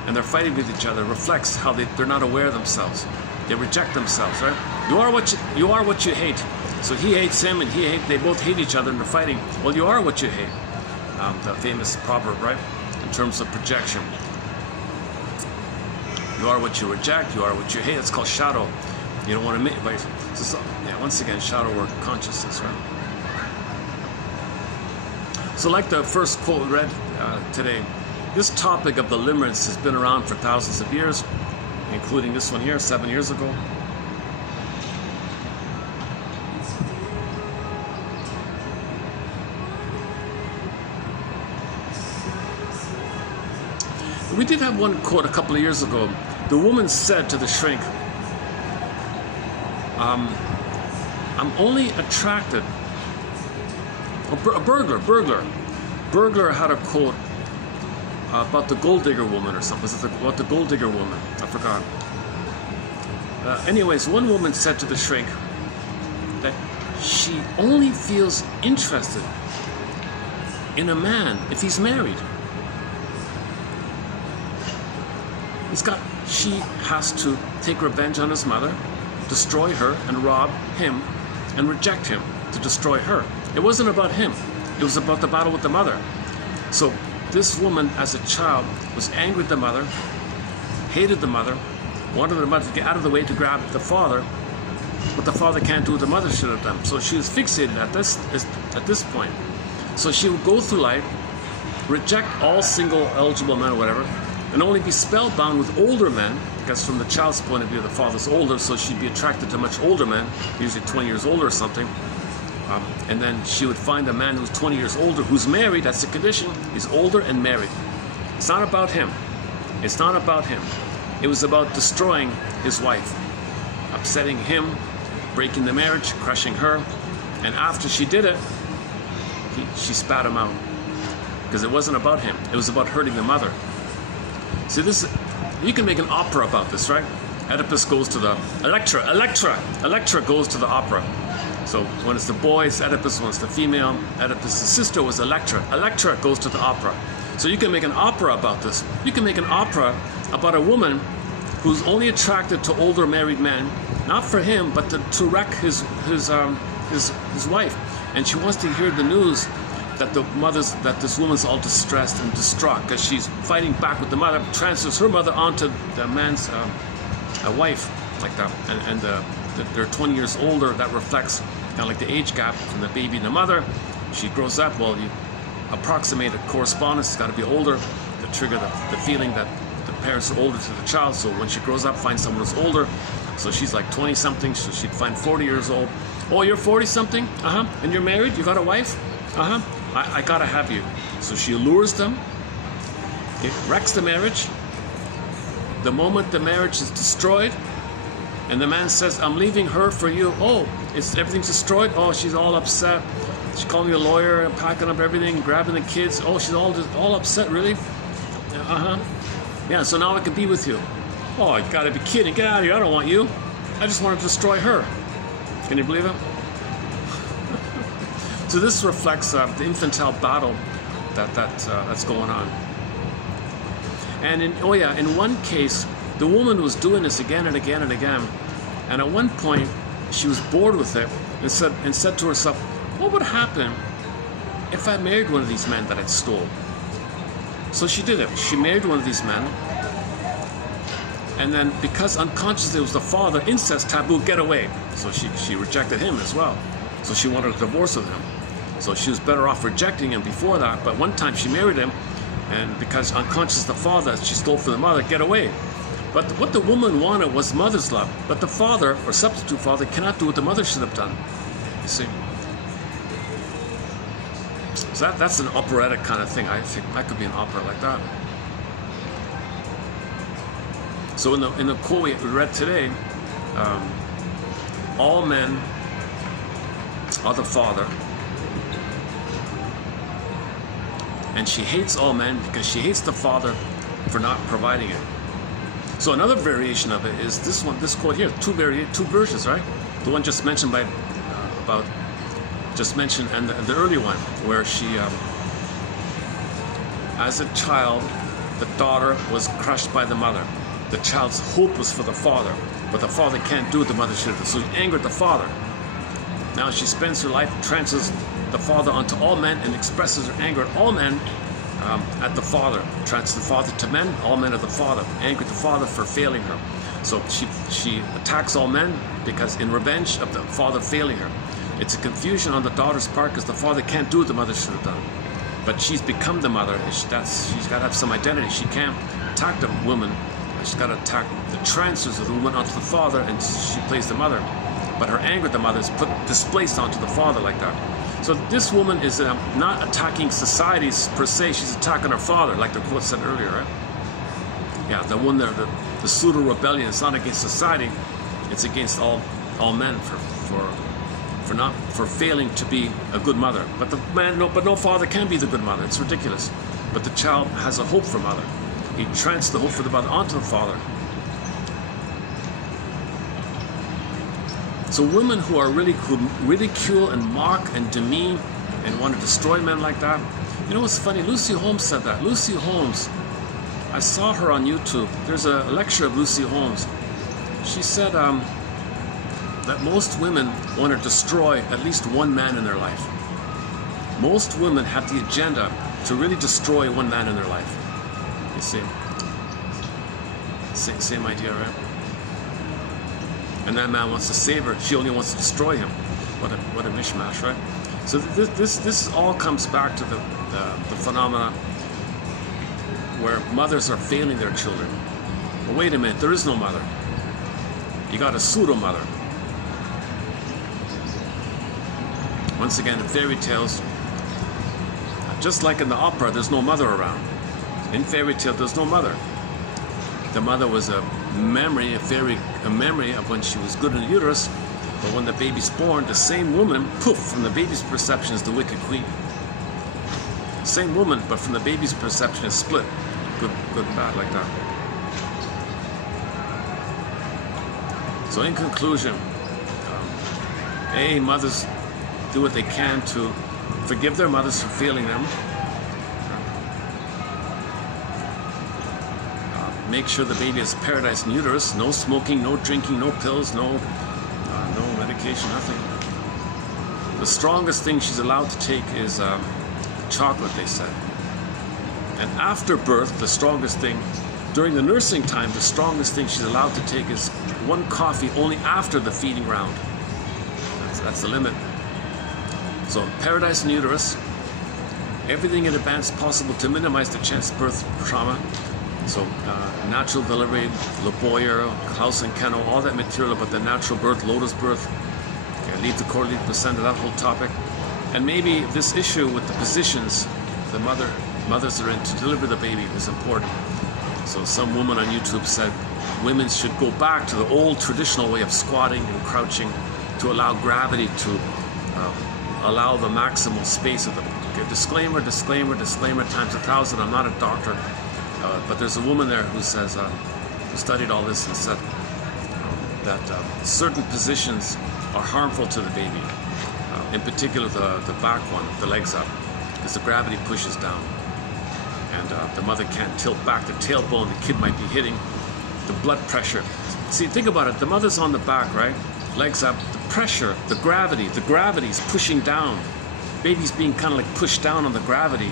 and they're fighting with each other reflects how they're not aware of themselves. They reject themselves, right? You are what you hate. So he hates him and they both hate each other and they're fighting. Well, you are what you hate. The famous proverb, right? In terms of projection. You are what you reject, you are what you hate. It's called shadow. You don't want to admit it. So, yeah, once again, shadow or consciousness, right? So like the first quote we read today, this topic of the limerence has been around for thousands of years, including this one here, 7 years ago. We did have one quote a couple of years ago. The woman said to the shrink, I'm only attracted. A burglar had a quote about the gold digger woman or something. Was it about the gold digger woman? I forgot. Anyways, one woman said to the shrink that she only feels interested in a man if he's married. She has to take revenge on his mother, destroy her, and rob him, and reject him to destroy her. It wasn't about him. It was about the battle with the mother. So this woman, as a child, was angry at the mother, hated the mother, wanted the mother to get out of the way to grab the father, but the father can't do what the mother should have done. So she was fixated at this point. So she would go through life, reject all single eligible men or whatever, and only be spellbound with older men, because from the child's point of view, the father's older, so she'd be attracted to much older men, usually 20 years older or something. And then she would find a man who's 20 years older, who's married. That's the condition. He's older and married. It's not about him. It's not about him. It was about destroying his wife, upsetting him, breaking the marriage, crushing her. And after she did it, she spat him out. Because it wasn't about him. It was about hurting the mother. See, you can make an opera about this, right? Oedipus goes to the Electra goes to the opera. So when it's the boy, it's Oedipus. When it's the female, Oedipus' sister was Electra. Electra goes to the opera. So you can make an opera about this. You can make an opera about a woman who's only attracted to older married men, not for him, but to wreck his wife. And she wants to hear the news that this woman's all distressed and distraught because she's fighting back with the mother, transfers her mother onto the man's wife, like that, and they're 20 years older. That reflects kind of like the age gap from the baby and the mother. She grows up. Well, you approximate a correspondence. It's got to be older to trigger the feeling that the parents are older to the child. So when she grows up, finds someone who's older. So she's like 20 something. So she'd find 40 years old. Oh, you're 40 something? And you're married? You got a wife? I gotta have you. So she allures them, wrecks the marriage. The moment the marriage is destroyed, and the man says, I'm leaving her for you. Oh, everything's destroyed? Oh, she's all upset. She's calling a lawyer, packing up everything, grabbing the kids. Oh, she's all upset, really? Yeah, so now I can be with you. Oh, you gotta be kidding. Get out of here. I don't want you. I just want to destroy her. Can you believe it? So this reflects the infantile battle that's going on. And in one case, the woman was doing this again and again and again. And at one point, she was bored with it and said to herself, what would happen if I married one of these men that I stole? So she did it. She married one of these men. And then because unconsciously it was the father, incest taboo, get away. So she rejected him as well. So she wanted a divorce with him. So she was better off rejecting him before that. But one time she married him, and because unconscious the father, she stole from the mother, get away. But what the woman wanted was mother's love. But the father, or substitute father, cannot do what the mother should have done. You see? So that's an operatic kind of thing. I think that could be an opera like that. So in the quote we read today, all men are the father, and she hates all men because she hates the father for not providing it. So another variation of it is this one, this quote here, two versions, right? The one just mentioned by and the earlier one, where she, as a child, the daughter was crushed by the mother. The child's hope was for the father, but the father can't do what the mother should have. So he angered the father. Now she spends her life, transfers the father onto all men, and expresses her anger at all men at the father. Transfers the father to men, all men are the father. Angered the father for failing her. So she attacks all men because in revenge of the father failing her. It's a confusion on the daughter's part because the father can't do what the mother should have done. But she's become the mother. She's got to have some identity. She can't attack the woman. She's got to attack the transfers of the woman onto the father, and she plays the mother. But her anger at the mother is displaced onto the father like that. So this woman is not attacking societies per se. She's attacking her father, like the quote said earlier, right? Yeah, the one there, the pseudo rebellion. It's not against society. It's against all men for failing to be a good mother. But no father can be the good mother. It's ridiculous. But the child has a hope for mother. He transfers the hope for the mother onto the father. So women who ridicule and mock and demean and want to destroy men like that. You know what's funny? Lucy Holmes said that. Lucy Holmes, I saw her on YouTube. There's a lecture of Lucy Holmes. She said that most women want to destroy at least one man in their life. Most women have the agenda to really destroy one man in their life. You see? Same idea, right? And that man wants to save her. She only wants to destroy him. What a mishmash, right? So this all comes back to the phenomena where mothers are failing their children. Well, wait a minute, there is no mother. You got a pseudo mother. Once again, in fairy tales, just like in the opera, there's no mother around. In fairy tale, there's no mother. The mother was a memory of when she was good in the uterus, but when the baby's born, the same woman, poof, from the baby's perception is the wicked queen. Same woman, but from the baby's perception is split. Good and bad like that. So in conclusion, mothers do what they can to forgive their mothers for failing them. Make sure the baby has paradise in uterus. No smoking, no drinking, no pills, no medication, nothing. The strongest thing she's allowed to take is chocolate, they said. And after birth, the strongest thing, during the nursing time, the strongest thing she's allowed to take is one coffee only after the feeding round. That's the limit. So paradise in uterus, everything in advance possible to minimize the chance of birth trauma. So natural delivery, Le Boyer, Klaus and Keno, all that material about the natural birth, lotus birth, leave the cord, leave the placenta, that whole topic. And maybe this issue with the positions the mothers are in to deliver the baby is important. So some woman on YouTube said women should go back to the old traditional way of squatting and crouching to allow gravity to allow the maximal space of the... Okay, disclaimer times 1,000. I'm not a doctor. But there's a woman there who says, who studied all this and said that certain positions are harmful to the baby. In particular, the back one, the legs up, because the gravity pushes down. And the mother can't tilt back the tailbone, the kid might be hitting. The blood pressure. See, think about it. The mother's on the back, right? Legs up. The pressure, the gravity's pushing down. Baby's being kind of like pushed down on the gravity.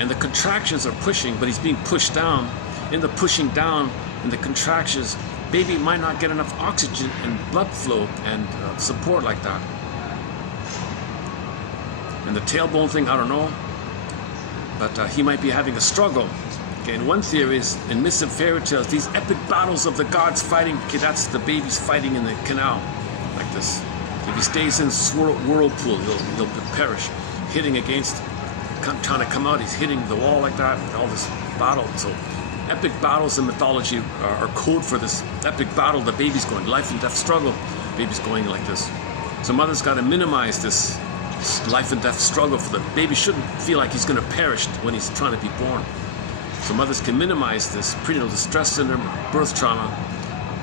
And the contractions are pushing, but he's being pushed down. In the pushing down, in the contractions, baby might not get enough oxygen and blood flow and support like that. And the tailbone thing, I don't know. But he might be having a struggle Okay, and one theory is, in myths and fairy tales, these epic battles of the gods fighting, okay, that's the babies fighting in the canal, like this. If he stays in whirlpool, he'll perish, hitting against, trying to come out, he's hitting the wall like that, and all this battle. So epic battles in mythology are code for this epic battle the baby's going, life and death struggle, baby's going like this. So mother's got to minimize this life and death struggle for the baby. Shouldn't feel like he's going to perish when he's trying to be born. So mothers can minimize this prenatal distress syndrome, birth trauma,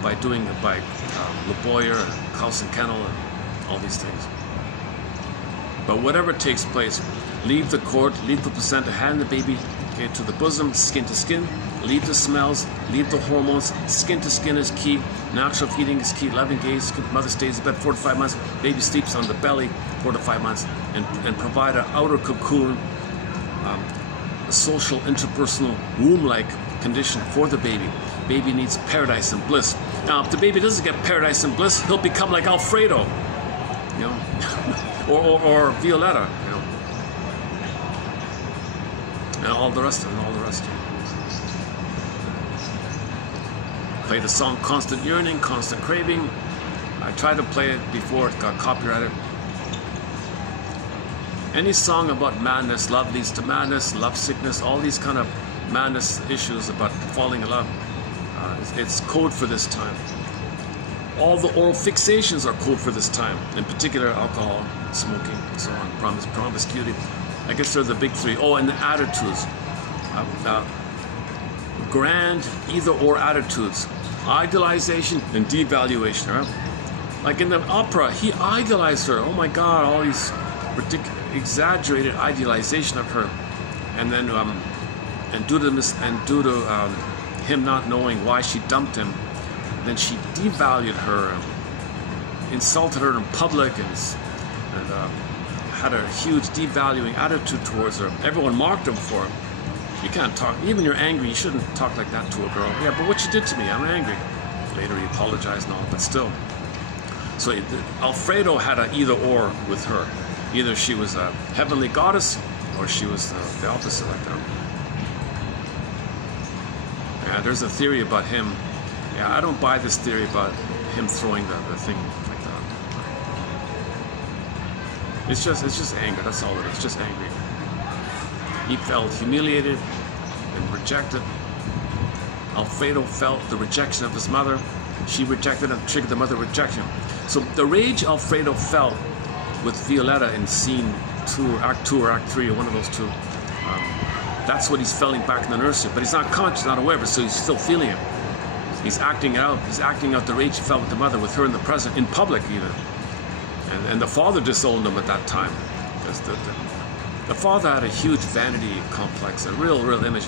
by Leboyer and House and Kennel and all these things. But whatever takes place, leave the cord, leave the placenta, hand the baby, okay, to the bosom, skin to skin, leave the smells, leave the hormones, skin to skin is key, natural feeding is key, 11 days, mother stays in bed 4 to 5 months, baby sleeps on the belly 4 to 5 months, and provide an outer cocoon, a social, interpersonal, womb-like condition for the baby. Baby needs paradise and bliss. Now, if the baby doesn't get paradise and bliss, he'll become like Alfredo, you know, or Violetta, you know, and all the rest of it. Play the song Constant Yearning, Constant Craving. I tried to play it before it got copyrighted. Any song about madness, love leads to madness, love sickness, all these kind of madness issues about falling in love, it's code for this time. All the oral fixations are code for this time, in particular alcohol, smoking, and so on, promiscuity. I guess they're the big three. Oh, and the attitudes. Grand either-or attitudes. Idealization and devaluation, right? Like in the opera, he idolized her. Oh my God, all these ridiculous, exaggerated idealization of her, and then due to him not knowing why she dumped him, then she devalued her, insulted her in public, and had a huge devaluing attitude towards her. Everyone mocked him for it. You can't talk, even you're angry, you shouldn't talk like that to a girl. Yeah, but what you did to me, I'm angry. Later he apologized and all, but still. So Alfredo had an either-or with her. Either she was a heavenly goddess, or she was the opposite like that. Yeah, there's a theory about him. Yeah, I don't buy this theory about him throwing the thing like that. It's just anger, that's all it is, just angry. He felt humiliated and rejected. Alfredo felt the rejection of his mother. She rejected him, triggered the mother rejection. So the rage Alfredo felt with Violetta in scene 2, act 2 or act 3, or one of those two, that's what he's feeling back in the nursery. But he's not conscious, not aware of it, so he's still feeling it. He's acting out. He's acting out the rage he felt with the mother, with her in the present, in public even. And the father disowned him at that time, because the father had a huge vanity complex, a real image.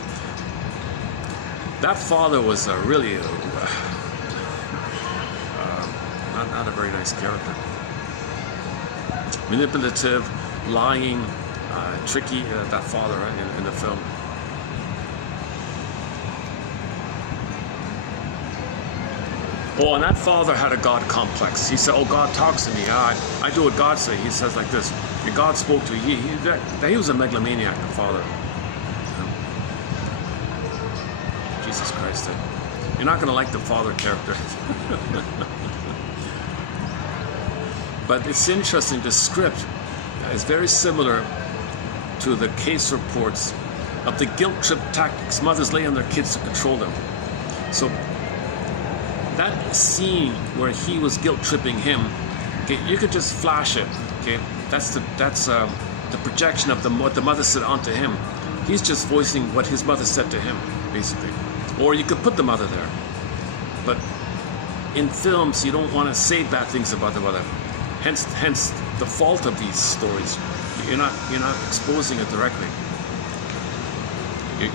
That father was really not a very nice character. Manipulative, lying, tricky, that father, right, in the film. Oh, and that father had a God complex. He said, oh, God talks to me. I do what God says. He says like this. And God spoke to me. He was a megalomaniac, the father. Jesus Christ. You're not going to like the father character. But it's interesting, the script is very similar to the case reports of the guilt trip tactics mothers lay on their kids to control them. So that scene where he was guilt tripping him, okay, you could just flash it. Okay, that's the projection of what the mother said onto him. He's just voicing what his mother said to him, basically. Or you could put the mother there. But in films, you don't want to say bad things about the mother. Hence the fault of these stories. You're not exposing it directly.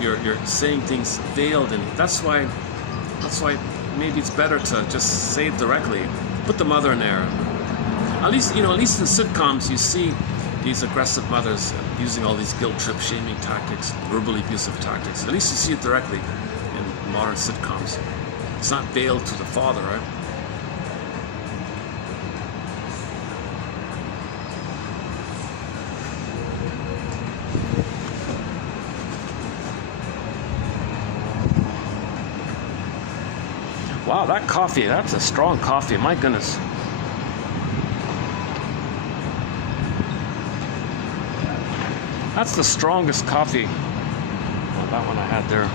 You're saying things veiled, and that's why maybe it's better to just say it directly. Put the mother in there. At least in sitcoms you see these aggressive mothers using all these guilt trip shaming tactics, verbally abusive tactics. At least you see it directly in modern sitcoms. It's not veiled to the father, right? Wow, that coffee, that's a strong coffee, my goodness. That's the strongest coffee. Well, that one I had there.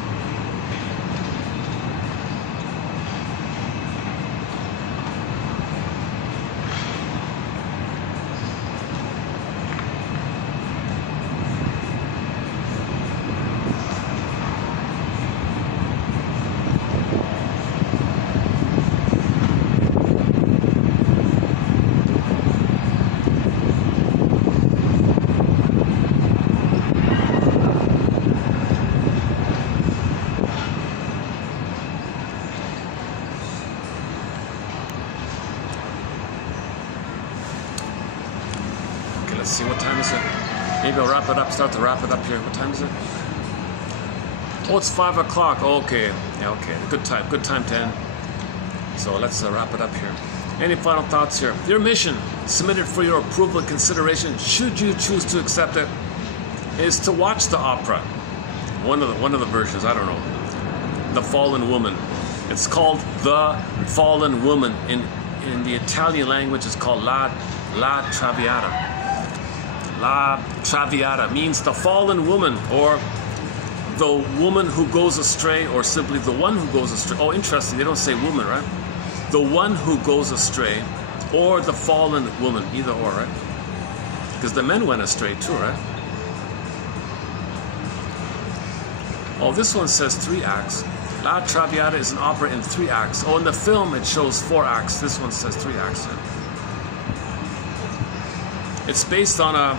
Let's see, what time is it? Maybe I'll wrap it up, start to wrap it up here. What time is it? Oh, it's 5 o'clock. Okay. Yeah, okay. Good time to end. So let's wrap it up here. Any final thoughts here? Your mission, submitted for your approval and consideration, should you choose to accept it, is to watch the opera. One of the versions, I don't know. The Fallen Woman. It's called The Fallen Woman. In the Italian language, it's called La Traviata. La Traviata means the fallen woman, or the woman who goes astray, or simply the one who goes astray. Oh, interesting, they don't say woman, right? The one who goes astray, or the fallen woman, either or, right? Because the men went astray too, right? Oh, this one says 3 acts. La Traviata is an opera in 3 acts. Oh, in the film it shows 4 acts. This one says 3 acts. Yeah. It's based on a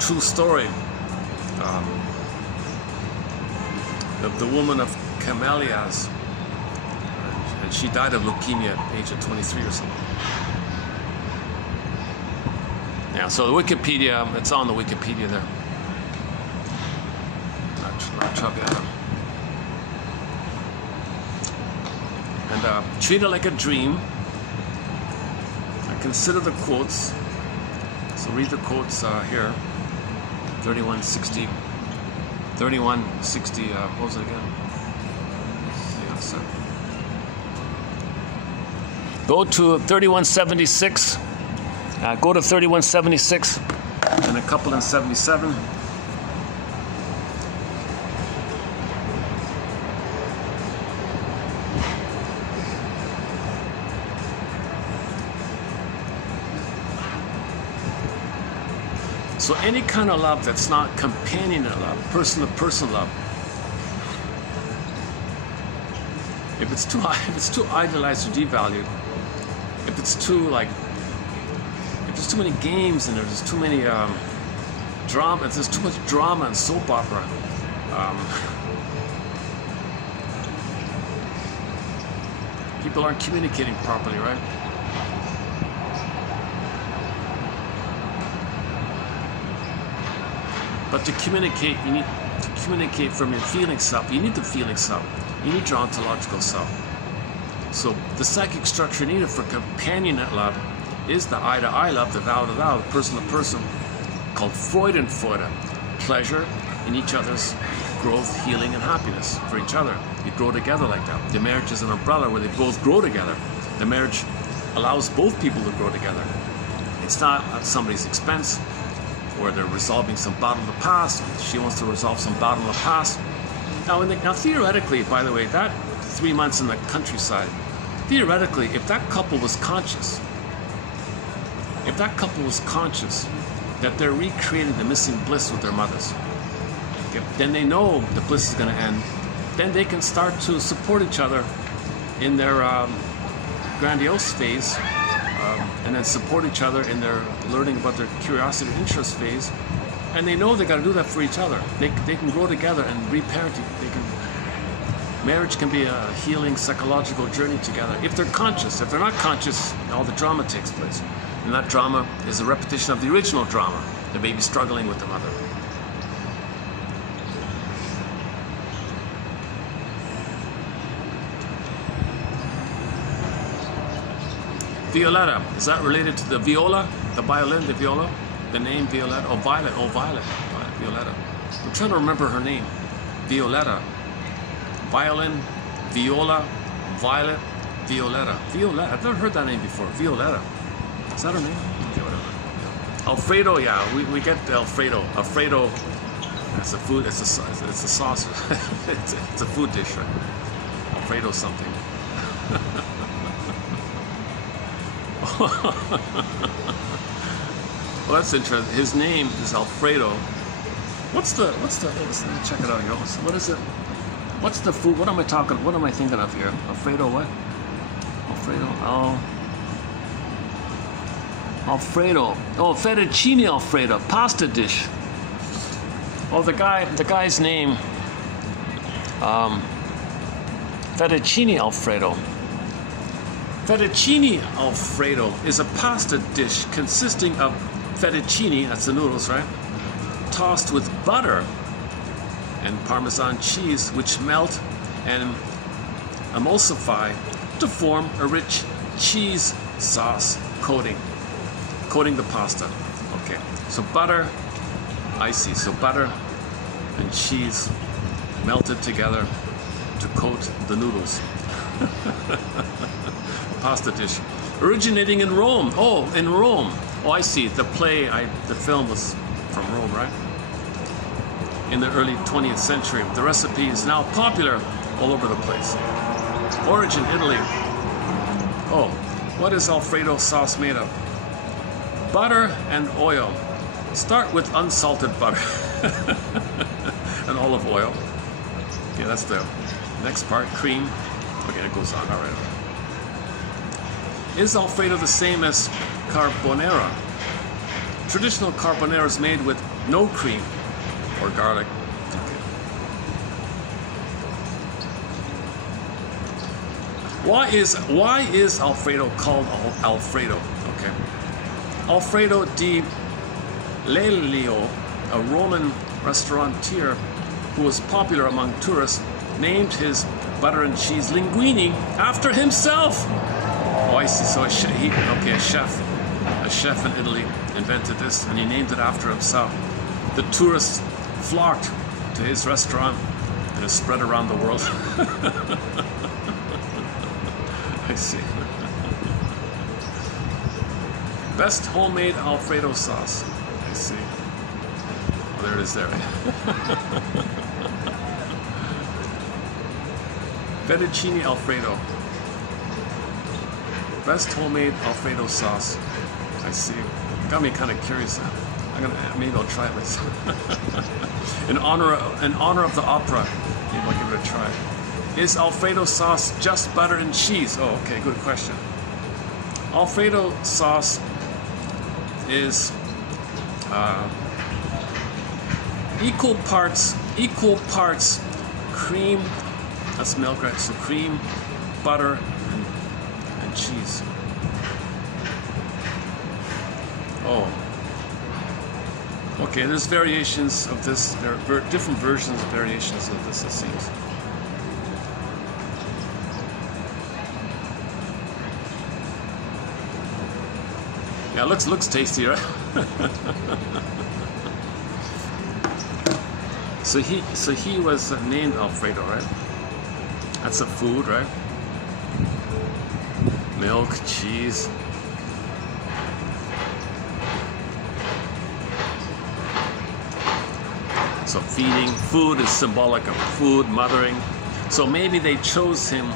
true story. The woman of Camelias, and she died of leukemia at the age of 23 or something. Yeah, so the Wikipedia, it's on the Wikipedia there. And treat it like a dream. Consider the quotes. So read the quotes here. 3160. 3160. What was it again? Yeah, so go to 3176. Go to 3176 and a couple in 77. So any kind of love that's not companionate love, person-to-person love, if it's too idealized or devalued, if it's too if there's too many games and there's too many drama, if there's too much drama and soap opera, people aren't communicating properly, right? But to communicate, you need to communicate from your feeling self. You need the feeling self. You need your ontological self. So the psychic structure needed for companionate love is the eye-to-eye love, the thou-to-thou, the person-to-person, called Freudenfreude. Pleasure in each other's growth, healing, and happiness for each other. You grow together like that. The marriage is an umbrella where they both grow together. The marriage allows both people to grow together. It's not at somebody's expense, where they're resolving some battle of the past. She wants to resolve some battle of the past. Now theoretically, by the way, that 3 months in the countryside, theoretically, if that couple was conscious that they're recreating the missing bliss with their mothers, okay, then they know the bliss is going to end. Then they can start to support each other in their grandiose phase, and then support each other in their learning about their curiosity and interest phase. And they know they got to do that for each other. They can grow together and reparent. Marriage can be a healing psychological journey together if they're conscious. If they're not conscious, all the drama takes place. And that drama is a repetition of the original drama, the baby struggling with the mother. Violetta, is that related to the viola, the violin, the viola? The name Violetta, oh Violet, Violetta. I'm trying to remember her name. Violetta. violin, viola, violet, Violetta. Violetta. I've never heard that name before. Violetta. Is that her name? Okay, whatever. Alfredo. Yeah, we get Alfredo. Alfredo. It's a food. It's a sauce. it's a food dish, right? Alfredo something. Well, that's interesting. His name is Alfredo. What's the? Let me check it out here. What is it? What's the food? What am I thinking of here? Alfredo what? Alfredo. Oh. Alfredo. Oh, fettuccine Alfredo. Pasta dish. Oh, the guy's name. Fettuccine Alfredo. Fettuccine Alfredo is a pasta dish consisting of fettuccine, that's the noodles, right? Tossed with butter and Parmesan cheese, which melt and emulsify to form a rich cheese sauce coating the pasta. Okay, so butter, I see. So butter and cheese melted together to coat the noodles. Pasta dish originating in Rome. Oh, in Rome. Oh, I see. The film was from Rome, right? In the early 20th century. The recipe is now popular all over the place. Origin, Italy. Oh, what is Alfredo sauce made of? Butter and oil. Start with unsalted butter and olive oil. Okay, that's the next part. Cream. Okay, it goes on. All right. Is Alfredo the same as carbonara? Traditional carbonara is made with no cream or garlic. Okay. Why is Alfredo called Alfredo? Okay. Alfredo di Lelio, a Roman restaurateur who was popular among tourists, named his butter and cheese linguine after himself. Oh, I see. So a chef in Italy invented this, and he named it after himself. The tourists flocked to his restaurant, and it spread around the world. I see. Best homemade Alfredo sauce. I see. Oh, there it is there. Fettuccine Alfredo. Best homemade Alfredo sauce. I see. Got me kind of curious now. Maybe I'll try it myself. in honor of the opera, maybe I'll give it a try. Is Alfredo sauce just butter and cheese? Oh, okay, good question. Alfredo sauce is equal parts cream. That's milk, right? So cream, butter, and cheese. Oh. Okay, there's variations of this. There are different versions, variations of this, it seems. Yeah, looks tasty, right? So he was named Alfredo, right? That's a food, right? Milk, cheese. So feeding, food is symbolic of food, mothering. So maybe they chose him,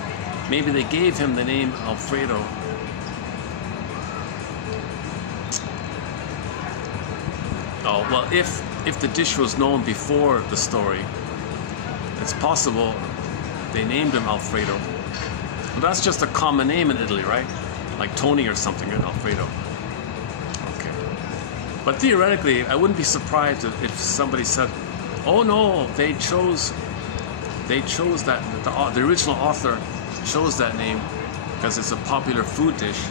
maybe they gave him the name Alfredo. Oh, well, if the dish was known before the story, it's possible they named him Alfredo. Well, that's just a common name in Italy, right? Like Tony or something, and Alfredo. Okay. But theoretically, I wouldn't be surprised if somebody said, oh no, they chose that, the original author chose that name because it's a popular food dish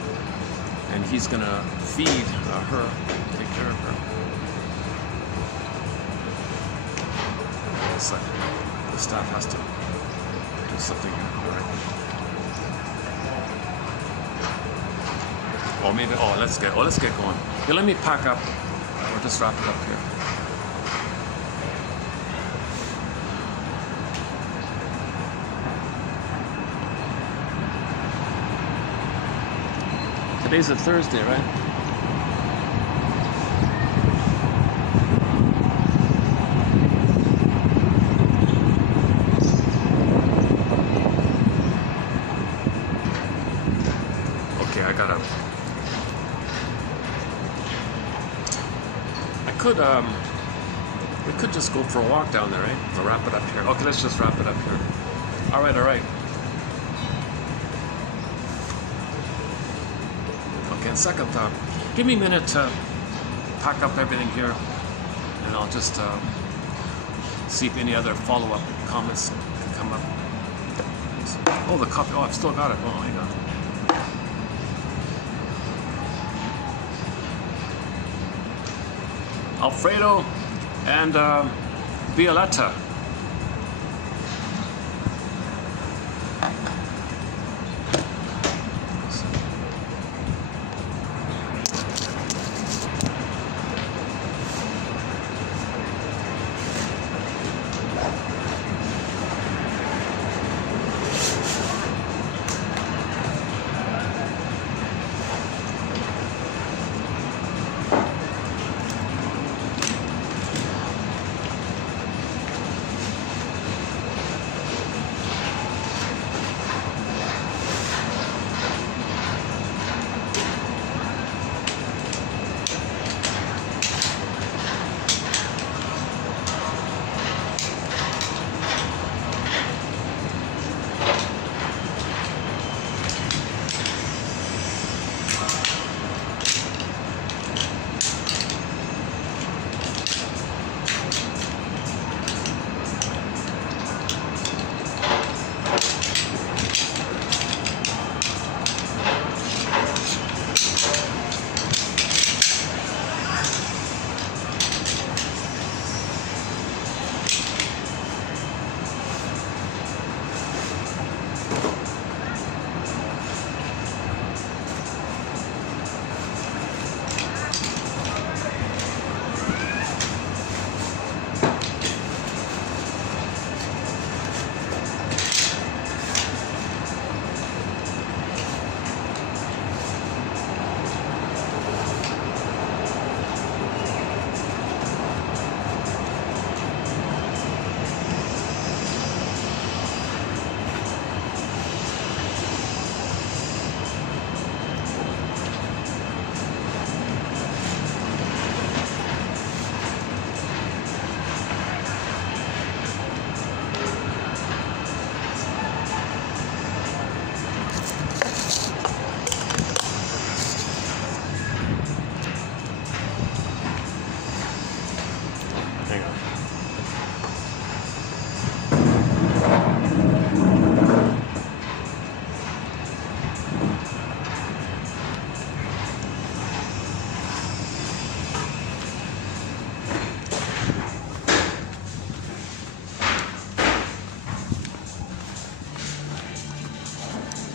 and he's gonna feed her, take care of her. It's like the staff has to do something here. All right. Or maybe, let's get going. Yeah, let me pack up. We'll just wrap it up here. Today's a Thursday, right? Okay, we could just go for a walk down there, right? We'll wrap it up here. Okay, let's just wrap it up here. All right. Okay, and second thought, give me a minute to pack up everything here, and I'll just see if any other follow-up comments can come up. Oh, the coffee. Oh, I've still got it. Oh my God. Alfredo and Violetta.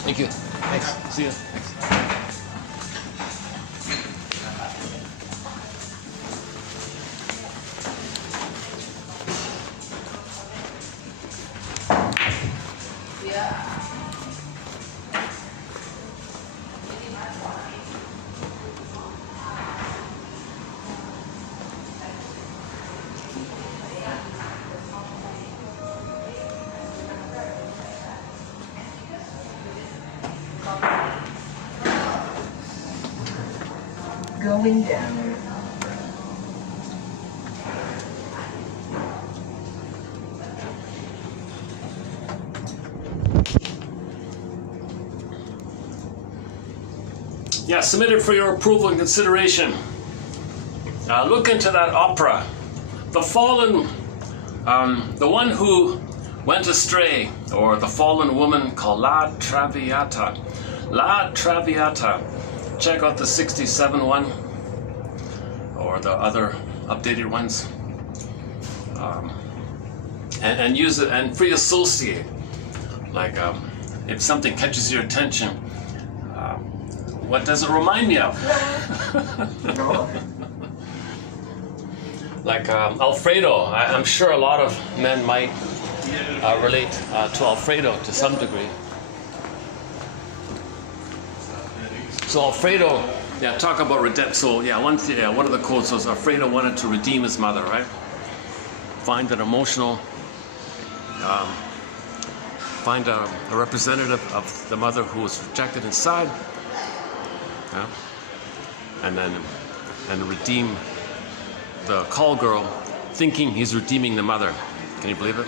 Thank you. Thanks. See you. Thanks. Going down. Yeah, submitted for your approval and consideration. Look into that opera. The Fallen, the one who went astray, or the fallen woman called La Traviata. La Traviata. Check out the 67 one, or the other updated ones. And use it and free associate. Like if something catches your attention, what does it remind me of? Like Alfredo. I'm sure a lot of men might relate to Alfredo to some degree. So Alfredo, yeah, talk about redemption. So yeah, one of the quotes was Alfredo wanted to redeem his mother, right? Find an emotional, find a representative of the mother who was rejected inside, yeah? and redeem the call girl, thinking he's redeeming the mother. Can you believe it?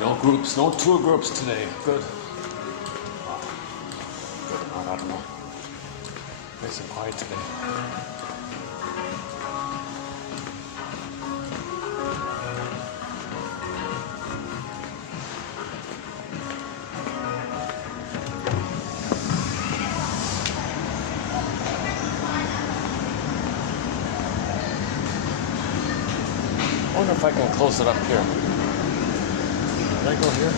No groups, no tour groups today. Good. Good. I don't know. Nice and quiet today. I wonder if I can close it up here. Can I go here?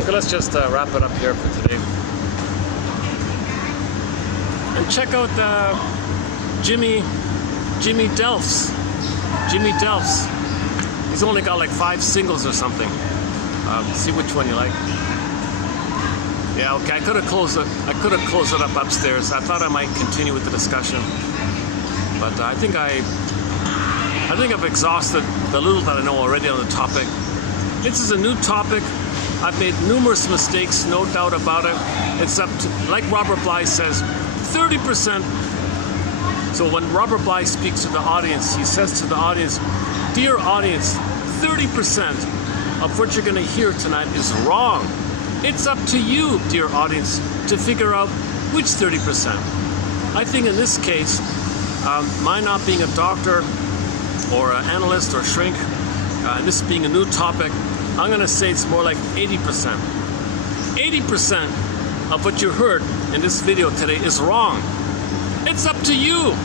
Okay, let's just wrap it up here for today. And check out Jimmy Delphs. Jimmy Delphs. He's only got like 5 singles or something. See which one you like. Yeah, okay. I could have closed it up upstairs. I thought I might continue with the discussion, but I think I've exhausted the little that I know already on the topic. This is a new topic. I've made numerous mistakes, no doubt about it. It's up to, like Robert Bly says, 30%. So when Robert Bly speaks to the audience, he says to the audience, "Dear audience, 30% of what you're going to hear tonight is wrong. It's up to you, dear audience, to figure out which 30%. I think in this case, my not being a doctor or an analyst or shrink, and this being a new topic, I'm going to say it's more like 80%. 80% of what you heard in this video today is wrong. It's up to you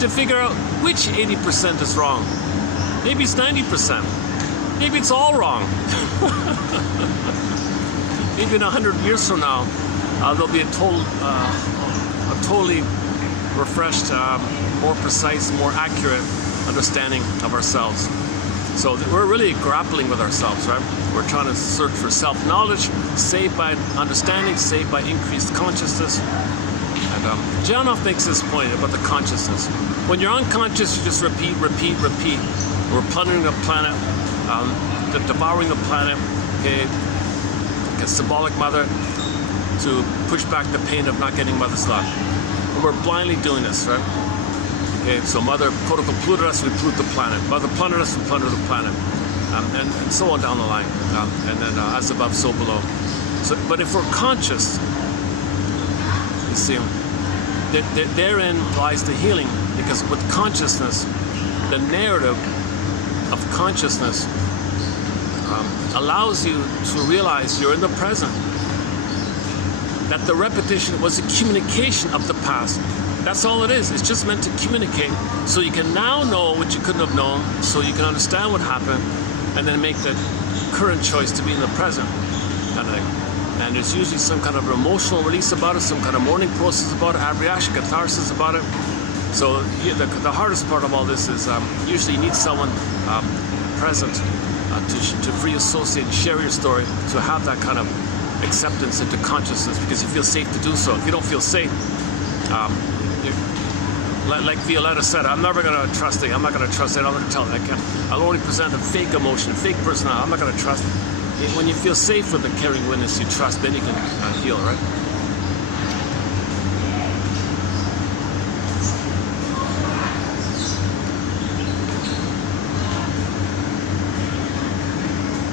to figure out which 80% is wrong. Maybe it's 90%. Maybe it's all wrong. Maybe in 100 years from now, there'll be a totally refreshed, more precise, more accurate understanding of ourselves. So we're really grappling with ourselves, right? We're trying to search for self-knowledge, saved by understanding, saved by increased consciousness. And Janoff makes this point about the consciousness. When you're unconscious, you just repeat. We're plundering the planet, devouring the planet, okay? A symbolic mother to push back the pain of not getting mother's love. And we're blindly doing this, right? Okay, so mother, quote-unquote, polluted us, we pollute the planet. Mother plundered us, we plunder the planet. And so on down the line. And then as above, so below. So, but if we're conscious, you see, therein lies the healing, because with consciousness, the narrative of consciousness allows you to realize you're in the present, that the repetition was a communication of the past. That's all it is. It's just meant to communicate, so you can now know what you couldn't have known, so you can understand what happened, and then make the current choice to be in the present. And there's usually some kind of emotional release about it, some kind of mourning process about it, reaction, catharsis about it. So the hardest part of all this is usually you need someone present to free associate and share your story, to have that kind of acceptance into consciousness, because you feel safe to do so. If you don't feel safe, like Violetta said, I'm never going to trust it. I'm not going to trust it. I'm not going to tell it. I'll only present a fake emotion, a fake personality. I'm not going to trust it. When you feel safe with the caring witness you trust, then you can heal, right?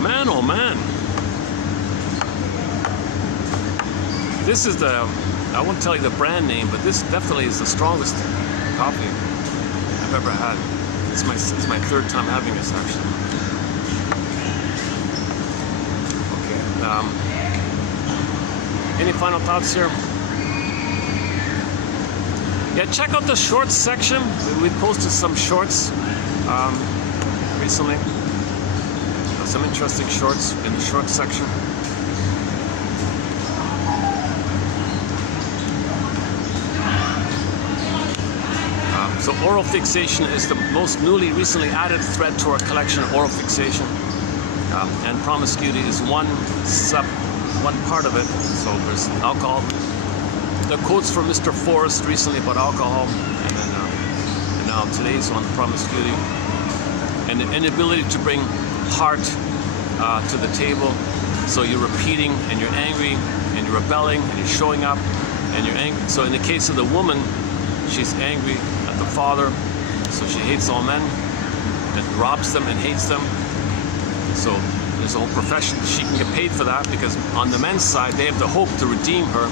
Man, oh man. This is the, I won't tell you the brand name, but this definitely is the strongest coffee I've ever had. It's my third time having this, actually. Okay. Any final thoughts here? Yeah, check out the shorts section. We posted some shorts recently. Some interesting shorts in the shorts section. So oral fixation is the most recently added thread to our collection, oral fixation. And promiscuity is one part of it. So there's alcohol. The quotes from Mr. Forrest recently about alcohol, and then and now today's on promiscuity. And the inability to bring heart to the table. So you're repeating, and you're angry, and you're rebelling, and you're showing up, and you're angry. So in the case of the woman, she's angry at the father, so she hates all men, and robs them and hates them. So there's a whole profession. She can get paid for that, because on the men's side, they have the hope to redeem her.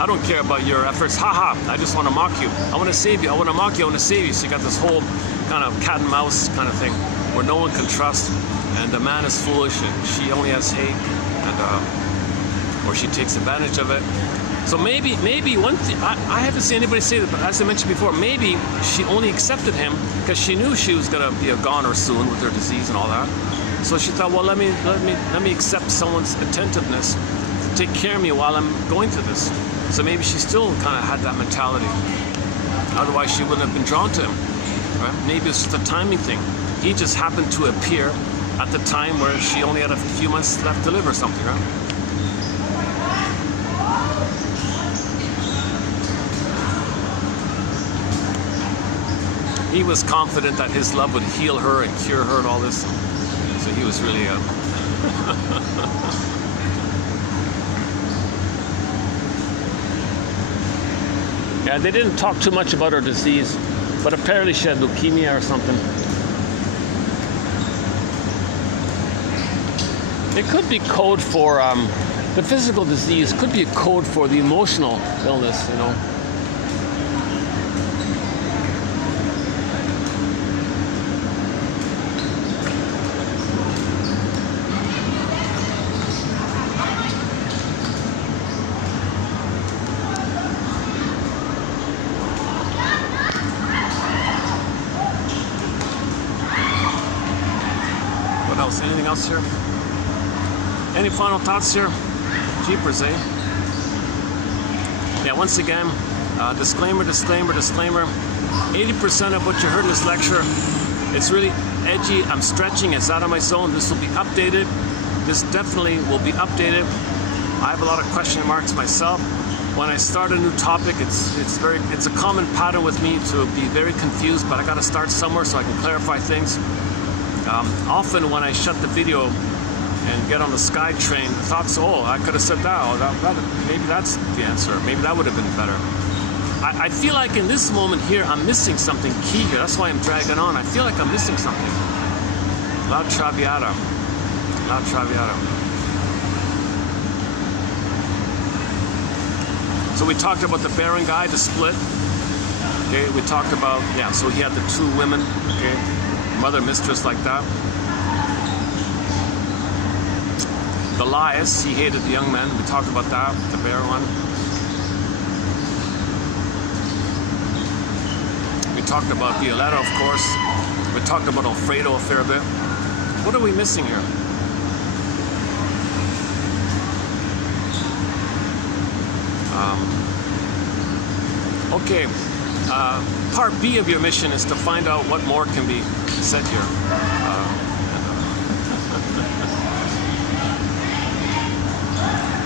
I don't care about your efforts. Haha, I just want to mock you. I want to save you. I want to mock you. I want to save you. So you got this whole kind of cat and mouse kind of thing where no one can trust, and the man is foolish, and she only has hate, and or she takes advantage of it. So maybe one thing, I haven't seen anybody say that, but as I mentioned before, maybe she only accepted him because she knew she was gonna be a goner soon with her disease and all that. So she thought, well, let me accept someone's attentiveness to take care of me while I'm going through this. So maybe she still kind of had that mentality. Otherwise, she wouldn't have been drawn to him. Right? Maybe it's just a timing thing. He just happened to appear at the time where she only had a few months left to live or something, right? He was confident that his love would heal her and cure her and all this. So he was really Yeah, they didn't talk too much about her disease, but apparently she had leukemia or something. It could be code for, the physical disease could be a code for the emotional illness, you know. What else? Anything else here? Any final thoughts here? Jeepers, eh? Yeah, once again, disclaimer. 80% of what you heard in this lecture, it's really edgy. I'm stretching. It's out of my zone. This will be updated. This definitely will be updated. I have a lot of question marks myself. When I start a new topic, it's a common pattern with me to be very confused, but I got to start somewhere so I can clarify things. Often when I shut the video and get on the SkyTrain, thoughts, oh, I could have said that, or that, maybe that's the answer, maybe that would have been better. I feel like in this moment here, I'm missing something key here. That's why I'm dragging on. I feel like I'm missing something. La Traviata. La Traviata. So we talked about the Baron guy, the split. Okay, we talked about, yeah, so he had the two women, okay, mother, mistress, like that. The Lias, he hated the young men. We talked about that, the bear one. We talked about Violetta, of course. We talked about Alfredo a fair bit. What are we missing here? Okay, part B of your mission is to find out what more can be said here.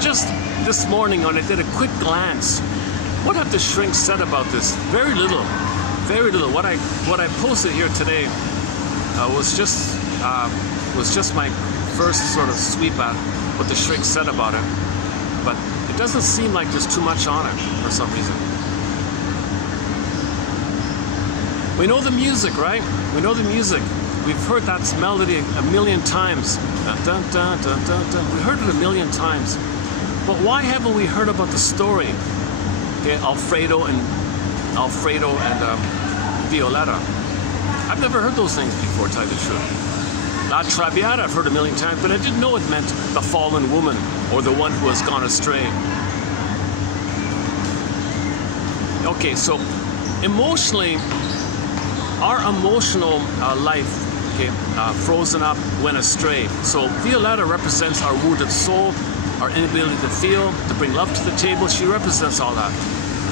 Just this morning when I did a quick glance, what have the shrinks said about this? Very little, very little. What I posted here today was just my first sort of sweep at what the shrinks said about it. But it doesn't seem like there's too much on it for some reason. We know the music, right? We know the music. We've heard that melody a million times. Dun, dun, dun, dun, dun, dun. We heard it a million times. But why haven't we heard about the story? Okay, Alfredo and Violetta. I've never heard those things before, to tell you the truth. La Traviata I've heard a million times, but I didn't know it meant the fallen woman or the one who has gone astray. Okay, so emotionally, our emotional life, okay, frozen up, went astray. So Violetta represents our wounded soul, our inability to feel, to bring love to the table. She represents all that.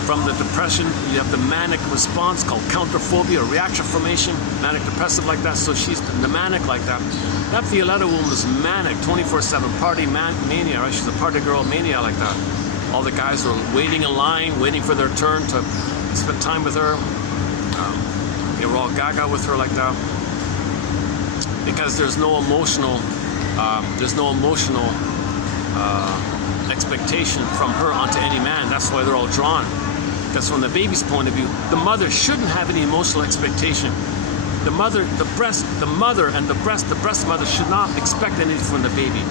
From the depression, you have the manic response called counterphobia, or reaction formation, manic depressive like that. So she's the manic like that. That Violetta woman was manic, 24/7 party mania, right? She's a party girl mania like that. All the guys were waiting in line, waiting for their turn to spend time with her. They were all gaga with her like that. Because there's no emotional expectation from her onto any man. That's why they're all drawn. Because from the baby's point of view, the mother shouldn't have any emotional expectation. The breast mother should not expect anything from the baby.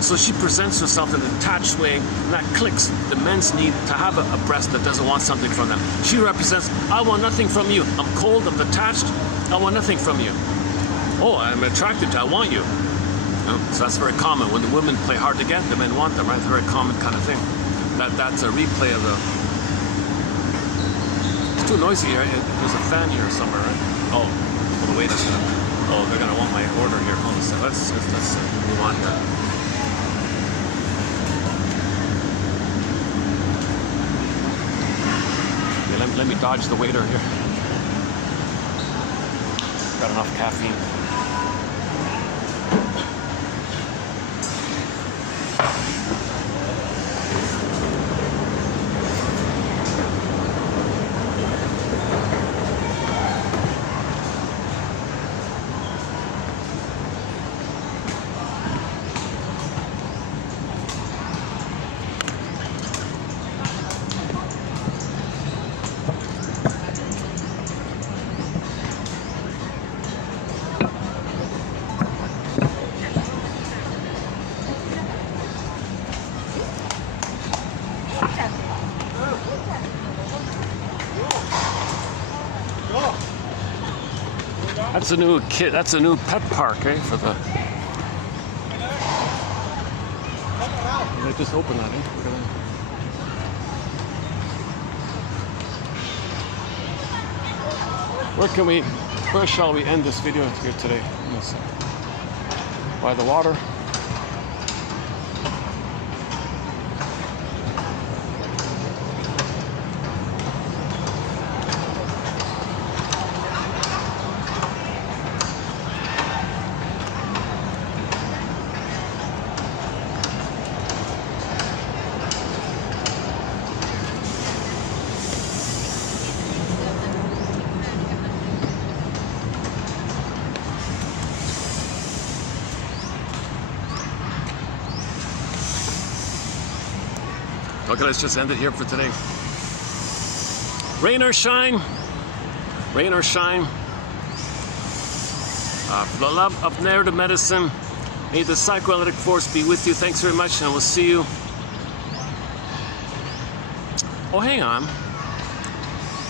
So she presents herself in a detached way, and that clicks the men's need to have a breast that doesn't want something from them. She represents, I want nothing from you. I'm cold, I'm detached, I want nothing from you. Oh, I'm attracted to, I want you. So that's very common. When the women play hard to get, the men want them, right? It's a very common kind of thing. That's a replay of the... It's too noisy here. There's a fan here somewhere, right? Oh, well, the waiter's gonna... Oh, they're gonna want my order here. Hold on a second. Let's move on here. Okay, let me dodge the waiter here. Got enough caffeine. That's a new pet park, eh? For the. I just opened that, eh? Where shall we end this video here today? By the water. Okay, let's just end it here for today. Rain or shine, for the love of narrative medicine, may the psychoanalytic force be with you. Thanks very much, and we'll see you. Oh, hang on.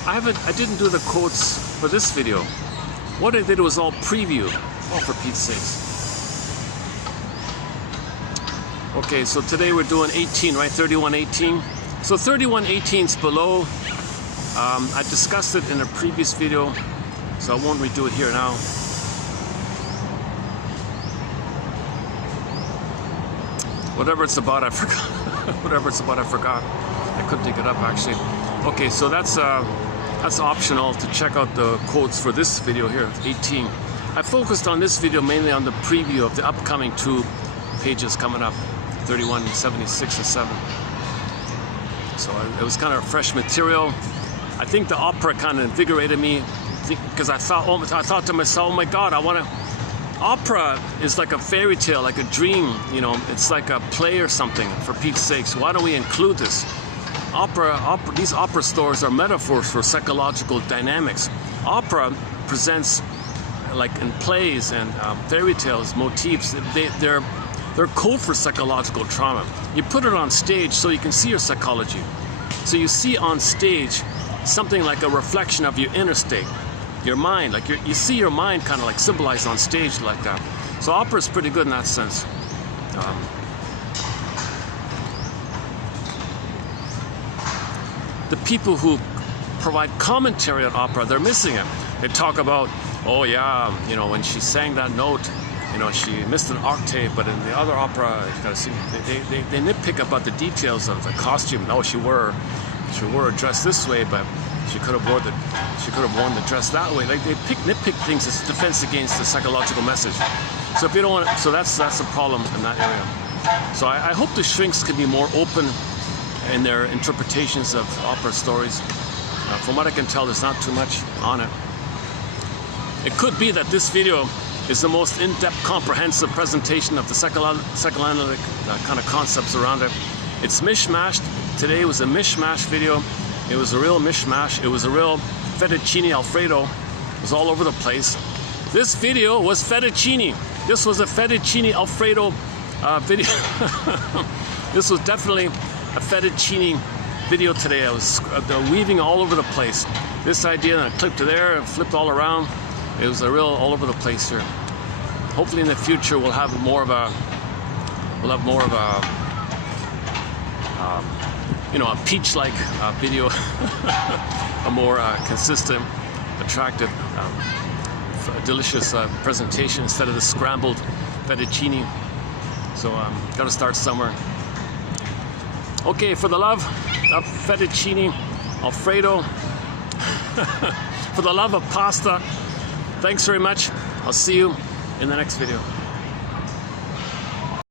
I didn't do the quotes for this video. What I did was all preview. Oh, for Pete's sakes. Okay, so today we're doing 18, right? 3118. So 3118 is below. I discussed it in a previous video, so I won't redo it here now. Whatever it's about, I forgot. Whatever it's about, I forgot. I couldn't dig it up actually. Okay, so that's optional to check out the quotes for this video here, 18. I focused on this video mainly on the preview of the upcoming 2 pages coming up. 31, 76, and 7. So it was kind of fresh material. I think the opera kind of invigorated me because I thought to myself, oh my God, opera is like a fairy tale, like a dream, you know, it's like a play or something, for Pete's sakes. Why don't we include this? These opera stories are metaphors for psychological dynamics. Opera presents like in plays and fairy tales, motifs, they're code for psychological trauma. You put it on stage so you can see your psychology. So you see on stage something like a reflection of your inner state, your mind. Like you see your mind kind of like symbolized on stage like that. So opera is pretty good in that sense. The people who provide commentary on opera, they're missing it. They talk about, oh yeah, you know, when she sang that note, you know, she missed an octave, but in the other opera, they nitpick about the details of the costume. Oh, she wore a dress this way, but she could have worn the dress that way. Like they nitpick things as defense against the psychological message. So if you don't want, so that's a problem in that area. So I hope the shrinks can be more open in their interpretations of opera stories. From what I can tell, there's not too much on it. It could be that this video is the most in-depth, comprehensive presentation of the psychoanalytic kind of concepts around it. It's mishmashed. Today was a mishmash video. It was a real mishmash. It was a real fettuccine alfredo. It was all over the place. This video was fettuccine. This was a fettuccine alfredo video. This was definitely a fettuccine video today. I was weaving all over the place. This idea, and I clipped to there and flipped all around. It was a real all over the place here. Hopefully in the future we'll have more of a you know, a peach-like video, a more consistent, attractive, delicious presentation instead of the scrambled fettuccine. So got to start somewhere. Okay, for the love of fettuccine alfredo, for the love of pasta, thanks very much. I'll see you in the next video.